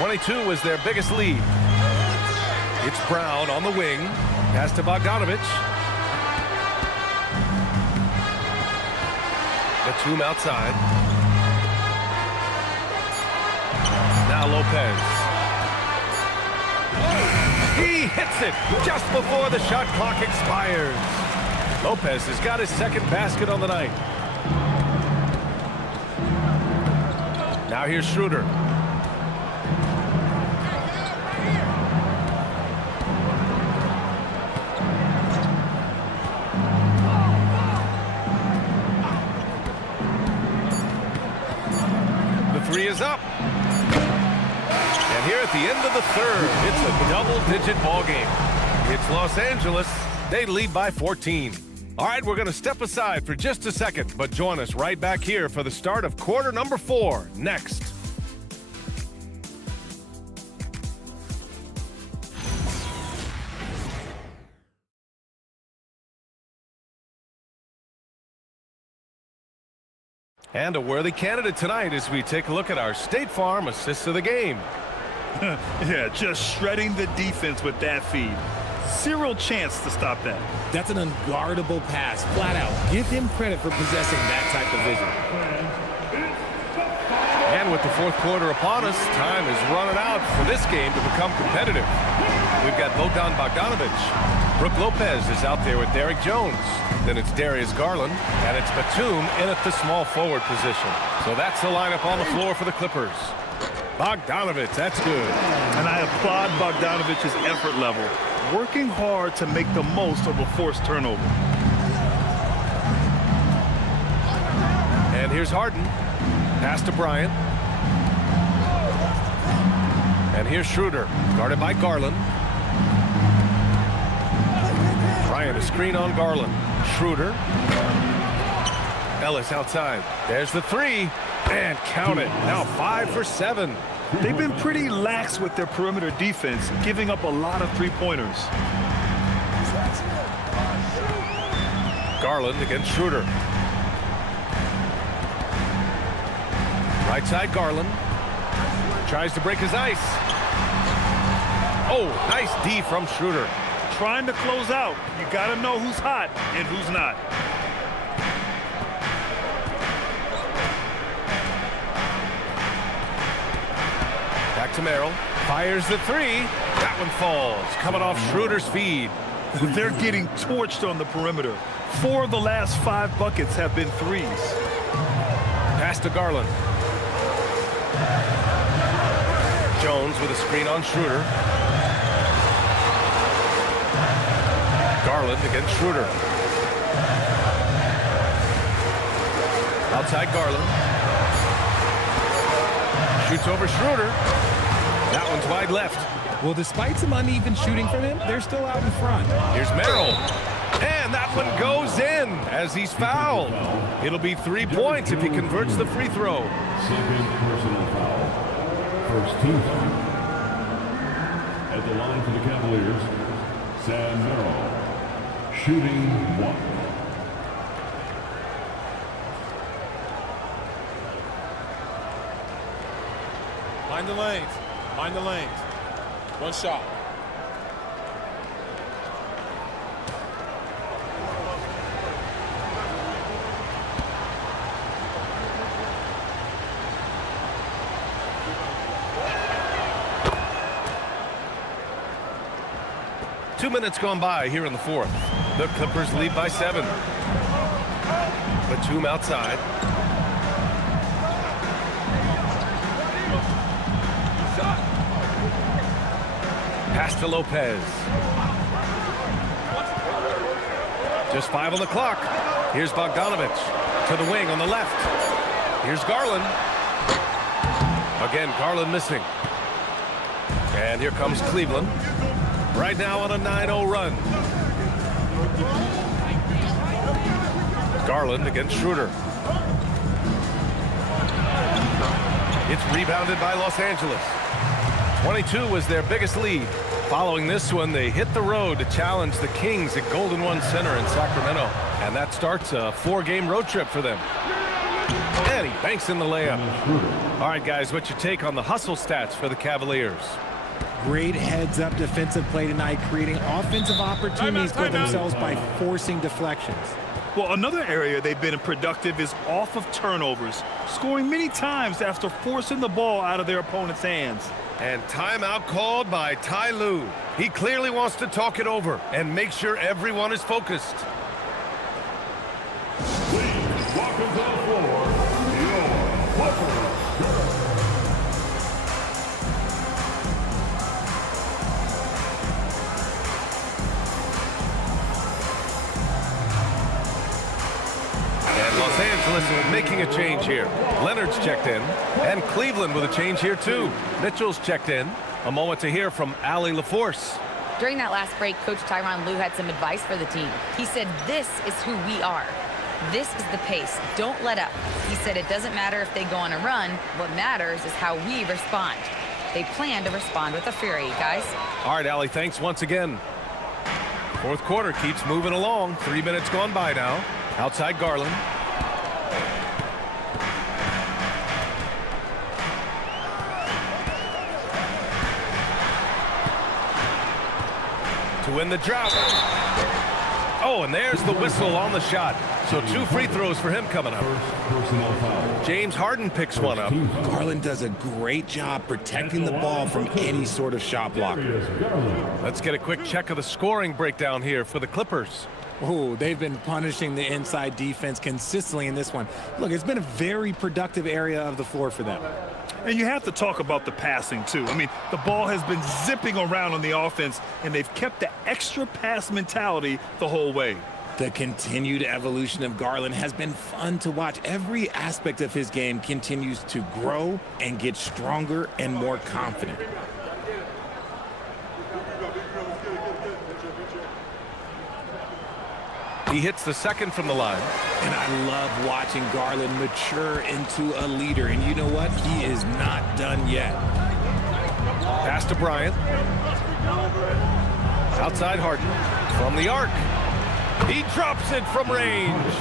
22 was their biggest lead. It's Brown on the wing. Pass to Bogdanovich. Batum outside. Now Lopez. He hits it just before the shot clock expires. Lopez has got his second basket on the night. Now here's Schroeder. The 3 is up. And here at the end of the third, it's a double-digit ball game. It's Los Angeles. They lead by 14. All right, we're going to step aside for just a second, but join us right back here for the start of quarter number 4 next. And a worthy candidate tonight as we take a look at our State Farm assists of the game. Yeah, just shredding the defense with that feed. Zero chance to stop that. That's an unguardable pass, flat out. Give him credit for possessing that type of vision. And with the fourth quarter upon us, time is running out for this game to become competitive. We've got Bogdan Bogdanovich. Brook Lopez is out there with Derrick Jones. Then it's Darius Garland, and it's Batum in at the small forward position. So that's the lineup on the floor for the Clippers. Bogdanovich, that's good. And I applaud Bogdanovich's effort level, working hard to make the most of a forced turnover. And here's Harden. Pass to Bryant. And here's Schroeder, guarded by Garland. Bryant, a screen on Garland. Schroeder. Ellis outside. There's the three. And count it. Now 5 for 7. They've been pretty lax with their perimeter defense, giving up a lot of three-pointers. Garland against Schroeder. Right side Garland. Tries to break his ice. Oh, nice D from Schroeder. Trying to close out. You got to know who's hot and who's not. Back to Merrill. Fires the three. That one falls. Coming off Schroeder's feed. They're getting torched on the perimeter. 4 of the last 5 buckets have been threes. Pass to Garland. Jones with a screen on Schroeder. Garland against Schroeder. Outside Garland. Shoots over Schroeder. That one's wide left. Well, despite some uneven shooting from him, they're still out in front. Here's Merrill. And that one goes in as he's fouled. It'll be 3 points if he converts the free throw. Second personal foul. First team foul. At the line for the Cavaliers, Sam Merrill. Shooting 1. Mind the lanes. Mind the lanes. One shot. Two minutes gone by here in the fourth. The Clippers lead by 7. Batum outside. Pass to Lopez. Just 5 on the clock. Here's Bogdanovich to the wing on the left. Here's Garland. Again, Garland missing. And here comes Cleveland. Right now on a 9-0 run. Garland against Schroeder. It's rebounded by Los Angeles. 22 was their biggest lead. Following this one, they hit the road to challenge the Kings at Golden One Center in Sacramento. And that starts a 4-game road trip for them. And he banks in the layup. All right, guys, what's your take on the hustle stats for the Cavaliers? Great heads-up defensive play tonight, creating offensive opportunities for themselves by forcing deflections. Well, another area they've been productive is off of turnovers, scoring many times after forcing the ball out of their opponent's hands. And timeout called by Ty Lue. He clearly wants to talk it over and make sure everyone is focused. Please welcome to the floor, your Clippers. And Los Angeles making a change here. Leonard's checked in, and Cleveland with a change here too. Mitchell's checked in. A moment to hear from Allie LaForce. During that last break, Coach Tyronn Lue had some advice for the team. He said, this is who we are. This is the pace. Don't let up. He said it doesn't matter if they go on a run. What matters is how we respond. They plan to respond with a fury, guys. All right, Allie, thanks once again. Fourth quarter keeps moving along. 3 minutes gone by now. Outside Garland. To win the drought. Oh, and there's the whistle on the shot. So 2 free throws for him coming up. James Harden picks one up. Garland does a great job protecting the ball from any sort of shot blocker. Let's get a quick check of the scoring breakdown here for the Clippers. Oh, they've been punishing the inside defense consistently in this one. Look, it's been a very productive area of the floor for them. And you have to talk about the passing, too. I mean, the ball has been zipping around on the offense, and they've kept the extra pass mentality the whole way. The continued evolution of Garland has been fun to watch. Every aspect of his game continues to grow and get stronger and more confident. He hits the second from the line. And I love watching Garland mature into a leader. And you know what? He is not done yet. Pass to Bryant. Outside Harden. From the arc. He drops it from range.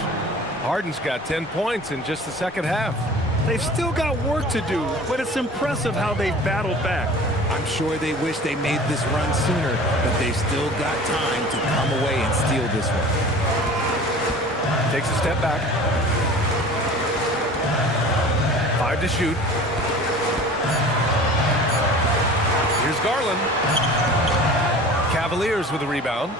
Harden's got 10 points in just the second half. They've still got work to do, but it's impressive how they've battled back. I'm sure they wish they made this run sooner, but they've still got time to come away and steal this one. Takes a step back. 5 to shoot. Here's Garland. Cavaliers with a rebound.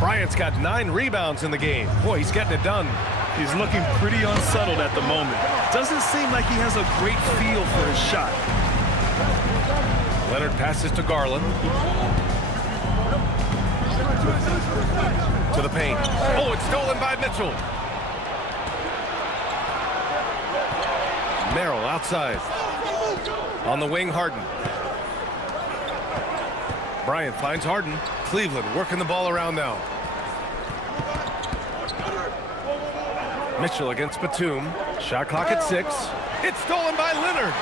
Bryant's got 9 rebounds in the game. Boy, he's getting it done. He's looking pretty unsettled at the moment. Doesn't seem like he has a great feel for his shot. Leonard passes to Garland. To the paint. Oh, it's stolen by Mitchell. Merrill outside. On the wing, Harden. Bryant finds Harden. Cleveland working the ball around now. Mitchell against Batum. Shot clock at 6. It's stolen by Leonard.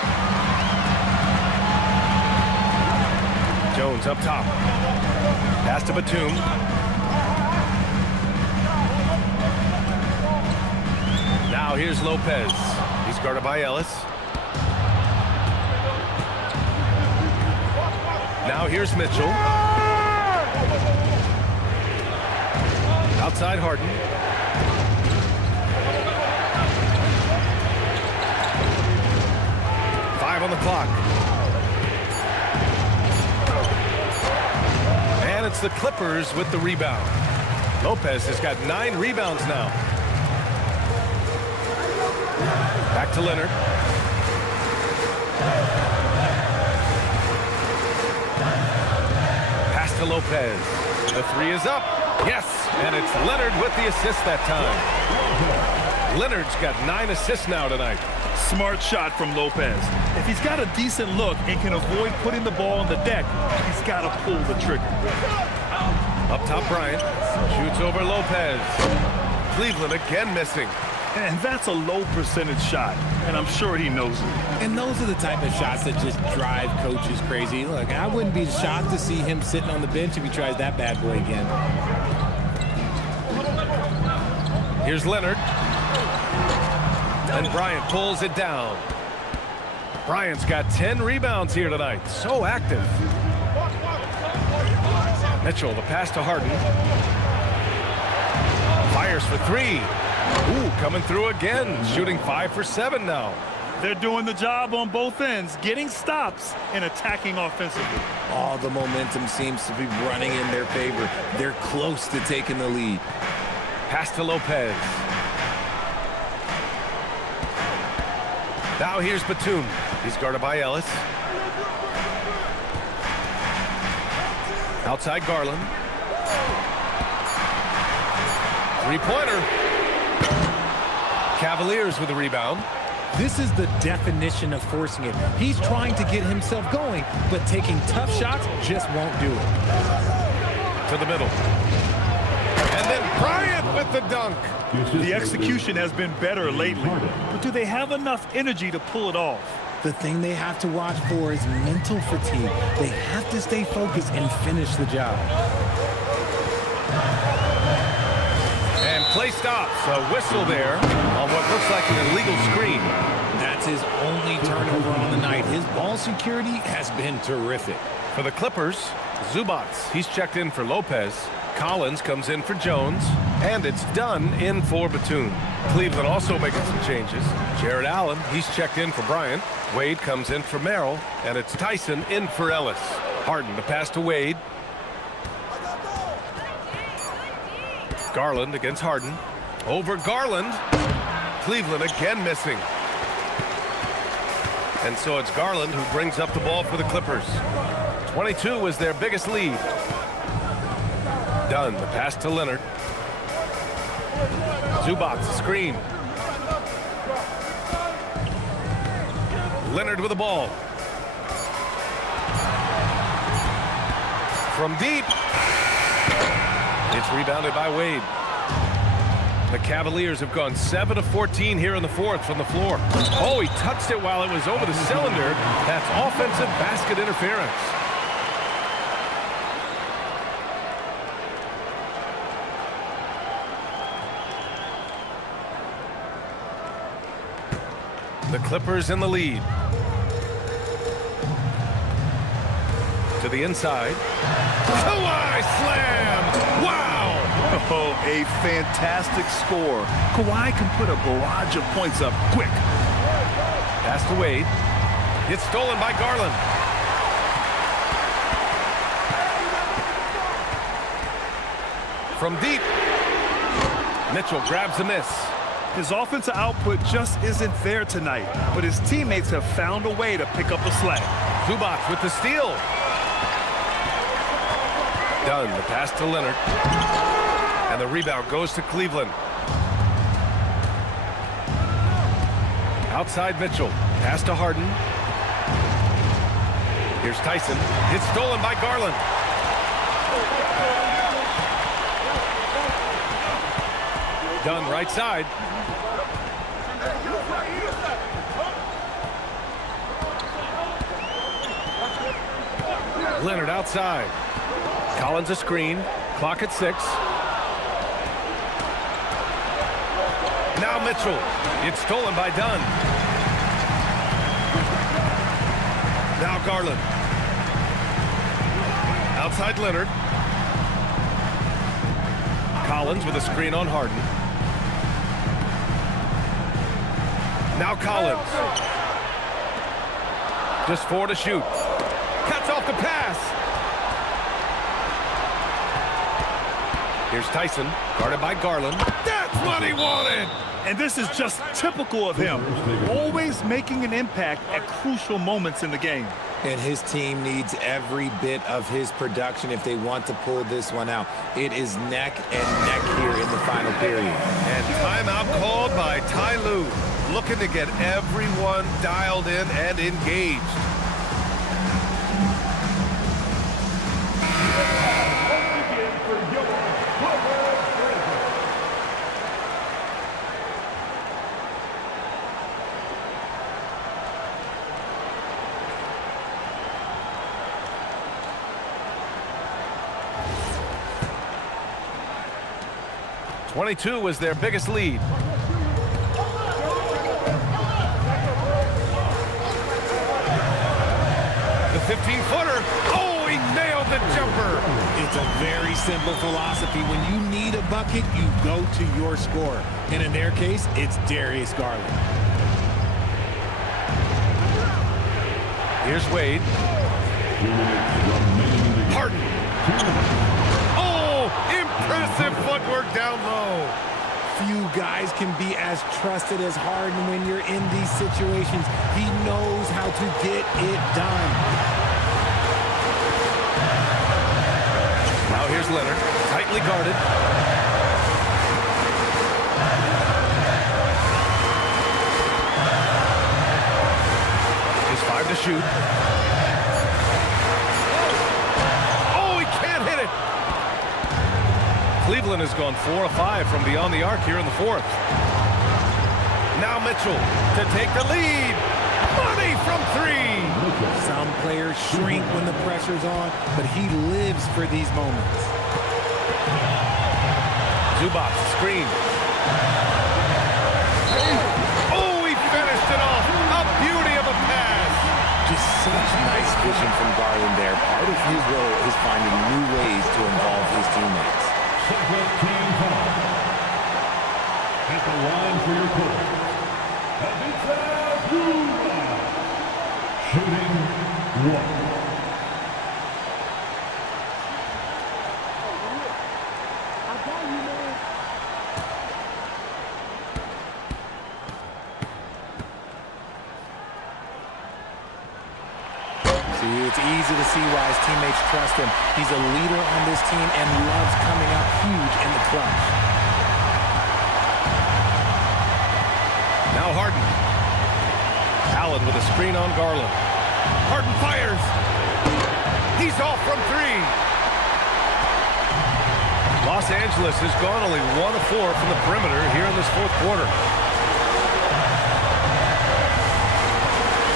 Jones up top. Pass to Batum. Now here's Lopez. He's guarded by Ellis. Now here's Mitchell. Outside Harden. On the clock. And it's the Clippers with the rebound. Lopez has got 9 rebounds now. Back to Leonard. Pass to Lopez. The 3 is up. Yes, and it's Leonard with the assist that time. Leonard's got 9 assists now tonight. Smart shot from Lopez. If he's got a decent look and can avoid putting the ball on the deck, he's got to pull the trigger. Up top, Bryant. Shoots over Lopez. Cleveland again missing. And that's a low percentage shot, and I'm sure he knows it. And those are the type of shots that just drive coaches crazy. Look, I wouldn't be shocked to see him sitting on the bench if he tries that bad boy again. Here's Leonard. And Bryant pulls it down. Bryant's got 10 rebounds here tonight. So active. Mitchell, the pass to Harden. Fires for 3. Ooh, coming through again. Shooting 5 for 7 now. They're doing the job on both ends, getting stops and attacking offensively. All the momentum seems to be running in their favor. They're close to taking the lead. Pass to Lopez. Now here's Batum. He's guarded by Ellis. Outside Garland. 3-pointer. Cavaliers with the rebound. This is the definition of forcing it. He's trying to get himself going, but taking tough shots just won't do it. To the middle. And then Bryant with the dunk. The execution has been better lately, but do they have enough energy to pull it off? The thing they have to watch for is mental fatigue. They have to stay focused and finish the job. And play stops. A whistle there on what looks like an illegal screen. That's his only turnover on the night. His ball security has been terrific. For the Clippers, Zubac, he's checked in for Lopez. Collins comes in for Jones, and it's Dunn in for Batum. Cleveland also making some changes. Jared Allen, he's checked in for Bryant. Wade comes in for Merrill, and it's Tyson in for Ellis. Harden, the pass to Wade. Garland against Harden. Over Garland. Cleveland again missing. And so it's Garland who brings up the ball for the Clippers. 22 was their biggest lead. Dunn, the pass to Leonard. Zubac, screen. Leonard with the ball. From deep. It's rebounded by Wade. The Cavaliers have gone 7 of 14 here in the fourth from the floor. Oh, he touched it while it was over the cylinder. That's offensive basket interference. The Clippers in the lead. To the inside. Kawhi slam! Wow! Oh, a fantastic score. Kawhi can put a barrage of points up quick. Pass to Wade. It's stolen by Garland. From deep. Mitchell grabs a miss. His offensive output just isn't there tonight, but his teammates have found a way to pick up the slack. Zubac with the steal. Dunn, the pass to Leonard. And the rebound goes to Cleveland. Outside Mitchell. Pass to Harden. Here's Tyson. It's stolen by Garland. Dunn right side. Leonard outside. Collins a screen. Clock at 6. Now Mitchell. It's stolen by Dunn. Now Garland. Outside Leonard. Collins with a screen on Harden. Now Collins. Just 4 to shoot. Cuts off the pass. Here's Tyson, guarded by Garland. That's what he wanted! And this is just typical of him. Always making an impact at crucial moments in the game. And his team needs every bit of his production if they want to pull this one out. It is neck and neck here in the final period. And timeout called by Ty Lue, looking to get everyone dialed in and engaged. .22 was their biggest lead. The 15-footer. Oh, he nailed the jumper. It's a very simple philosophy. When you need a bucket, you go to your scorer. And in their case, it's Darius Garland. Here's Wade. Harden. Oh, impressive footwork down low. Few guys can be as trusted as Harden when you're in these situations. He knows how to get it done. Now here's Leonard, tightly guarded. Just 5 to shoot. Oh, he can't hit it. Cleveland has gone 4 of 5 from beyond the arc here in the fourth. Now Mitchell to take the lead. Money from 3. Some players shrink when the pressure's on, but he lives for these moments. Zubac screen. Oh, he finished it off. A beauty of a pass. Just such nice vision from Garland there. Part of his role is finding new ways to involve his teammates. Second team foul. At the line for your quarter. Shooting 1. It's easy to see why his teammates trust him. He's a leader on this team and loves coming up huge in the clutch. Now Harden. Allen with a screen on Garland. Harden fires. He's off from 3. Los Angeles has gone only 1 of 4 from the perimeter here in this fourth quarter.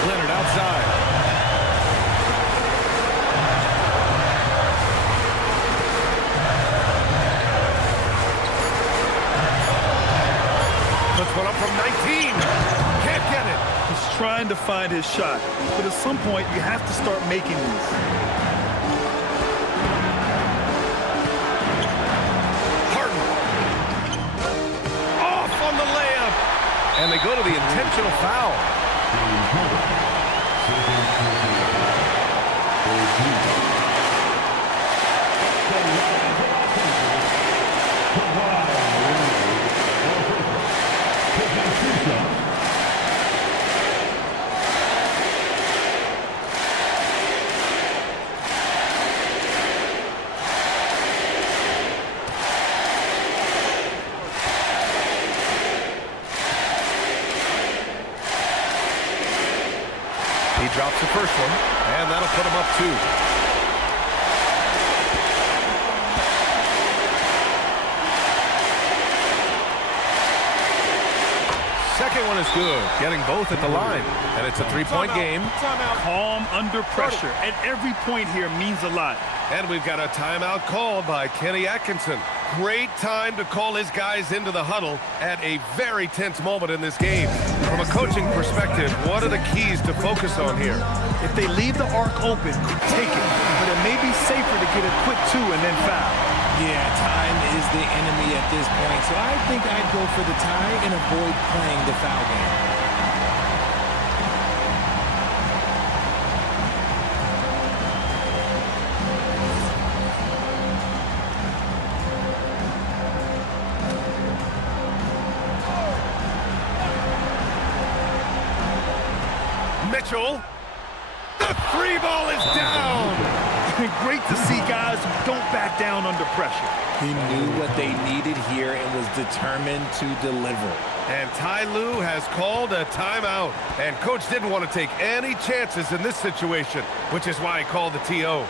Leonard outside. Puts one up from 19. Can't get it. He's trying to find his shot, but at some point you have to start making these. And they go to the intentional foul. He drops the first one, and that'll put him up 2. Second one is good, getting both at the line, and it's a 3-point game. Calm under pressure, and every point here means a lot. And we've got a timeout called by Kenny Atkinson. Great time to call his guys into the huddle at a very tense moment in this game. From a coaching perspective, what are the keys to focus on here? If they leave the arc open, take it. But it may be safer to get a quick 2 and then foul. Yeah, time is the enemy at this point, so I think I'd go for the tie and avoid playing the foul game. Mitchell, the 3 ball is down. Great to see guys who don't back down under pressure. He knew what they needed here and was determined to deliver. And Ty Lue has called a timeout. And coach didn't want to take any chances in this situation, which is why he called the TO.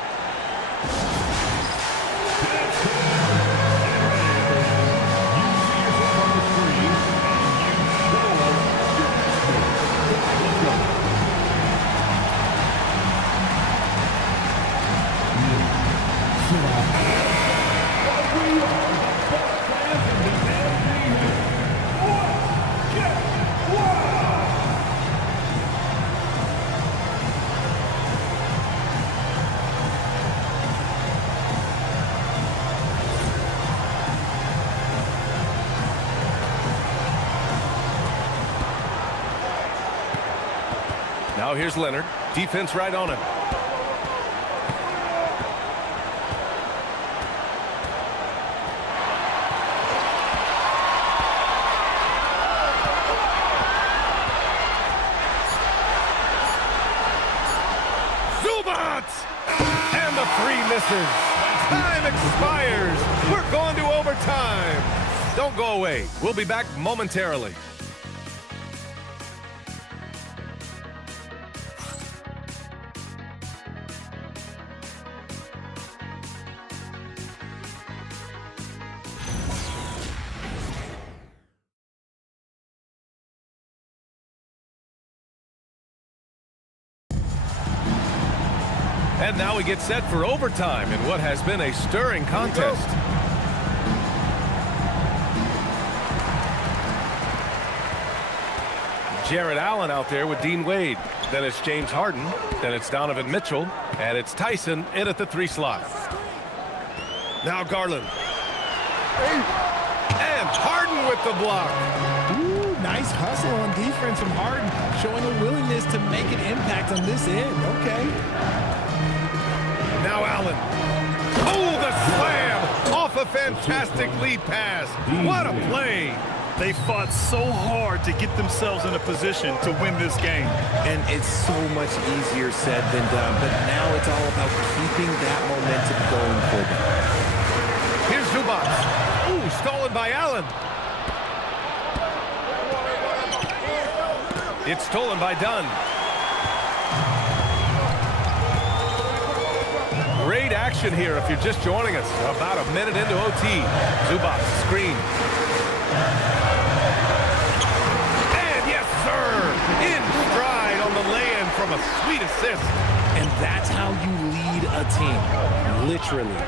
Now here's Leonard. Defense right on him. Zubats! And the 3 misses. Time expires. We're going to overtime. Don't go away. We'll be back momentarily. And now we get set for overtime in what has been a stirring contest. Jared Allen out there with Dean Wade. Then it's James Harden. Then it's Donovan Mitchell. And it's Tyson in at the 3 slot. Now Garland. And Harden with the block. Ooh, nice hustle on defense from Harden, showing a willingness to make an impact on this end. Okay. Now Allen. Oh, the slam off a fantastic lead pass. What a play. They fought so hard to get themselves in a position to win this game. And it's so much easier said than done, but now it's all about keeping that momentum going for them. Here's Zubac. Ooh, stolen by Allen. It's stolen by Dunn. Great action here if you're just joining us. About a minute into OT. Zubac screen. And yes, sir! In stride on the lay-in from a sweet assist. And that's how you lead a team, literally.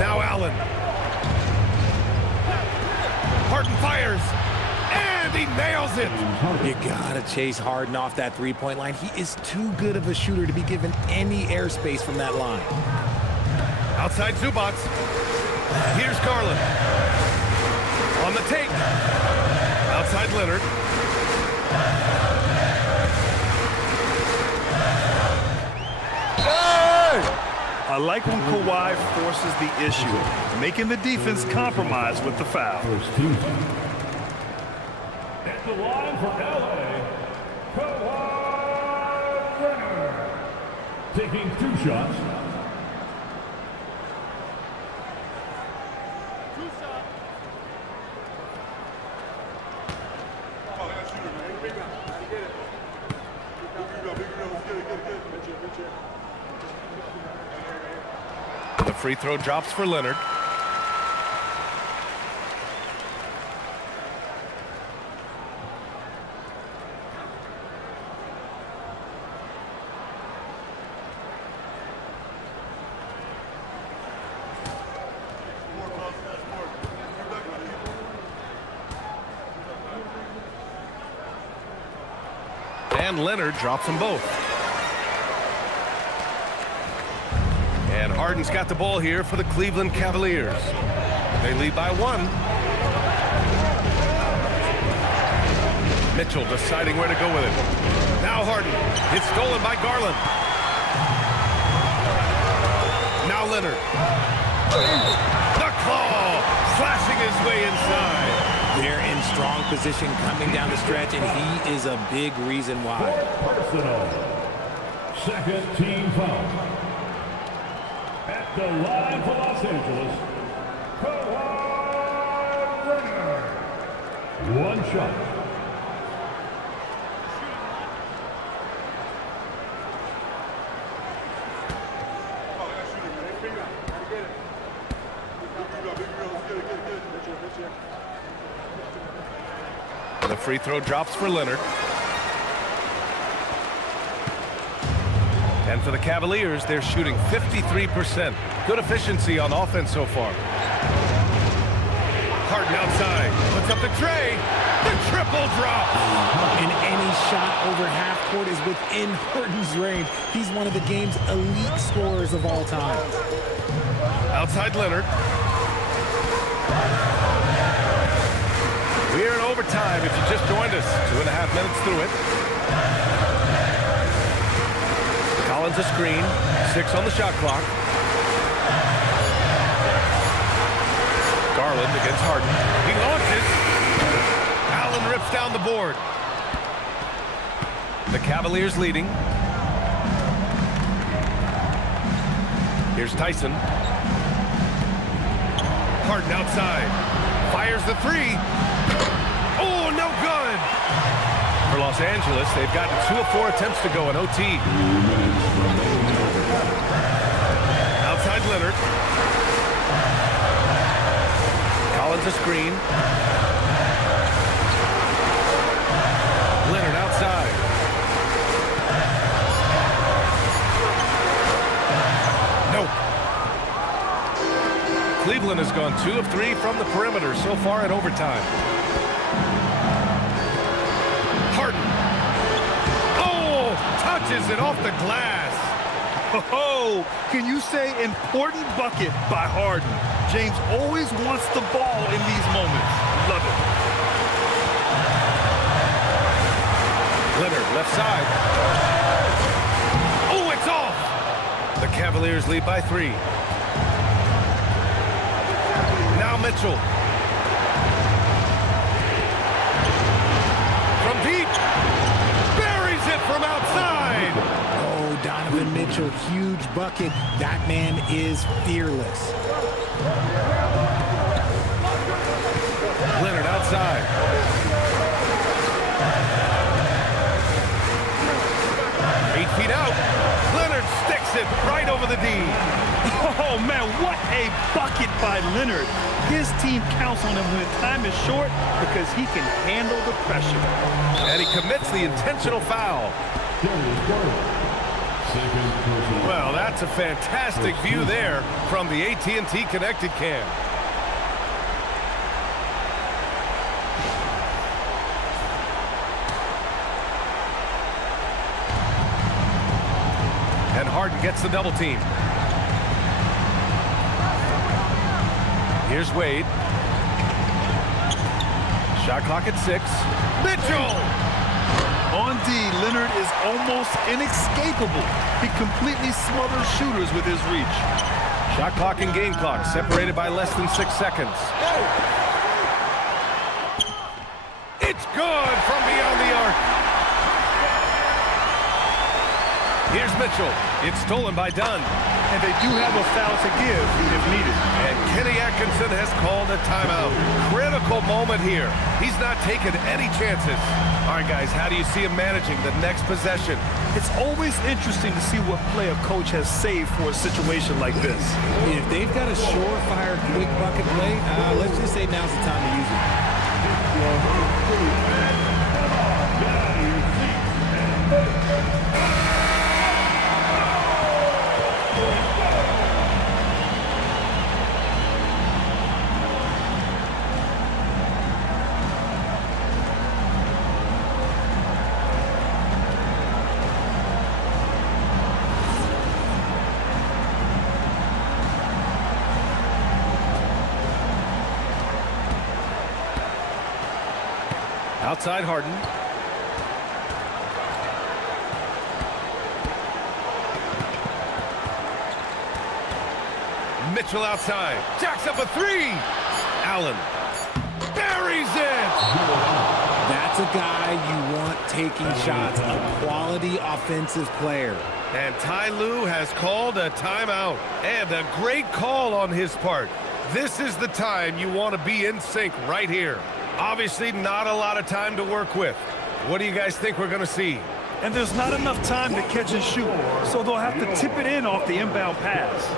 Now Allen. Harden fires. And he nails it. You gotta chase Harden off that three-point line. He is too good of a shooter to be given any airspace from that line. Outside Zubac. Here's Garland. On the take. Outside Leonard. I like when Kawhi forces the issue, making the defense compromise with the foul. First team. At the line for LA, Kawhi Leonard. Taking 2 shots. The free throw drops for Leonard. And Leonard drops them both. And Harden's got the ball here for the Cleveland Cavaliers. They lead by 1. Mitchell deciding where to go with it. Now Harden. It's stolen by Garland. Now Leonard. The claw slashing his way inside. They're in strong position coming down the stretch, and he is a big reason why. Personal. Second team foul. At the line for Los Angeles, Kawhi Leonard. 1 shot. The free throw drops for Leonard. And for the Cavaliers, they're shooting 53%. Good efficiency on offense so far. Harden outside. Puts up the tray. The triple drop. And any shot over half court is within Harden's range. He's one of the game's elite scorers of all time. Outside Leonard. We're in overtime if you just joined us. 2.5 minutes through it. Collins a screen. 6 on the shot clock. Garland against Harden. He launches. Allen rips down the board. The Cavaliers leading. Here's Tyson. Harden outside. Fires the 3. Oh, no good. For Los Angeles, they've gotten 2 of 4 attempts to go in OT. Outside Leonard. Collins a screen. Leonard outside. Nope. Cleveland has gone 2 of 3 from the perimeter so far in overtime. Harden. Oh, touches it off the glass. Oh, can you say important bucket by Harden? James always wants the ball in these moments. Love it. Leonard left side. Oh, it's off. The Cavaliers lead by 3. Now Mitchell. From deep. Buries it from outside. Oh, Donovan Mitchell, huge bucket. That man is fearless. Leonard outside. Feet out. Leonard Oh, man, what a bucket by Leonard. His team counts on him when time is short because he can handle the pressure. And he commits the intentional foul. Well, that's a fantastic view there from the AT&T Connected Cam. And Harden gets the double team. Here's Wade. Shot clock at 6. Mitchell! On D, Leonard is almost inescapable. He completely smothers shooters with his reach. Shot clock and game clock separated by less than 6 seconds. It's good from beyond the arc. Here's Mitchell. It's stolen by Dunn. And they do have a foul to give if needed. And Kenny Atkinson has called a timeout. Critical moment here. He's not taking any chances. All right, guys, how do you see him managing the next possession? It's always interesting to see what play a coach has saved for a situation like this. If they've got a surefire quick bucket play, let's just say now's the time to use it. Outside Harden. Mitchell outside. Jacks up a 3. Allen buries it. That's a guy you want taking shots, a quality offensive player. And Ty Lue has called a timeout. And a great call on his part. This is the time you want to be in sync right here. Obviously not a lot of time to work with. What do you guys think we're going to see? And there's not enough time to catch and shoot, so they'll have to tip it in off the inbound pass.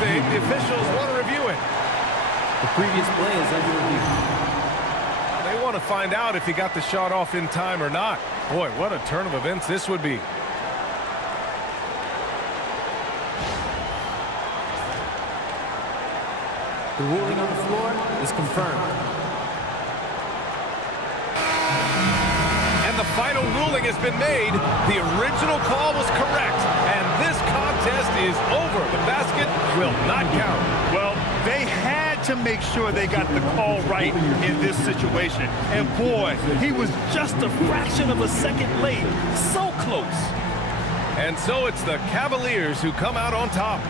The officials want to review it. The previous play is under review. They want to find out if he got the shot off in time or not. Boy, what a turn of events this would be. The ruling on the floor is confirmed. And the final ruling has been made. The original call was correct, and this contest is over. The basket will not count. Well, they had to make sure they got the call right in this situation. And boy, he was just a fraction of a second late. So close. And so it's the Cavaliers who come out on top.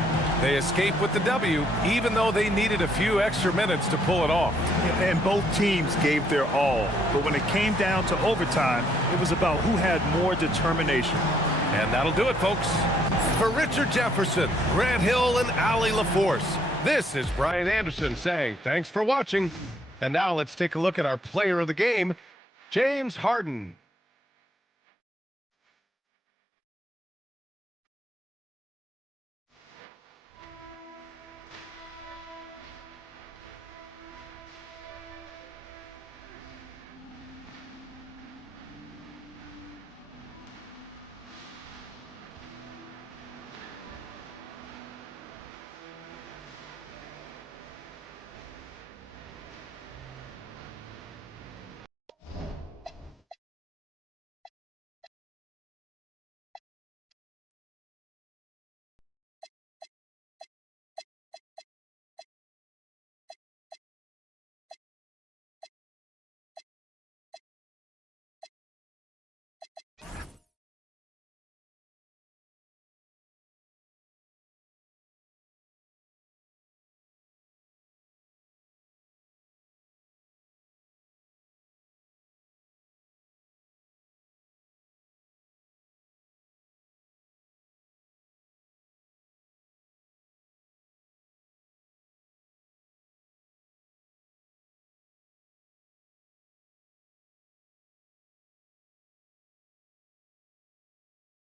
They escape with the W, even though they needed a few extra minutes to pull it off. And both teams gave their all. But when it came down to overtime, it was about who had more determination. And that'll do it, folks. For Richard Jefferson, Grant Hill, and Allie LaForce, this is Brian Anderson saying thanks for watching. And now let's take a look at our player of the game, James Harden.